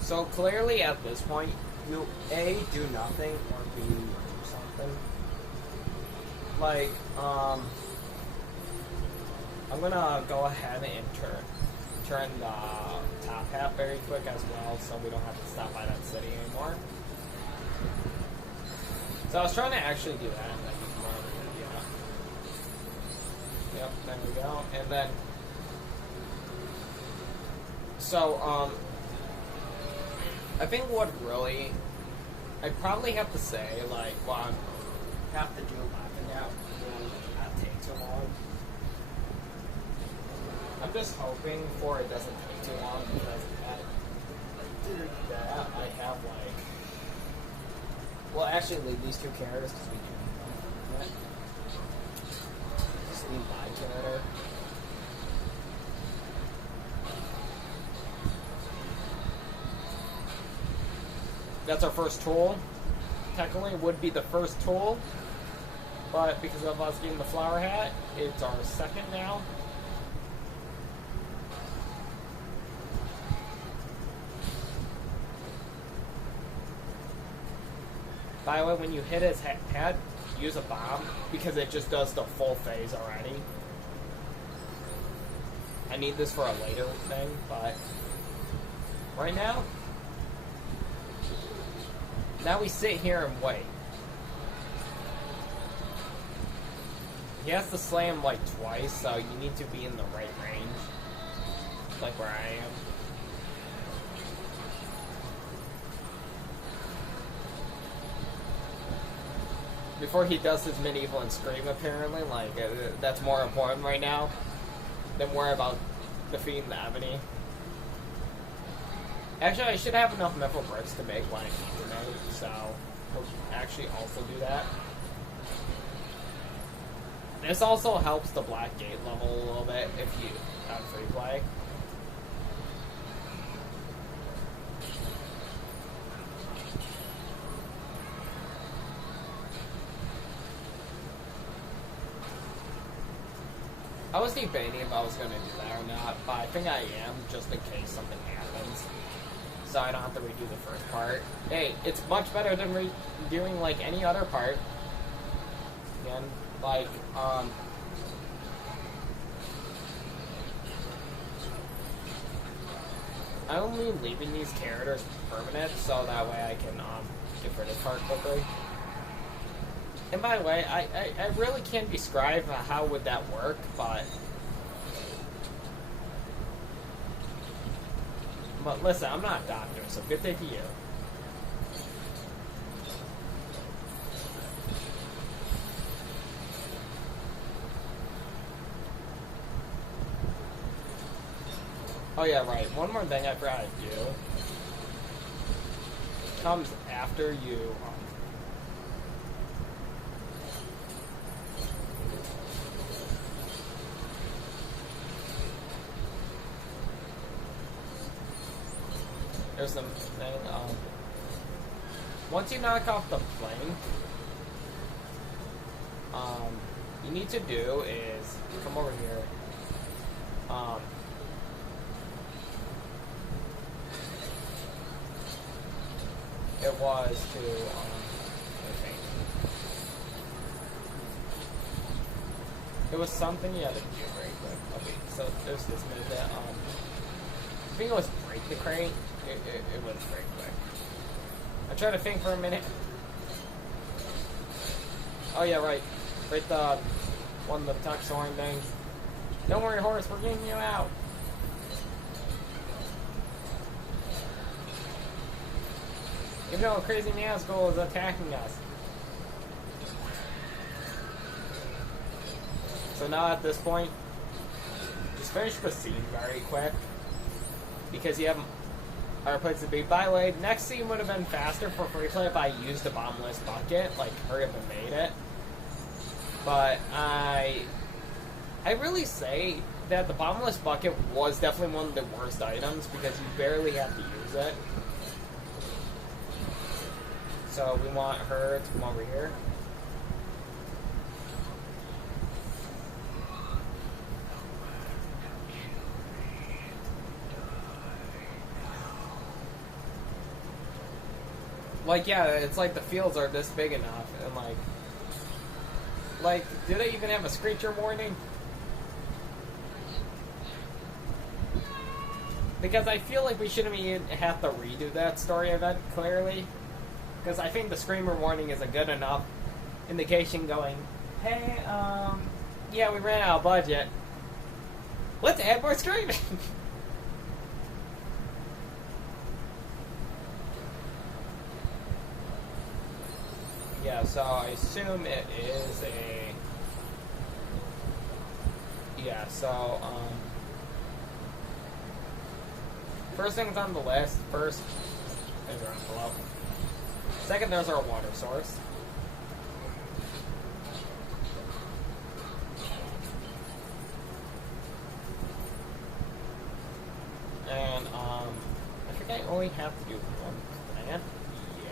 So clearly at this point, you A, do nothing, or B, do something. Like, I'm gonna go ahead and turn the top hat very quick as well, so we don't have to stop by that city anymore. So I was trying to actually do that, and then you come over here, yeah. Yep, there we go. And then, so, I think what really, I probably have to say, like, well, I have to do laughing now, it will not take too long. I'm just hoping for it doesn't take too long, because that I have, like, well, actually leave these two characters, because we can need them. Just leave my character. That's our first tool. Technically, it would be the first tool, but because of us getting the flower hat, it's our second now. By the way, when you hit his head, use a bomb, because it just does the full phase already. I need this for a later thing, but right now, we sit here and wait. He has to slam like twice, so you need to be in the right range. Like where I am. Before he does his medieval and scream, apparently, like, that's more important right now than worry about defeating the Ebony. Actually, I should have enough Mithril bricks to make what I need to make, so we'll actually also do that. This also helps the Black Gate level a little bit if you have free play. I was debating if I was going to do that or not, but I think I am, just in case something happens. So I don't have to redo the first part. Hey, it's much better than redoing, like, any other part. Again, like, I'm only leaving these characters permanent so that way I can get rid of her quickly. And by the way, I really can't describe how would that work, but listen, I'm not a doctor, so good day to you. Oh yeah, right. One more thing I forgot to do. Comes after you. There's some thing. Once you knock off the plank, you need to do is come over here. It was to, it was something you had to do very quick. Okay, so there's this movement. I think it was break the crate. It was very quick. I tried to think for a minute. Oh yeah, right. Right, the one of the tuck soaring things. Don't worry, horse, we're getting you out. Even though a crazy Nazgul is attacking us. So now at this point, just finish the scene very quick. Because you have other places to be. By the way, next scene would have been faster for free play if I used the bottomless bucket. Like, hurry up and made it. But I really say that the bottomless bucket was definitely one of the worst items because you barely have to use it. So we want her to come over here. Like, yeah, it's like the fields are this big enough, and like, do they even have a screecher warning? Because I feel like we shouldn't even have to redo that story event, clearly. Because I think the screamer warning is a good enough indication going, hey, yeah, we ran out of budget. Let's add more screaming! Yeah, so I assume it is a... Yeah, so, first things on the list, first, there's our envelope. Second, there's our water source. And, I think I only have to do one plant. Yeah.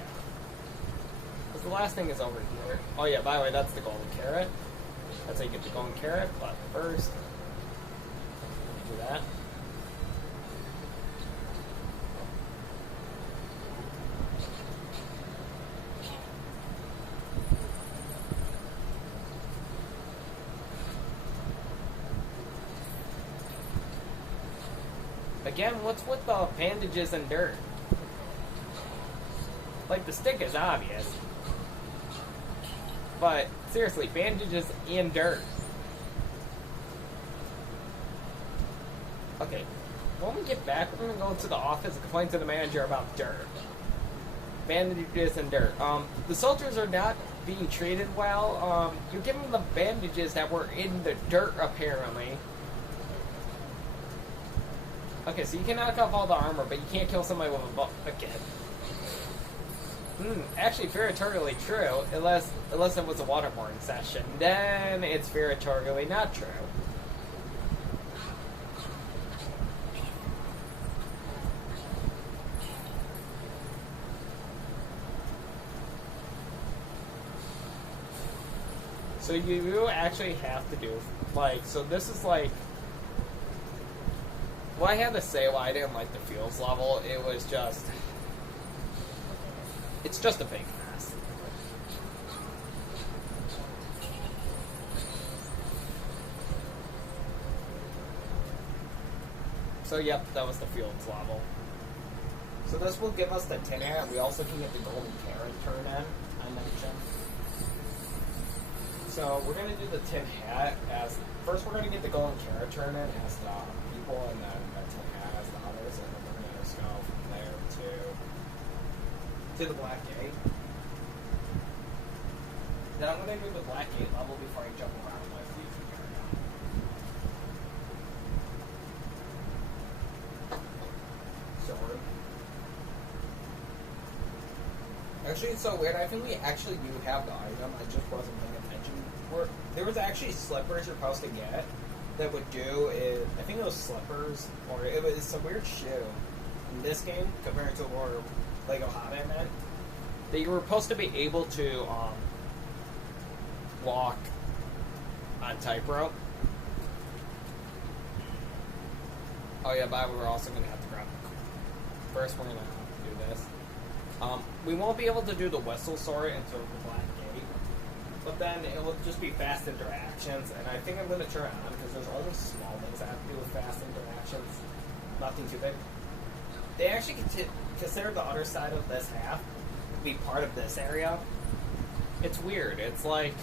Because the last thing is over here. Oh yeah, by the way, that's the golden carrot. That's how you get the golden carrot, but first, do that. Again, what's with the bandages and dirt? Like, the stick is obvious. But, seriously, bandages and dirt. Okay, when we get back, we're gonna go to the office and complain to the manager about dirt. Bandages and dirt. The soldiers are not being treated well. You're giving them the bandages that were in the dirt, apparently. Okay, so you can knock off all the armor, but you can't kill somebody with a bucket. Actually, veritorially true, unless it was a waterboarding session. Then it's veritorially not true. So you actually have to do, like, so this is like, well, I had to say why I didn't like the fields level. It was just, it's just a big mess. So yep, that was the fields level. So this will give us the tin hat. We also can get the golden carrot turn in, I mentioned. So we're going to do the tin hat as... First we're going to get the golden carrot turn in as the people, and then the tin hat as the others, and then we're going to just go from there to the black gate. Then I'm going to do the black gate level before I jump around with the area. Sword. Actually, it's so weird. I think we actually do have the item. I just wasn't paying attention. There was actually slippers you're supposed to get that would do is, I think it was slippers, or it was some weird shoe in this game compared to where Lego Hobbit meant, that you were supposed to be able to walk on tightrope. Oh yeah, but we're also going to have to grab the... First we're going to have to do this. We won't be able to do the whistle sword until the black gate, but then it will just be fast interactions, and I think I'm going to turn it on because there's only small things I have to do with fast interactions. Nothing too big. They actually consider the other side of this half to be part of this area. It's weird. It's like,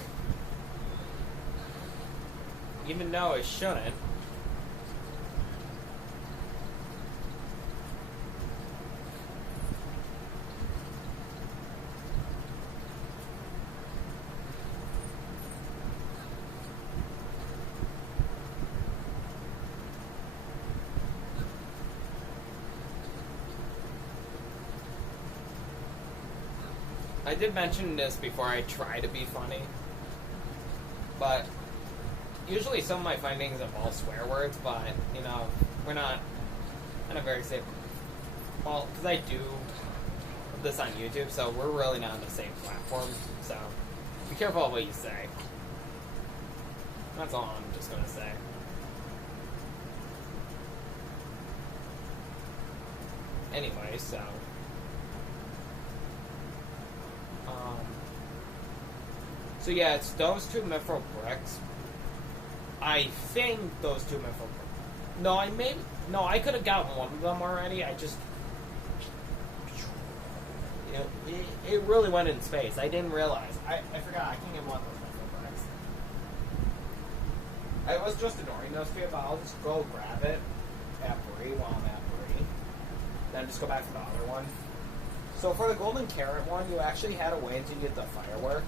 even though it shouldn't, I did mention this before. I try to be funny, but usually some of my findings involve swear words, but, you know, we're not in a very safe... Well, because I do this on YouTube, so we're really not on the same platform, so be careful of what you say. That's all I'm just going to say. Anyway, so... So yeah, it's those two mithril bricks. I think those two mithril bricks. No, I could have gotten one of them already. I just... It really went in space. I didn't realize. I forgot. I can get one of those mithril bricks. I was just ignoring those two, but I'll just go grab it at Bree while I'm at Bree. Then just go back to the other one. So for the golden carrot one, you actually had a way to get the firework.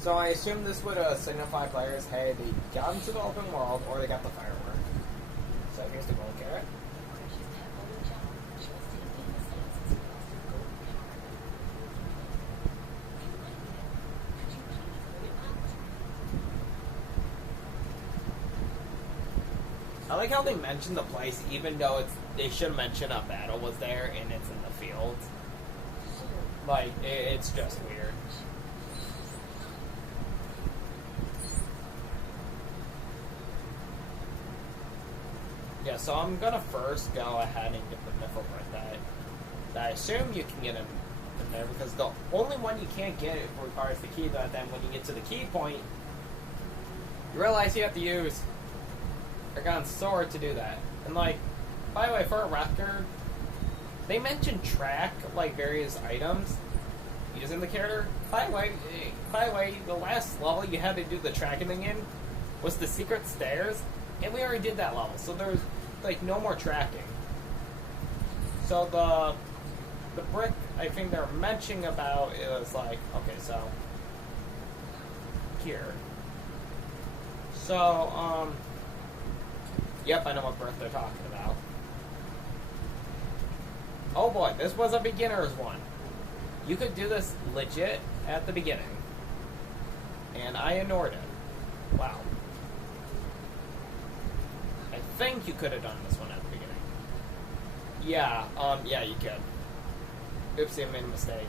So I assume this would signify players, hey, they got into the open world or they got the firework. So here's the golden carrot. I like how they mention the place, even though they should mention a battle was there and it's in the field. Like, it's just weird. Yeah, so I'm gonna first go ahead and get the mithril brick that I assume you can get in there, because the only one you can't get requires the key, but then when you get to the key point, you realize you have to use Ergon's sword to do that. And like, by the way, for a record, they mentioned track like various items using the character. By the way, the last level you had to do the tracking thing in was the secret stairs. And we already did that level, so there's like no more tracking. So the brick I think they're mentioning about is like, okay, so here. So yep, I know what brick they're talking about. Oh boy, this was a beginner's one. You could do this legit at the beginning, and I ignored it. Wow. I think you could have done this one at the beginning. Yeah, yeah, you could. Oopsie, I made a mistake.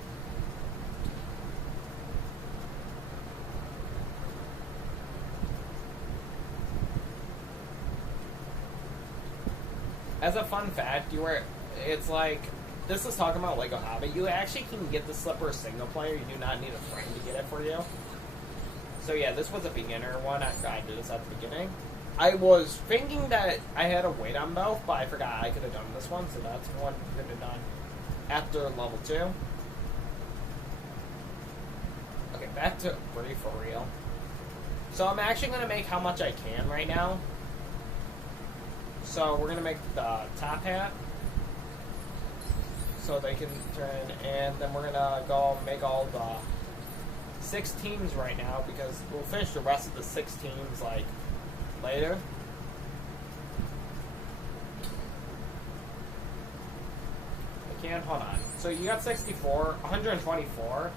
As a fun fact, it's like, this is talking about Lego Hobbit. You actually can get the slipper single player. You do not need a friend to get it for you. So yeah, this was a beginner one. I tried to do this at the beginning. I was thinking that I had to wait on both, but I forgot I could have done this one, so that's one I could have done after level 2. Okay, back to Free for real. So I'm actually going to make how much I can right now. So we're going to make the top hat. So they can turn, and then we're going to go make all the 6 teams right now, because we'll finish the rest of the 6 teams, like, later. I can't, hold on. So you got 64, 124.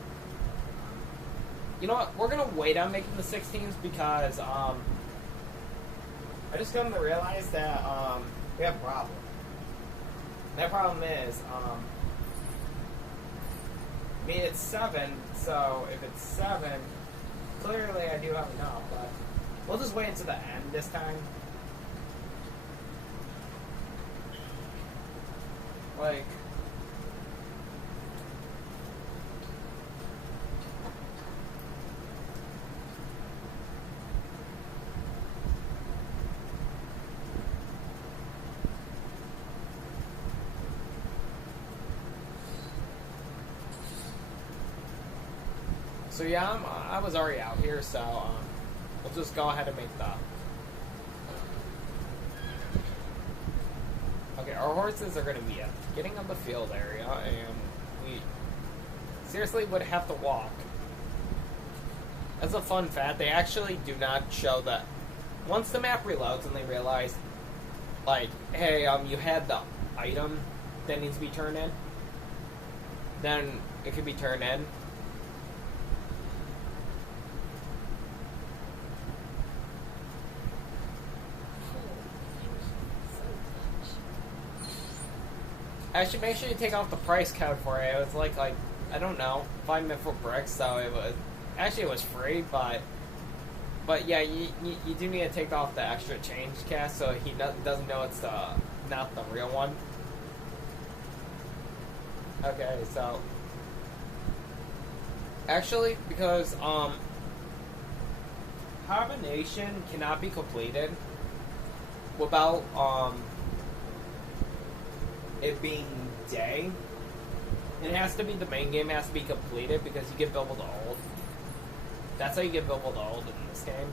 You know what, we're going to wait on making the 6 teams, because, I just come to realize that, we have a problem. That problem is, I mean, it's 7, so if it's 7, clearly I do have enough, but we'll just wait until the end this time. Like, so yeah, I was already out here, so we'll just go ahead and make the... Okay, our horses are going to be at the beginning of the field area, and we seriously would have to walk. As a fun fact, they actually do not show that... Once the map reloads and they realize, like, hey, you had the item that needs to be turned in, then it can be turned in. Actually, make sure you take off the price code for it. It was like I don't know, 5 Mithril bricks, so it was... Actually, it was free, but yeah, you do need to take off the extra change cast so he doesn't know it's not the real one. Okay, so... Actually, because, Carbonation cannot be completed without, it being day. It has to be, the main game has to be completed because you get Bilbo the Old. That's how you get Bilbo the Old in this game.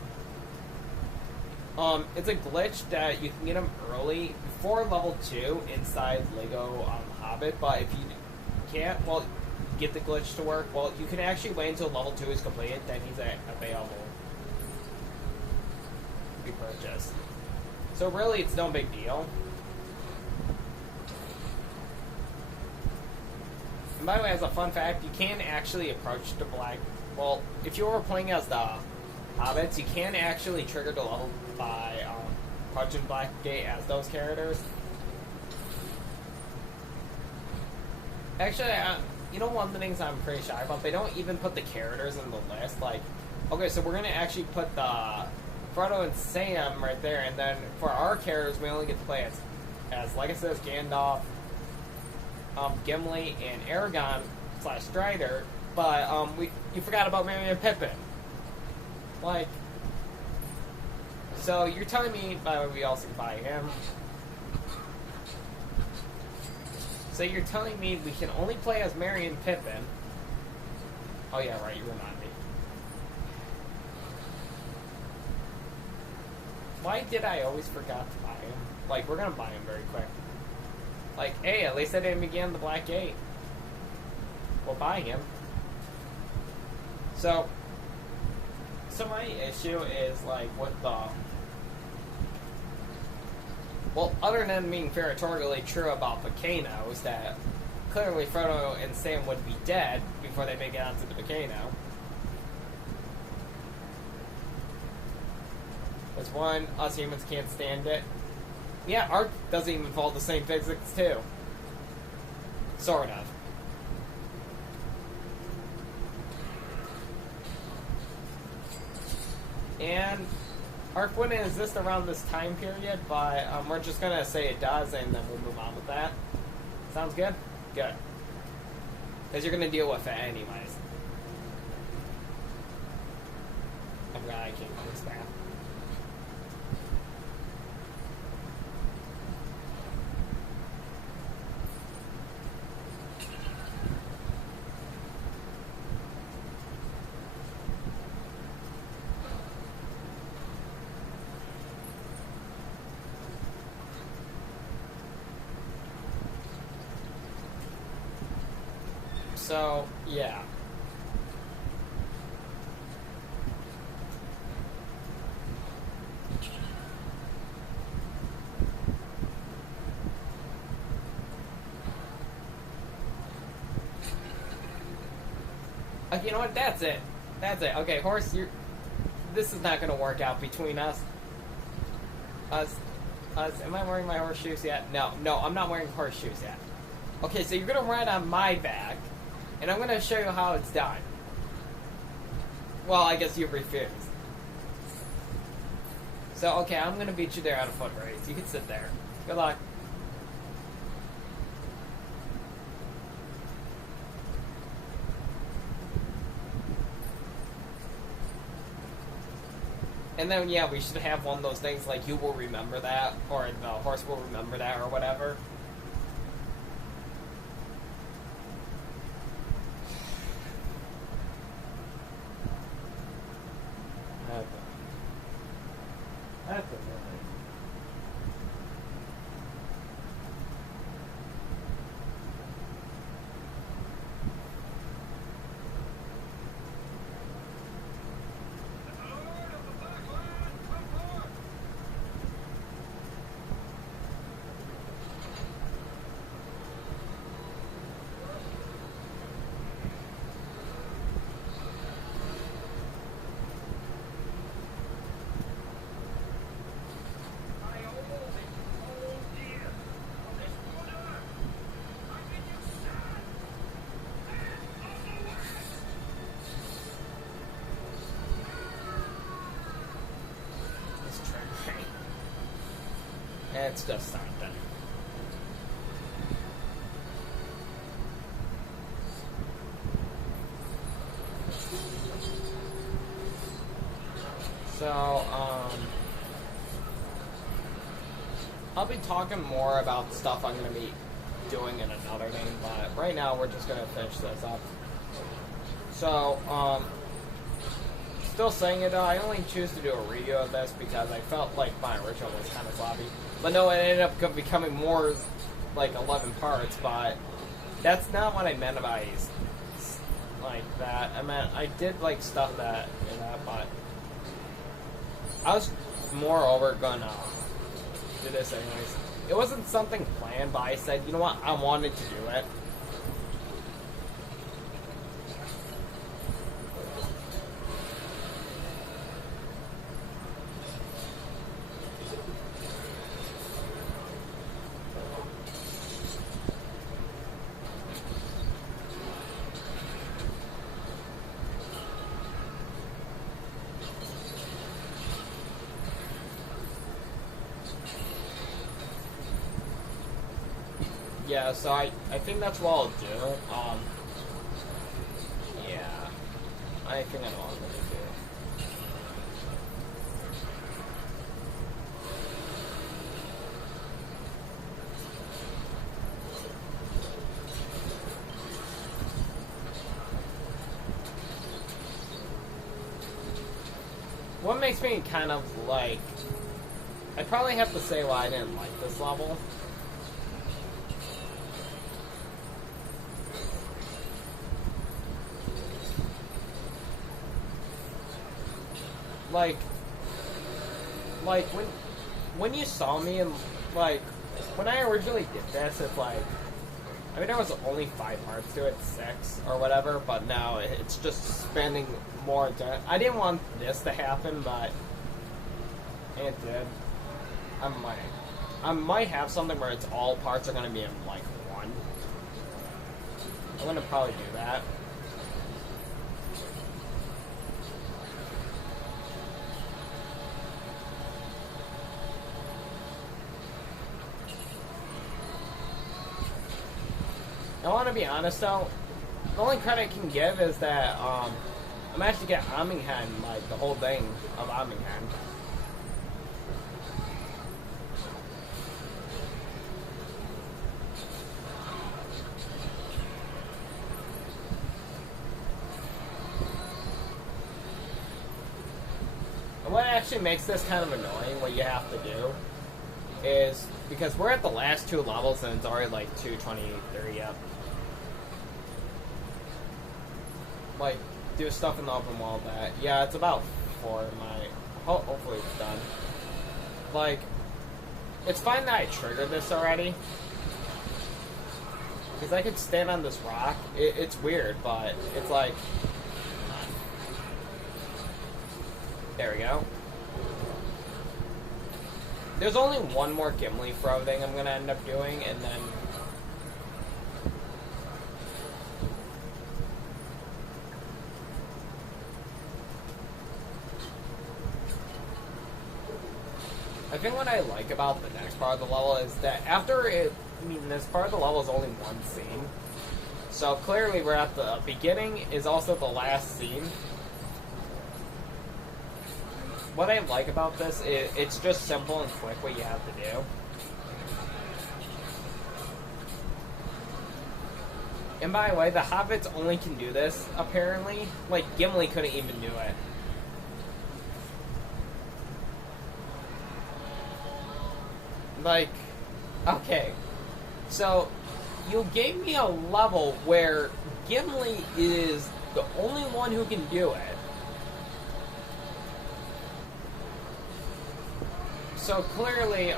It's a glitch that you can get them early, before level 2 inside Lego Hobbit, but if you can't, well, get the glitch to work, well, you can actually wait until level 2 is completed, then he's available to be purchased. So really, it's no big deal. And by the way, as a fun fact, you can actually approach the black... Well, if you were playing as the Hobbits, you can actually trigger the level by approaching Blackgate as those characters. Actually, you know, one of the things I'm pretty shy about, they don't even put the characters in the list. Like, okay, so we're going to actually put the Frodo and Sam right there, and then for our characters, we only get to play as Legolas, Gandalf, Gimli, and Aragorn / Strider, but you forgot about Merry and Pippin. Like, so you're telling me, by the way, we also can buy him. So you're telling me we can only play as Merry and Pippin. Oh yeah, right, you remind me. Why did I always forget to buy him? Like, we're gonna buy him very quick. Like, hey, at least I didn't begin the Black Gate. We'll buy him. So my issue is, like, with the... Well, other than being territorially true about volcanoes, that clearly Frodo and Sam would be dead before they make it onto the volcano. Because one, us humans can't stand it. Yeah, Ark doesn't even follow the same physics, too. Sort of. And Ark wouldn't exist around this time period, but we're just going to say it does, and then we'll move on with that. Sounds good? Good. Because you're going to deal with it anyways. I forgot I can't on this path. So, yeah. You know what? That's it. That's it. Okay, horse, you're... This is not going to work out between us. Us. Am I wearing my horseshoes yet? No, I'm not wearing horseshoes yet. Okay, so you're going to ride on my back, and I'm going to show you how it's done. Well, I guess you refused. So, okay, I'm going to beat you there at a foot race. You can sit there. Good luck. And then, yeah, we should have one of those things like you will remember that, or the horse will remember that, or whatever. That's annoying. It's just something. So, I'll be talking more about stuff I'm going to be doing in another game, but right now we're just going to finish this up. So, still saying it, I only choose to do a review of this because I felt like my original was kind of sloppy. But no, it ended up becoming more like 11 parts, but that's not what I meant by like that. I meant I did like stuff that, you know, but I was moreover gonna do this anyways. It wasn't something planned, but I said, you know what, I wanted to do it. Yeah, so I think that's what I'll do. Yeah, I think I know what I'm gonna do. What makes me kind of like... I'd probably have to say why I didn't like this level. Like when you saw me and like when I originally did this, it's like, I mean, there was only 5 parts to it, 6 or whatever, but now it's just spending more time. I didn't want this to happen, but it did. I might have something where it's all parts are gonna be in like one. I'm gonna probably do that. I want to be honest though, the only credit I can give is that I'm actually getting Omnighen, like the whole thing of Omnighen. And what actually makes this kind of annoying, what you have to do, is because we're at the last 2 levels and it's already like 2:23 up. like, do stuff in the open world that, yeah, it's about 4 in my, hopefully it's done. Like, it's fine that I triggered this already. Because I could stand on this rock. It's weird, but it's like... There we go. There's only one more Gimli throw thing I'm going to end up doing, and then... I think what I like about the next part of the level is that after it... I mean, this part of the level is only one scene. So clearly we're at the beginning is also the last scene. What I like about this is it's just simple and quick what you have to do. And by the way, the hobbits only can do this, apparently. Like, Gimli couldn't even do it. Like, okay. So, you gave me a level where Gimli is the only one who can do it. So clearly,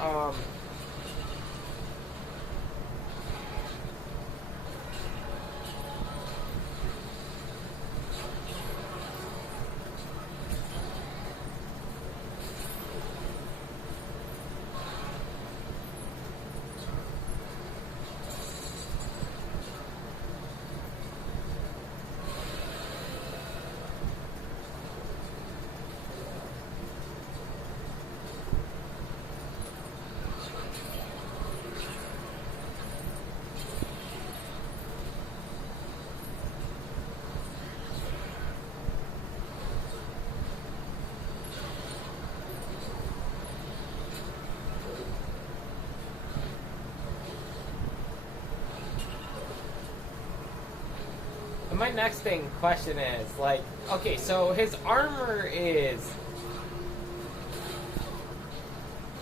my next question is, like, okay, so his armor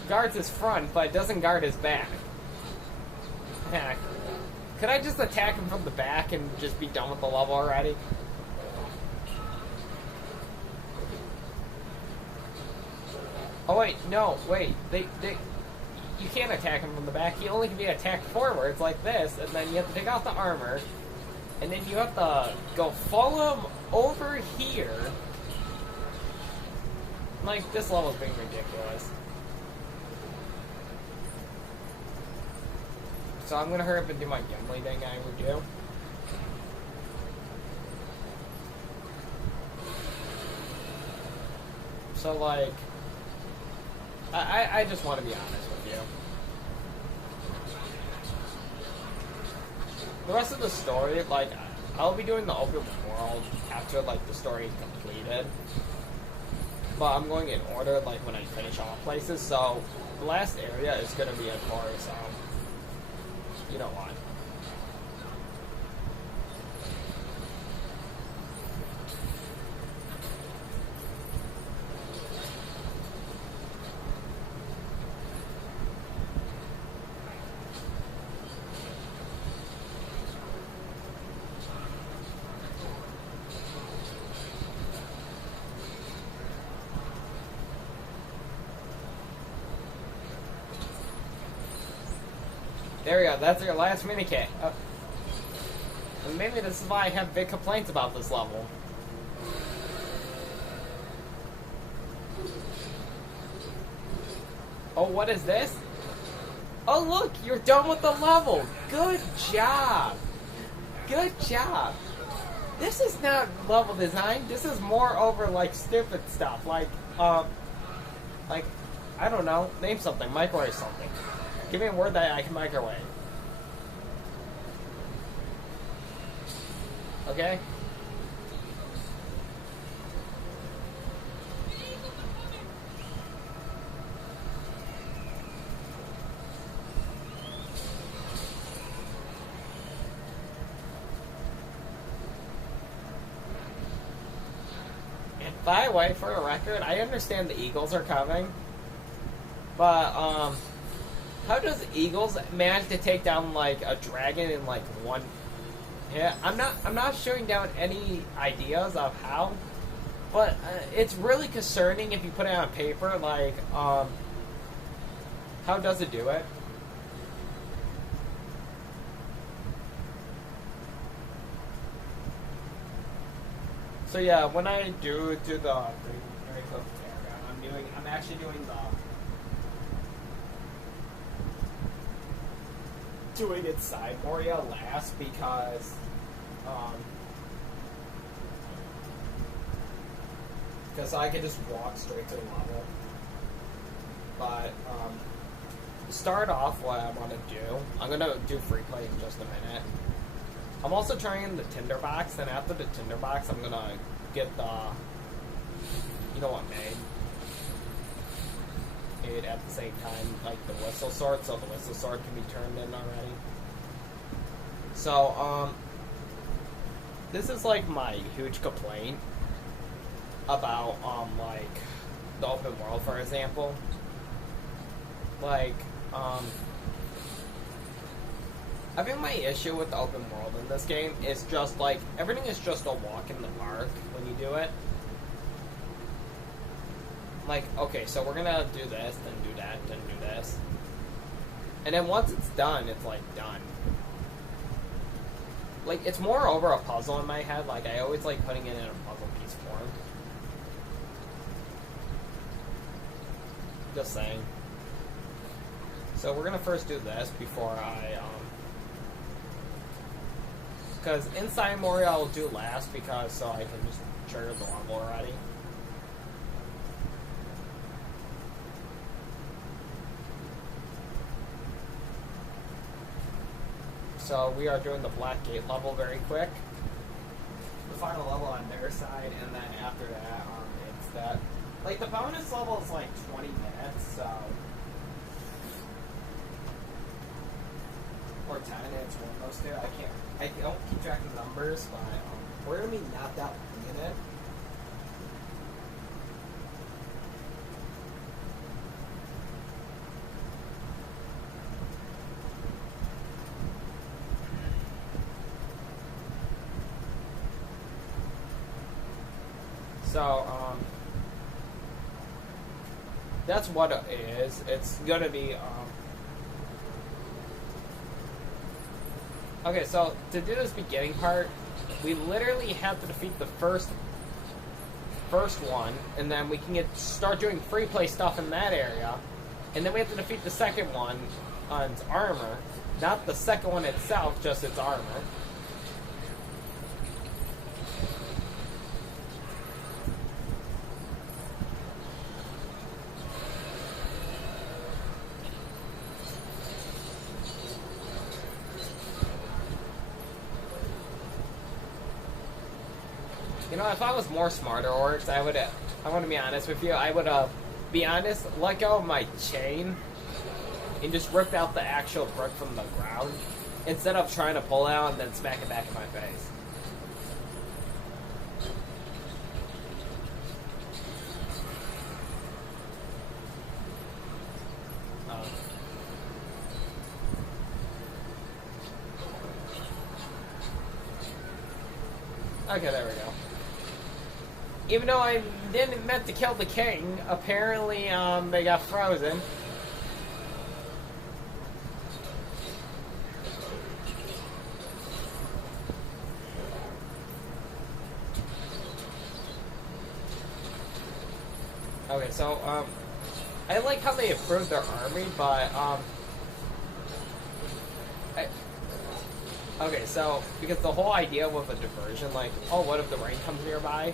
guards his front, but it doesn't guard his back. Yeah. Could I just attack him from the back and just be done with the level already? Oh wait, no, wait, you can't attack him from the back, he only can be attacked forwards like this, and then you have to take out the armor. And then you have to go follow him over here. Like, this level's being ridiculous. So I'm gonna hurry up and do my Gimli thing I would do. So, like, I just want to be honest with you. The rest of the story, like, I'll be doing the open world after, like, the story is completed. But I'm going in order, like, when I finish all places. So, the last area is going to be, of course, you know what. There we go, that's your last mini-kit. Maybe this is why I have big complaints about this level. Oh, what is this? Oh look, you're done with the level! Good job! Good job! This is not level design, this is more over, like, stupid stuff, like, I don't know, name something, microwave something. Give me a word that I can microwave. Okay? And by the way, for the record, I understand the eagles are coming. But, how does eagles manage to take down, like, a dragon in, like, one... Yeah, I'm not shooting down any ideas of how, but it's really concerning if you put it on paper. Like, how does it do it? So yeah, when I do the very close paragraph, I'm actually doing its side Moria last because I can just walk straight to the level. But start off what I want to do. I'm gonna do free play in just a minute. I'm also trying the tinderbox, and after the tinderbox, I'm gonna get the, you know what, made at the same time, like the whistle sword, so the whistle sword can be turned in already. So, this is like my huge complaint about, like, the open world, for example. Like, I think my issue with the open world in this game is just, like, everything is just a walk in the park when you do it. Like, okay, so we're gonna do this, then do that, then do this. And then once it's done, it's, like, done. Like, it's more over a puzzle in my head. Like, I always like putting it in a puzzle piece form. Just saying. So we're gonna first do this before I, because inside Moria I'll do last because so I can just trigger the level already. So we are doing the Black Gate level very quick. The final level on their side, and then after that, it's that. Like, the bonus level is like 20 minutes, so. Or 10, it's one of those two. I don't keep track of numbers, but we're gonna be not that long in it. So, that's what it is. It's gonna be, okay, so to do this beginning part, we literally have to defeat the first one, and then we can start doing free play stuff in that area, and then we have to defeat the second one on its armor, not the second one itself, just its armor. You know, if I was more smarter orcs, I want to be honest with you, I would, let go of my chain and just rip out the actual brick from the ground instead of trying to pull it out and then smack it back in my face. Okay, there we go. Even though I didn't meant to kill the king, apparently they got frozen. Okay, so I like how they improved their army, but okay, so because the whole idea with a diversion, like, oh, what if the rain comes nearby?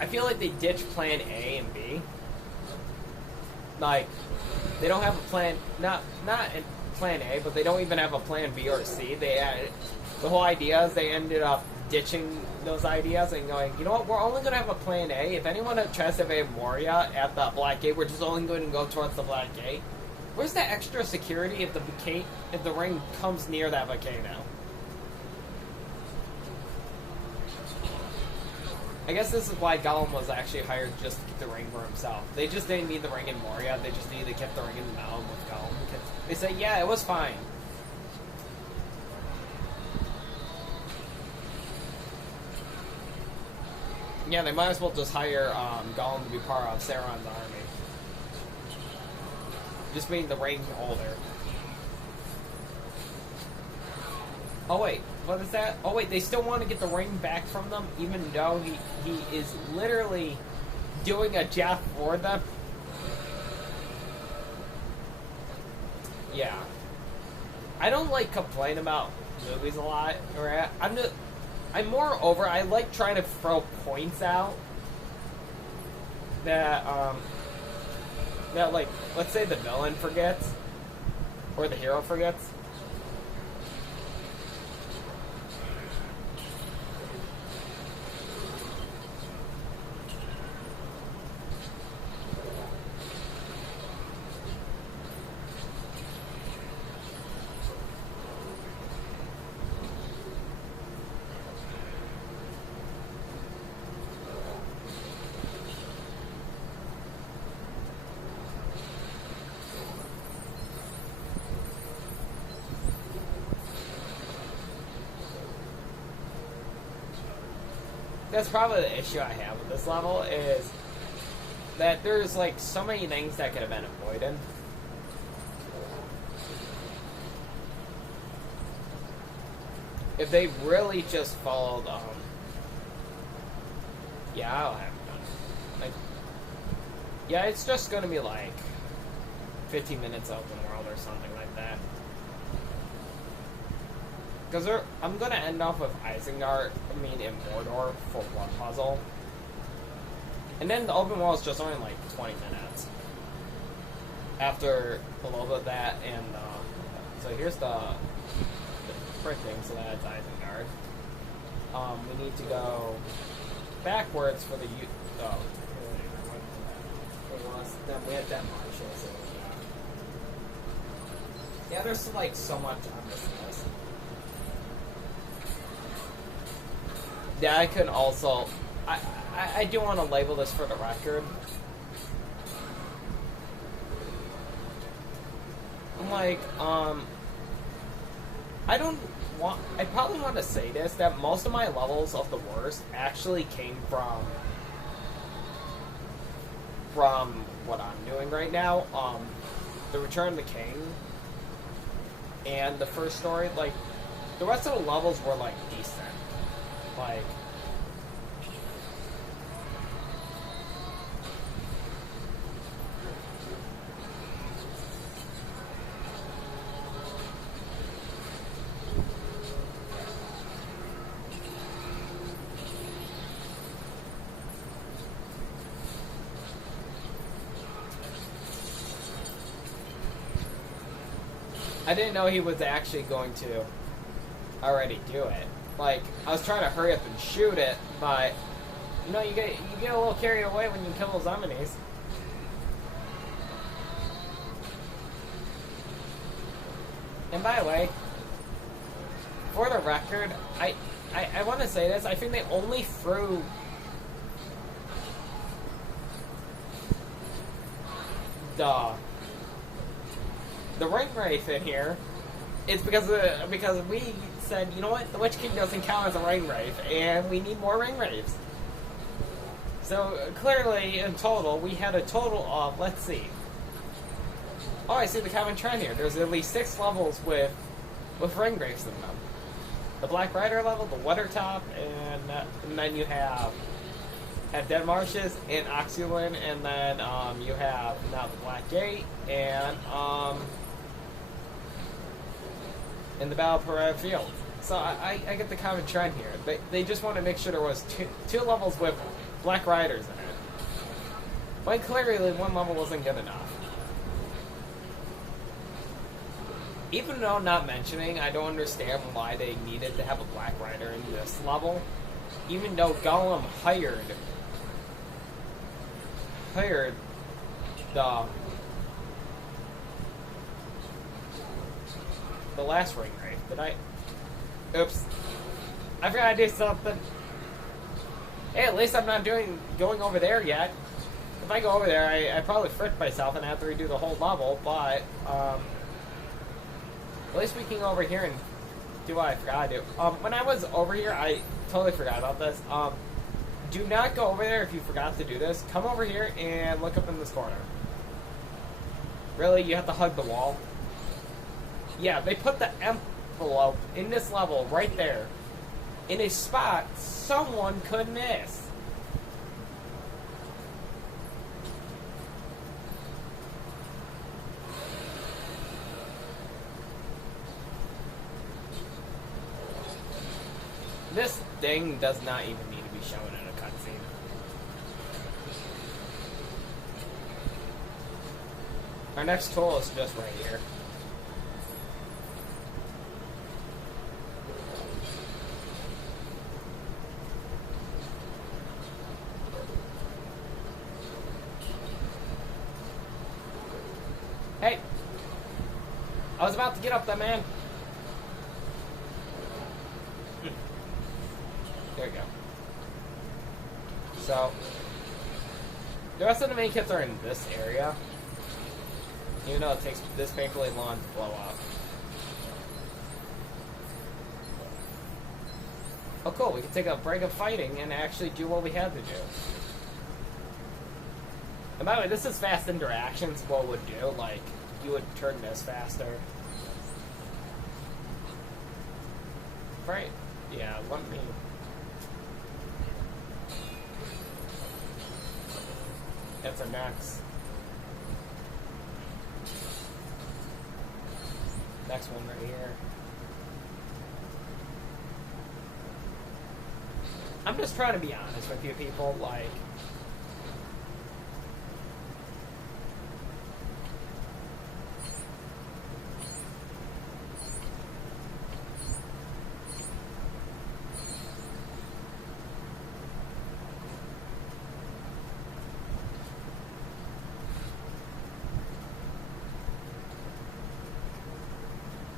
I feel like they ditched plan A and B. Like, they don't have a plan, not plan A, but they don't even have a plan B or C. The whole idea is they ended up ditching those ideas and going, you know what, we're only going to have a plan A. If anyone tries to invade Moria at the Black Gate, we're just only going to go towards the Black Gate. Where's the extra security if the ring comes near that volcano? I guess this is why Gollum was actually hired just to keep the ring for himself. They just didn't need the ring in Moria, they just needed to keep the ring in the mountain with Gollum. They said, yeah, it was fine. Yeah, they might as well just hire Gollum to be part of Sauron's army. Just being the ring holder. Oh wait, what is that? Oh wait, they still want to get the ring back from them, even though he is literally doing a job for them. Yeah. I don't like complain about movies a lot, or I'm more over. I like trying to throw points out that that, like, let's say the villain forgets or the hero forgets. That's probably the issue I have with this level, is that there's, like, so many things that could have been avoided. If they really just followed, yeah, I'll have it done. Like, yeah, it's just gonna be, like, 15 minutes open world or something like that. Because I'm going to end off with Isengard, in Mordor for one puzzle. And then the open world is just only like 20 minutes. After a little bit of that, and so here's the frick thing, so that's Isengard. We need to go backwards for the we had that marshal, so yeah, there's like so much on this list. Yeah, I could also... I do want to label this for the record. I'm like, I don't want... I probably want to say this, that most of my levels of the worst actually came from what I'm doing right now. The Return of the King and the first story. Like, the rest of the levels were, like, decent. Like, I didn't know he was actually going to already do it. Like, I was trying to hurry up and shoot it, but you know, you get a little carried away when you kill those enemies. And by the way, for the record, I want to say this. I think they only threw the ring wraith in here. It's because we said, you know what, the Witch King doesn't count as a ring wraith, and we need more ring wraiths. So clearly, in total, we had a total of, let's see. Oh, I see the common trend here. There's at least 6 levels with ring wraiths in them. The Black Rider level, the Weathertop, and then you have Dead Marshes and Oxulin, and then you have now the Black Gate and in the Battle of Pariah Field. So I get the common trend here. They just want to make sure there was two levels with Black Riders in it. But clearly one level wasn't good enough. Even though not mentioning, I don't understand why they needed to have a Black Rider in this level. Even though Gollum hired the last ring wraith. Did I? Oops. I forgot to do something. Hey, at least I'm not going over there yet. If I go over there, I probably frick myself and have to redo the whole level, but at least we can go over here and do what I forgot to do. When I was over here, I totally forgot about this. do not go over there if you forgot to do this. Come over here and look up in this corner. Really? You have to hug the wall? Yeah, they put the envelope in this level right there. In a spot someone could miss. This thing does not even need to be shown in a cutscene. Our next tool is just right here. Hey! I was about to get up there, man. There we go. So, the rest of the main kits are in this area. Even though it takes this painfully long to blow up. Oh cool, we can take a break of fighting and actually do what we had to do. And by the way, this is fast interactions, what would do, like, you would turn this faster. Right? Yeah, let me... That's our next. Next one right here. I'm just trying to be honest with you people, like...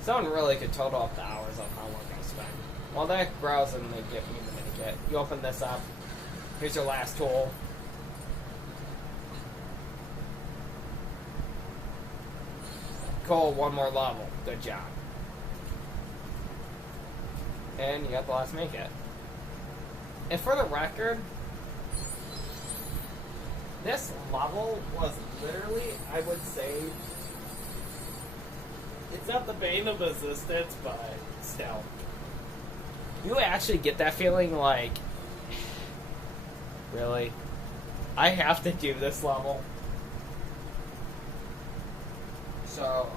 Someone really could total up the hours on how we're going to spend. While they're browsing, they get me the mini-kit. You open this up. Here's your last tool. Cool, one more level. Good job. And you got the last mini-kit. And for the record, this level was literally, I would say, it's not the bane of existence, but still. You actually get that feeling like, really? I have to do this level. So,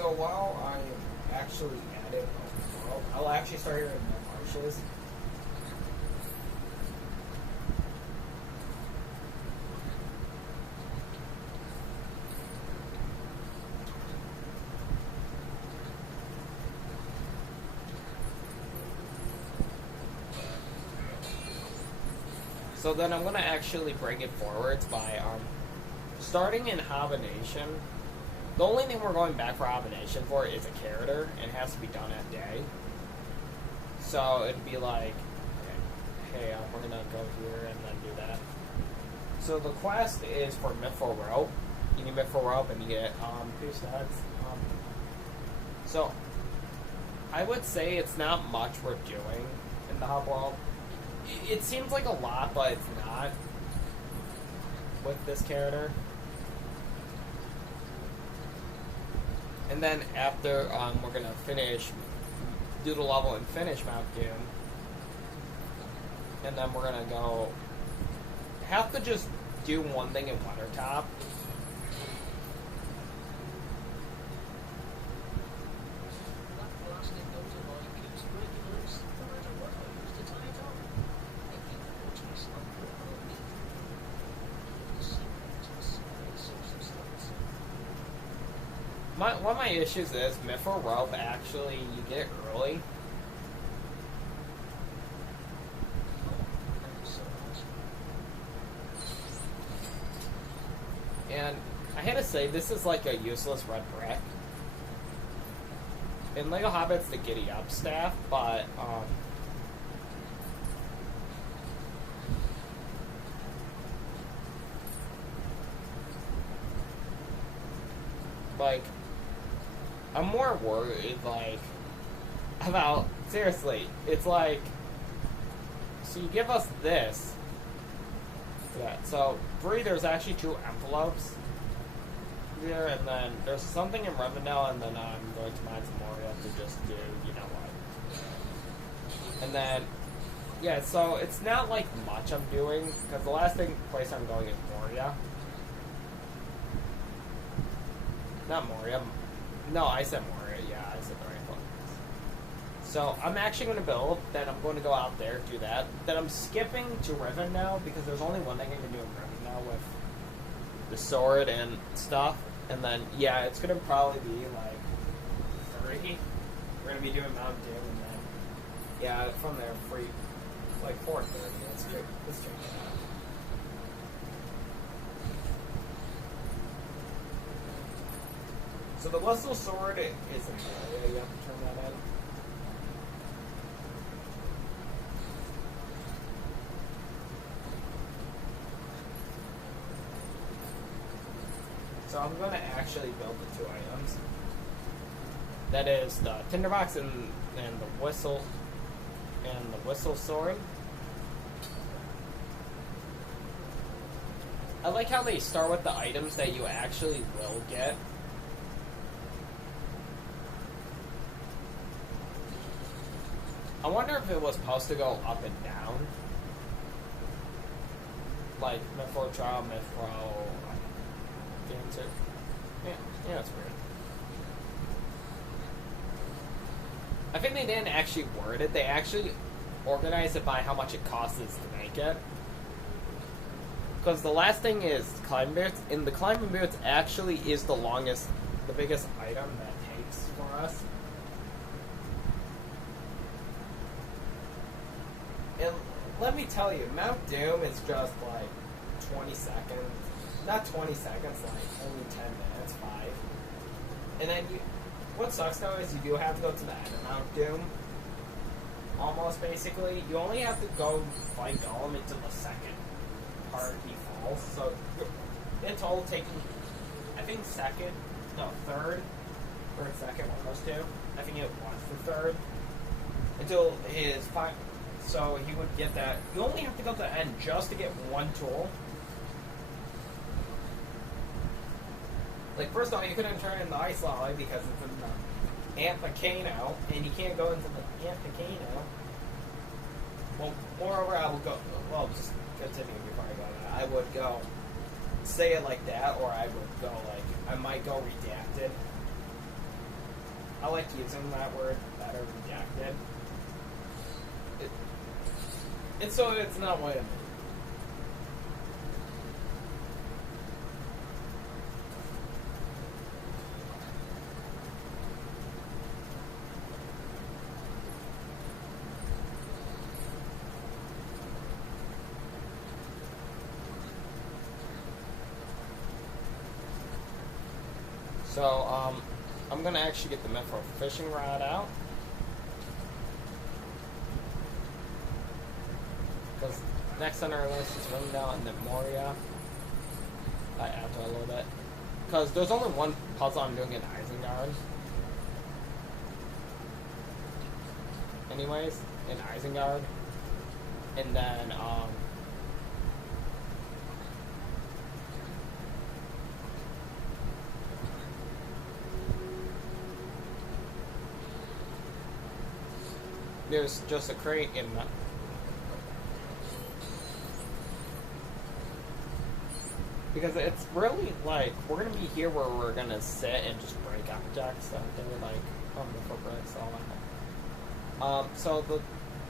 So while I'm actually at it, I'll actually start here in the marshes. So then I'm going to actually bring it forwards by starting in Hibernation. The only thing we're going back for Hibernation for is a character, and it has to be done at day. So it'd be like, okay, hey, we're going to go here and then do that. So the quest is for Mithril Rope. You need Mithril Rope and you get 2 studs. So I would say it's not much we're doing in the hub world. It seems like a lot, but it's not with this character. And then after we're gonna do the level and finish Mount Doom, and then we're gonna go. Have to just do one thing in Weathertop. One of my issues is Mithril Rope actually you get early. And I had to say, this is like a useless red brick. in Lego Hobbit's the Giddy Up staff, but like, I'm more worried, like, about, seriously, it's like, so you give us this, yeah, so, there's actually 2 envelopes here, and then there's something in Rivendell, and then I'm going to mine some Moria to just do, you know what. And then, yeah, so it's not, like, much I'm doing, because the last place I'm going is Moria. Not Moria. No, I said Moria. Yeah, I said the right place. So I'm actually going to build. Then I'm going to go out there, do that. Then I'm skipping to Rivendell because there's only one thing I can do in Rivendell with the sword and stuff. And then, yeah, it's going to probably be like 3. We're going to be doing Mount Doom, and then, yeah, from there, free, like 4:30. Let's check it out. So the Whistle Sword is in there. You have to turn that in. So I'm going to actually build the 2 items. That is the Tinderbox and the Whistle Sword. I like how they start with the items that you actually will get. I wonder if it was supposed to go up and down. Like, Mythro Trial, Mythro... Dancer. Yeah, it's weird. I think they didn't actually word it. They actually organized it by how much it costs to make it. Because the last thing is Climbing Boots. And the Climbing Boots actually is the biggest item that takes for us. And let me tell you, Mount Doom is just like 20 seconds. Not 20 seconds, like only 10 minutes, 5. And then what sucks though is you do have to go to the end of Mount Doom. Almost basically. You only have to go fight Gollum until the second part he falls. So in total taking, I think third, or second, one of those 2. I think it was the third. Until his so he would get that. You only have to go to the end just to get 1 tool. Like, first of all, you couldn't turn in the Ice Lolly because it's in the Anthacano, and you can't go into the Anthacano. Well, moreover, I will go, well, just continue before I go that. I would go, say it like that, or I would go, like, I might go redacted. I like using that word better, redacted. And so it's not what it means. So, I'm gonna actually get the Mythro fishing rod out. Because next on our list is Rivendell and then Moria. I add to a little bit. Because there's only one puzzle I'm doing in Isengard. Anyways, in Isengard. And then, there's just a crate in the... Because it's really, like, we're going to be here where we're going to sit and just break objects out there, like, before bricks, all that. So the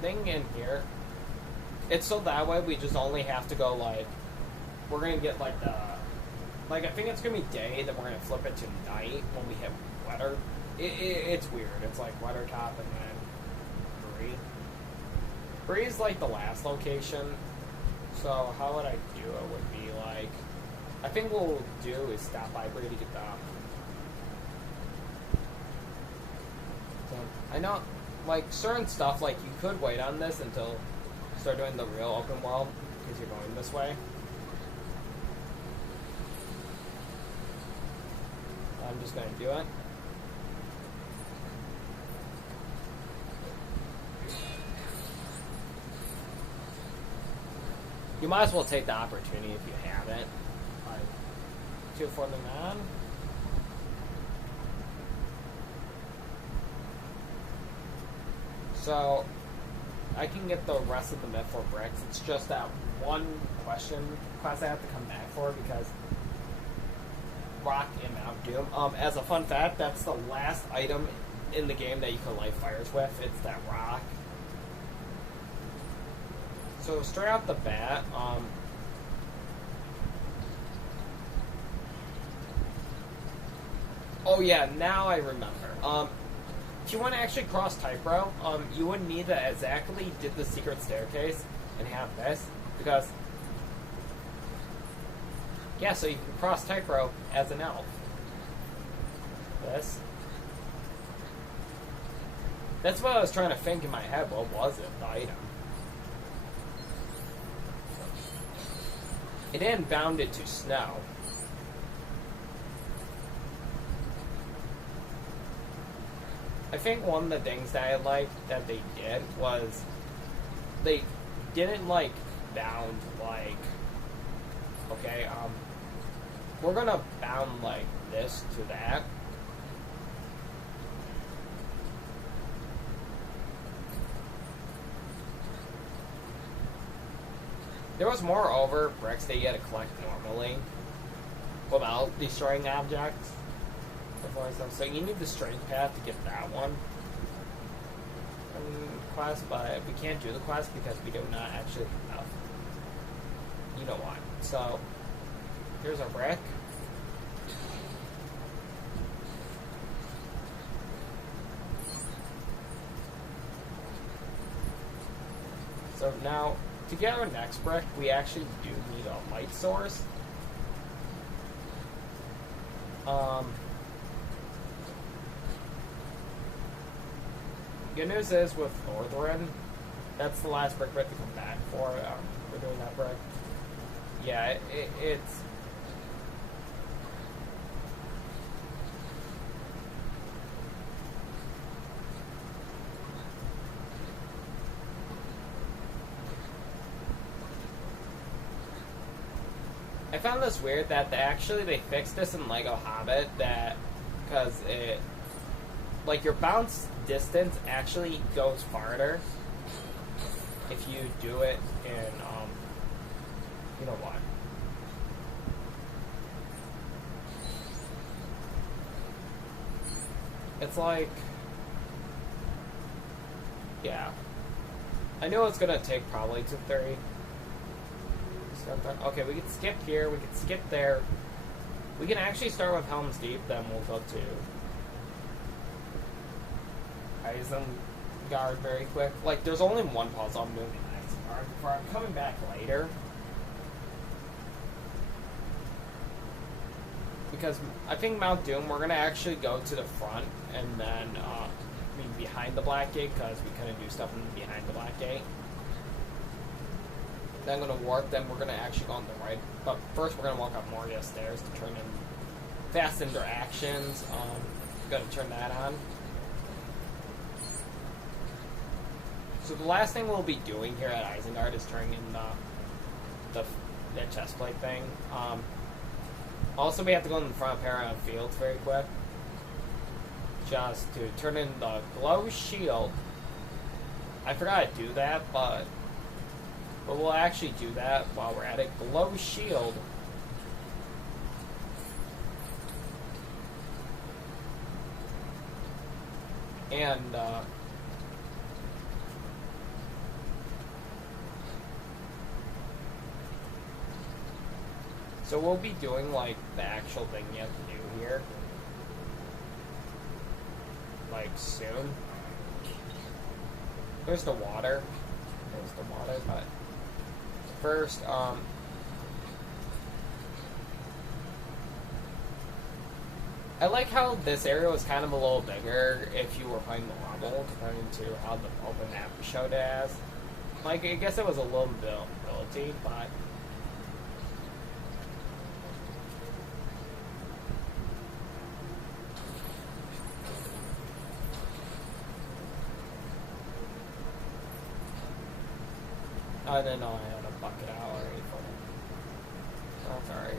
thing in here, it's so that way we just only have to go, like, we're going to get, like, the... Like, I think it's going to be day, then we're going to flip it to night when we hit weather. It's weird. It's, like, weather top and then... Bree's like the last location, so how would I do it would be like, I think what we'll do is stop by Bree to get know, like, certain stuff, like, you could wait on this until you start doing the real open world, because you're going this way. I'm just gonna do it. You might as well take the opportunity if you haven't. Like, 2 for the man. So, I can get the rest of the myth for bricks. It's just that one question quest I have to come back for because rock in Mount Doom. As a fun fact, that's the last item in the game that you can light fires with. It's that rock. So straight out the bat, oh yeah, now I remember. If you want to actually cross Typro, you wouldn't need to exactly did the secret staircase and have this, because yeah, so you can cross Typro as an elf. This. That's what I was trying to think in my head. What was it? The item. It didn't bound it to snow. I think one of the things that I liked that they did was they didn't like bound like, okay, we're gonna bound like this to that. There was moreover bricks that you had to collect normally without destroying objects. So you need the strength path to get that one quest, but we can't do the quest because we do not actually have, you know what. So here's our brick. So now, to get our next brick, we actually do need a light source. Good news is with Mordor, that's the last brick we have to come back for. We're doing that brick. Yeah, it's... I found this weird that they fixed this in Lego Hobbit, that because it, like, your bounce distance actually goes farther if you do it in you know what, it's like, yeah, I know it's gonna take probably to 30. Okay, we can skip here, we can skip there. We can actually start with Helm's Deep, then we'll go to Isengard very quick. Like, there's only one puzzle I'm doing in Isengard before I'm coming back later. Because I think Mount Doom, we're going to actually go to the front and then be behind the Black Gate, because we couldn't do stuff behind the Black Gate. Then I'm going to warp, then we're going to actually go on the right. But first we're going to walk up Moria stairs to turn in fast interactions. Got to turn that on. So the last thing we'll be doing here at Isengard is turning in the chestplate thing. Also, we have to go in the front of Paragon Fields very quick. Just to turn in the glow shield. I forgot to do that, but we'll actually do that while we're at it. Glow shield. And, so we'll be doing, like, the actual thing you have to do here. Like, soon. There's the water. There's the water, but first, I like how this area was kind of a little bigger if you were playing the level compared to how the open map showed it as. Like, I guess it was a little ability, but... I didn't know I had a bucket out already for it. That's alright.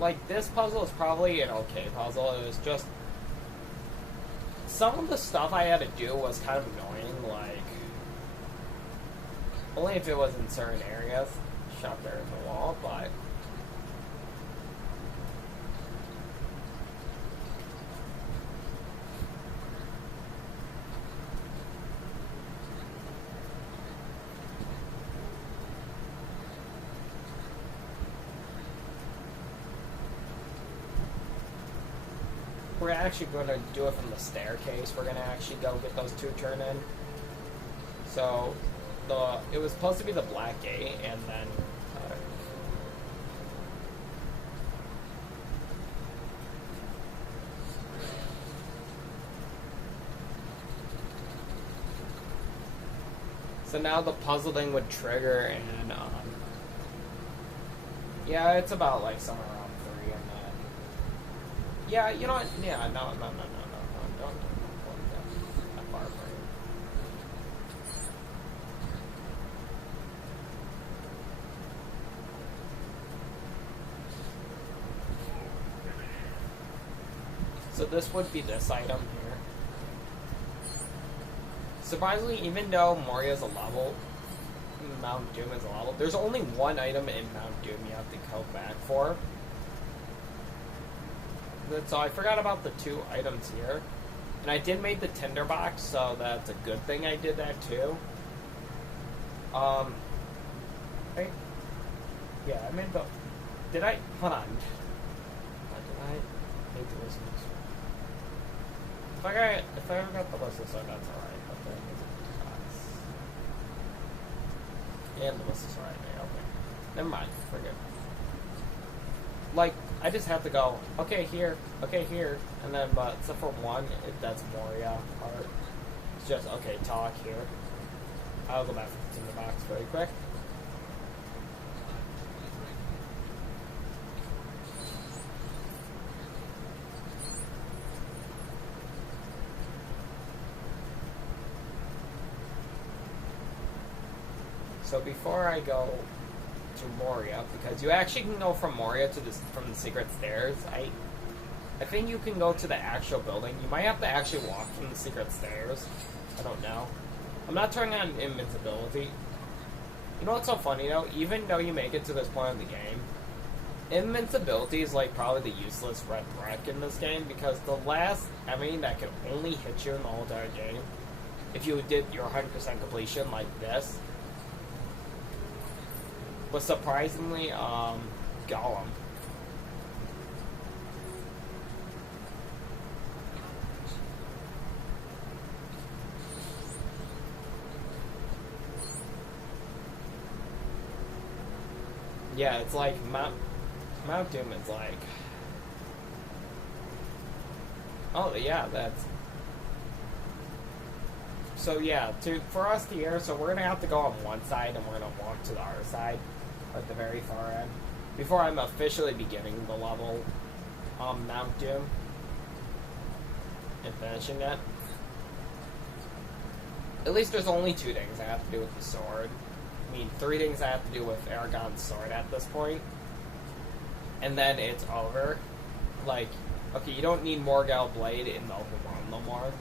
Like, this puzzle is probably an okay puzzle. It was just... Some of the stuff I had to do was kind of annoying, like... Only if it was in certain areas. Shot there in the wall, but... We're actually going to do it from the staircase. We're going to actually go get those two turned in. So, it was supposed to be the black gate, and then... So now the puzzle thing would trigger, and, yeah, it's about, like, somewhere around 3, and then... Yeah, you know what? Yeah, no, don't that far for you. So this would be this item here. Surprisingly, even though Moria's a level, Mount Doom is a level, there's only one item in Mount Doom you have to go back for. So I forgot about the two items here. And I did make the tinderbox, so that's a good thing I did that too. Right? Yeah, I made the... Did I... Hold on. Did I make the list? If I ever got the list, so that's alright. But then and the list is alright there, okay. Never mind, forget. Like, I just have to go, okay, here, and then, but except for one, that's Moria part. It's just, okay, talk here. I'll go back to the box very quick. So before I go to Moria, because you actually can go from Moria to this from the secret stairs. I think you can go to the actual building. You might have to actually walk from the secret stairs. I don't know. I'm not turning on invincibility. You know what's so funny though? Even though you make it to this point of the game, invincibility is like probably the useless red brick in this game, because the last enemy that can only hit you in the whole entire game, if you did your 100% completion like this, was surprisingly, Gollum. Yeah, it's like Mount Doom is like... Oh, yeah, that's... So yeah, for us here, so we're gonna have to go on one side and we're gonna walk to the other side. At the very far end, before I'm officially beginning the level, Mount Doom, and finishing it. At least there's only 2 things I have to do with the sword. I mean, 3 things I have to do with Aragon's sword at this point, and then it's over. Like, okay, you don't need Morgul Blade in the open world no more.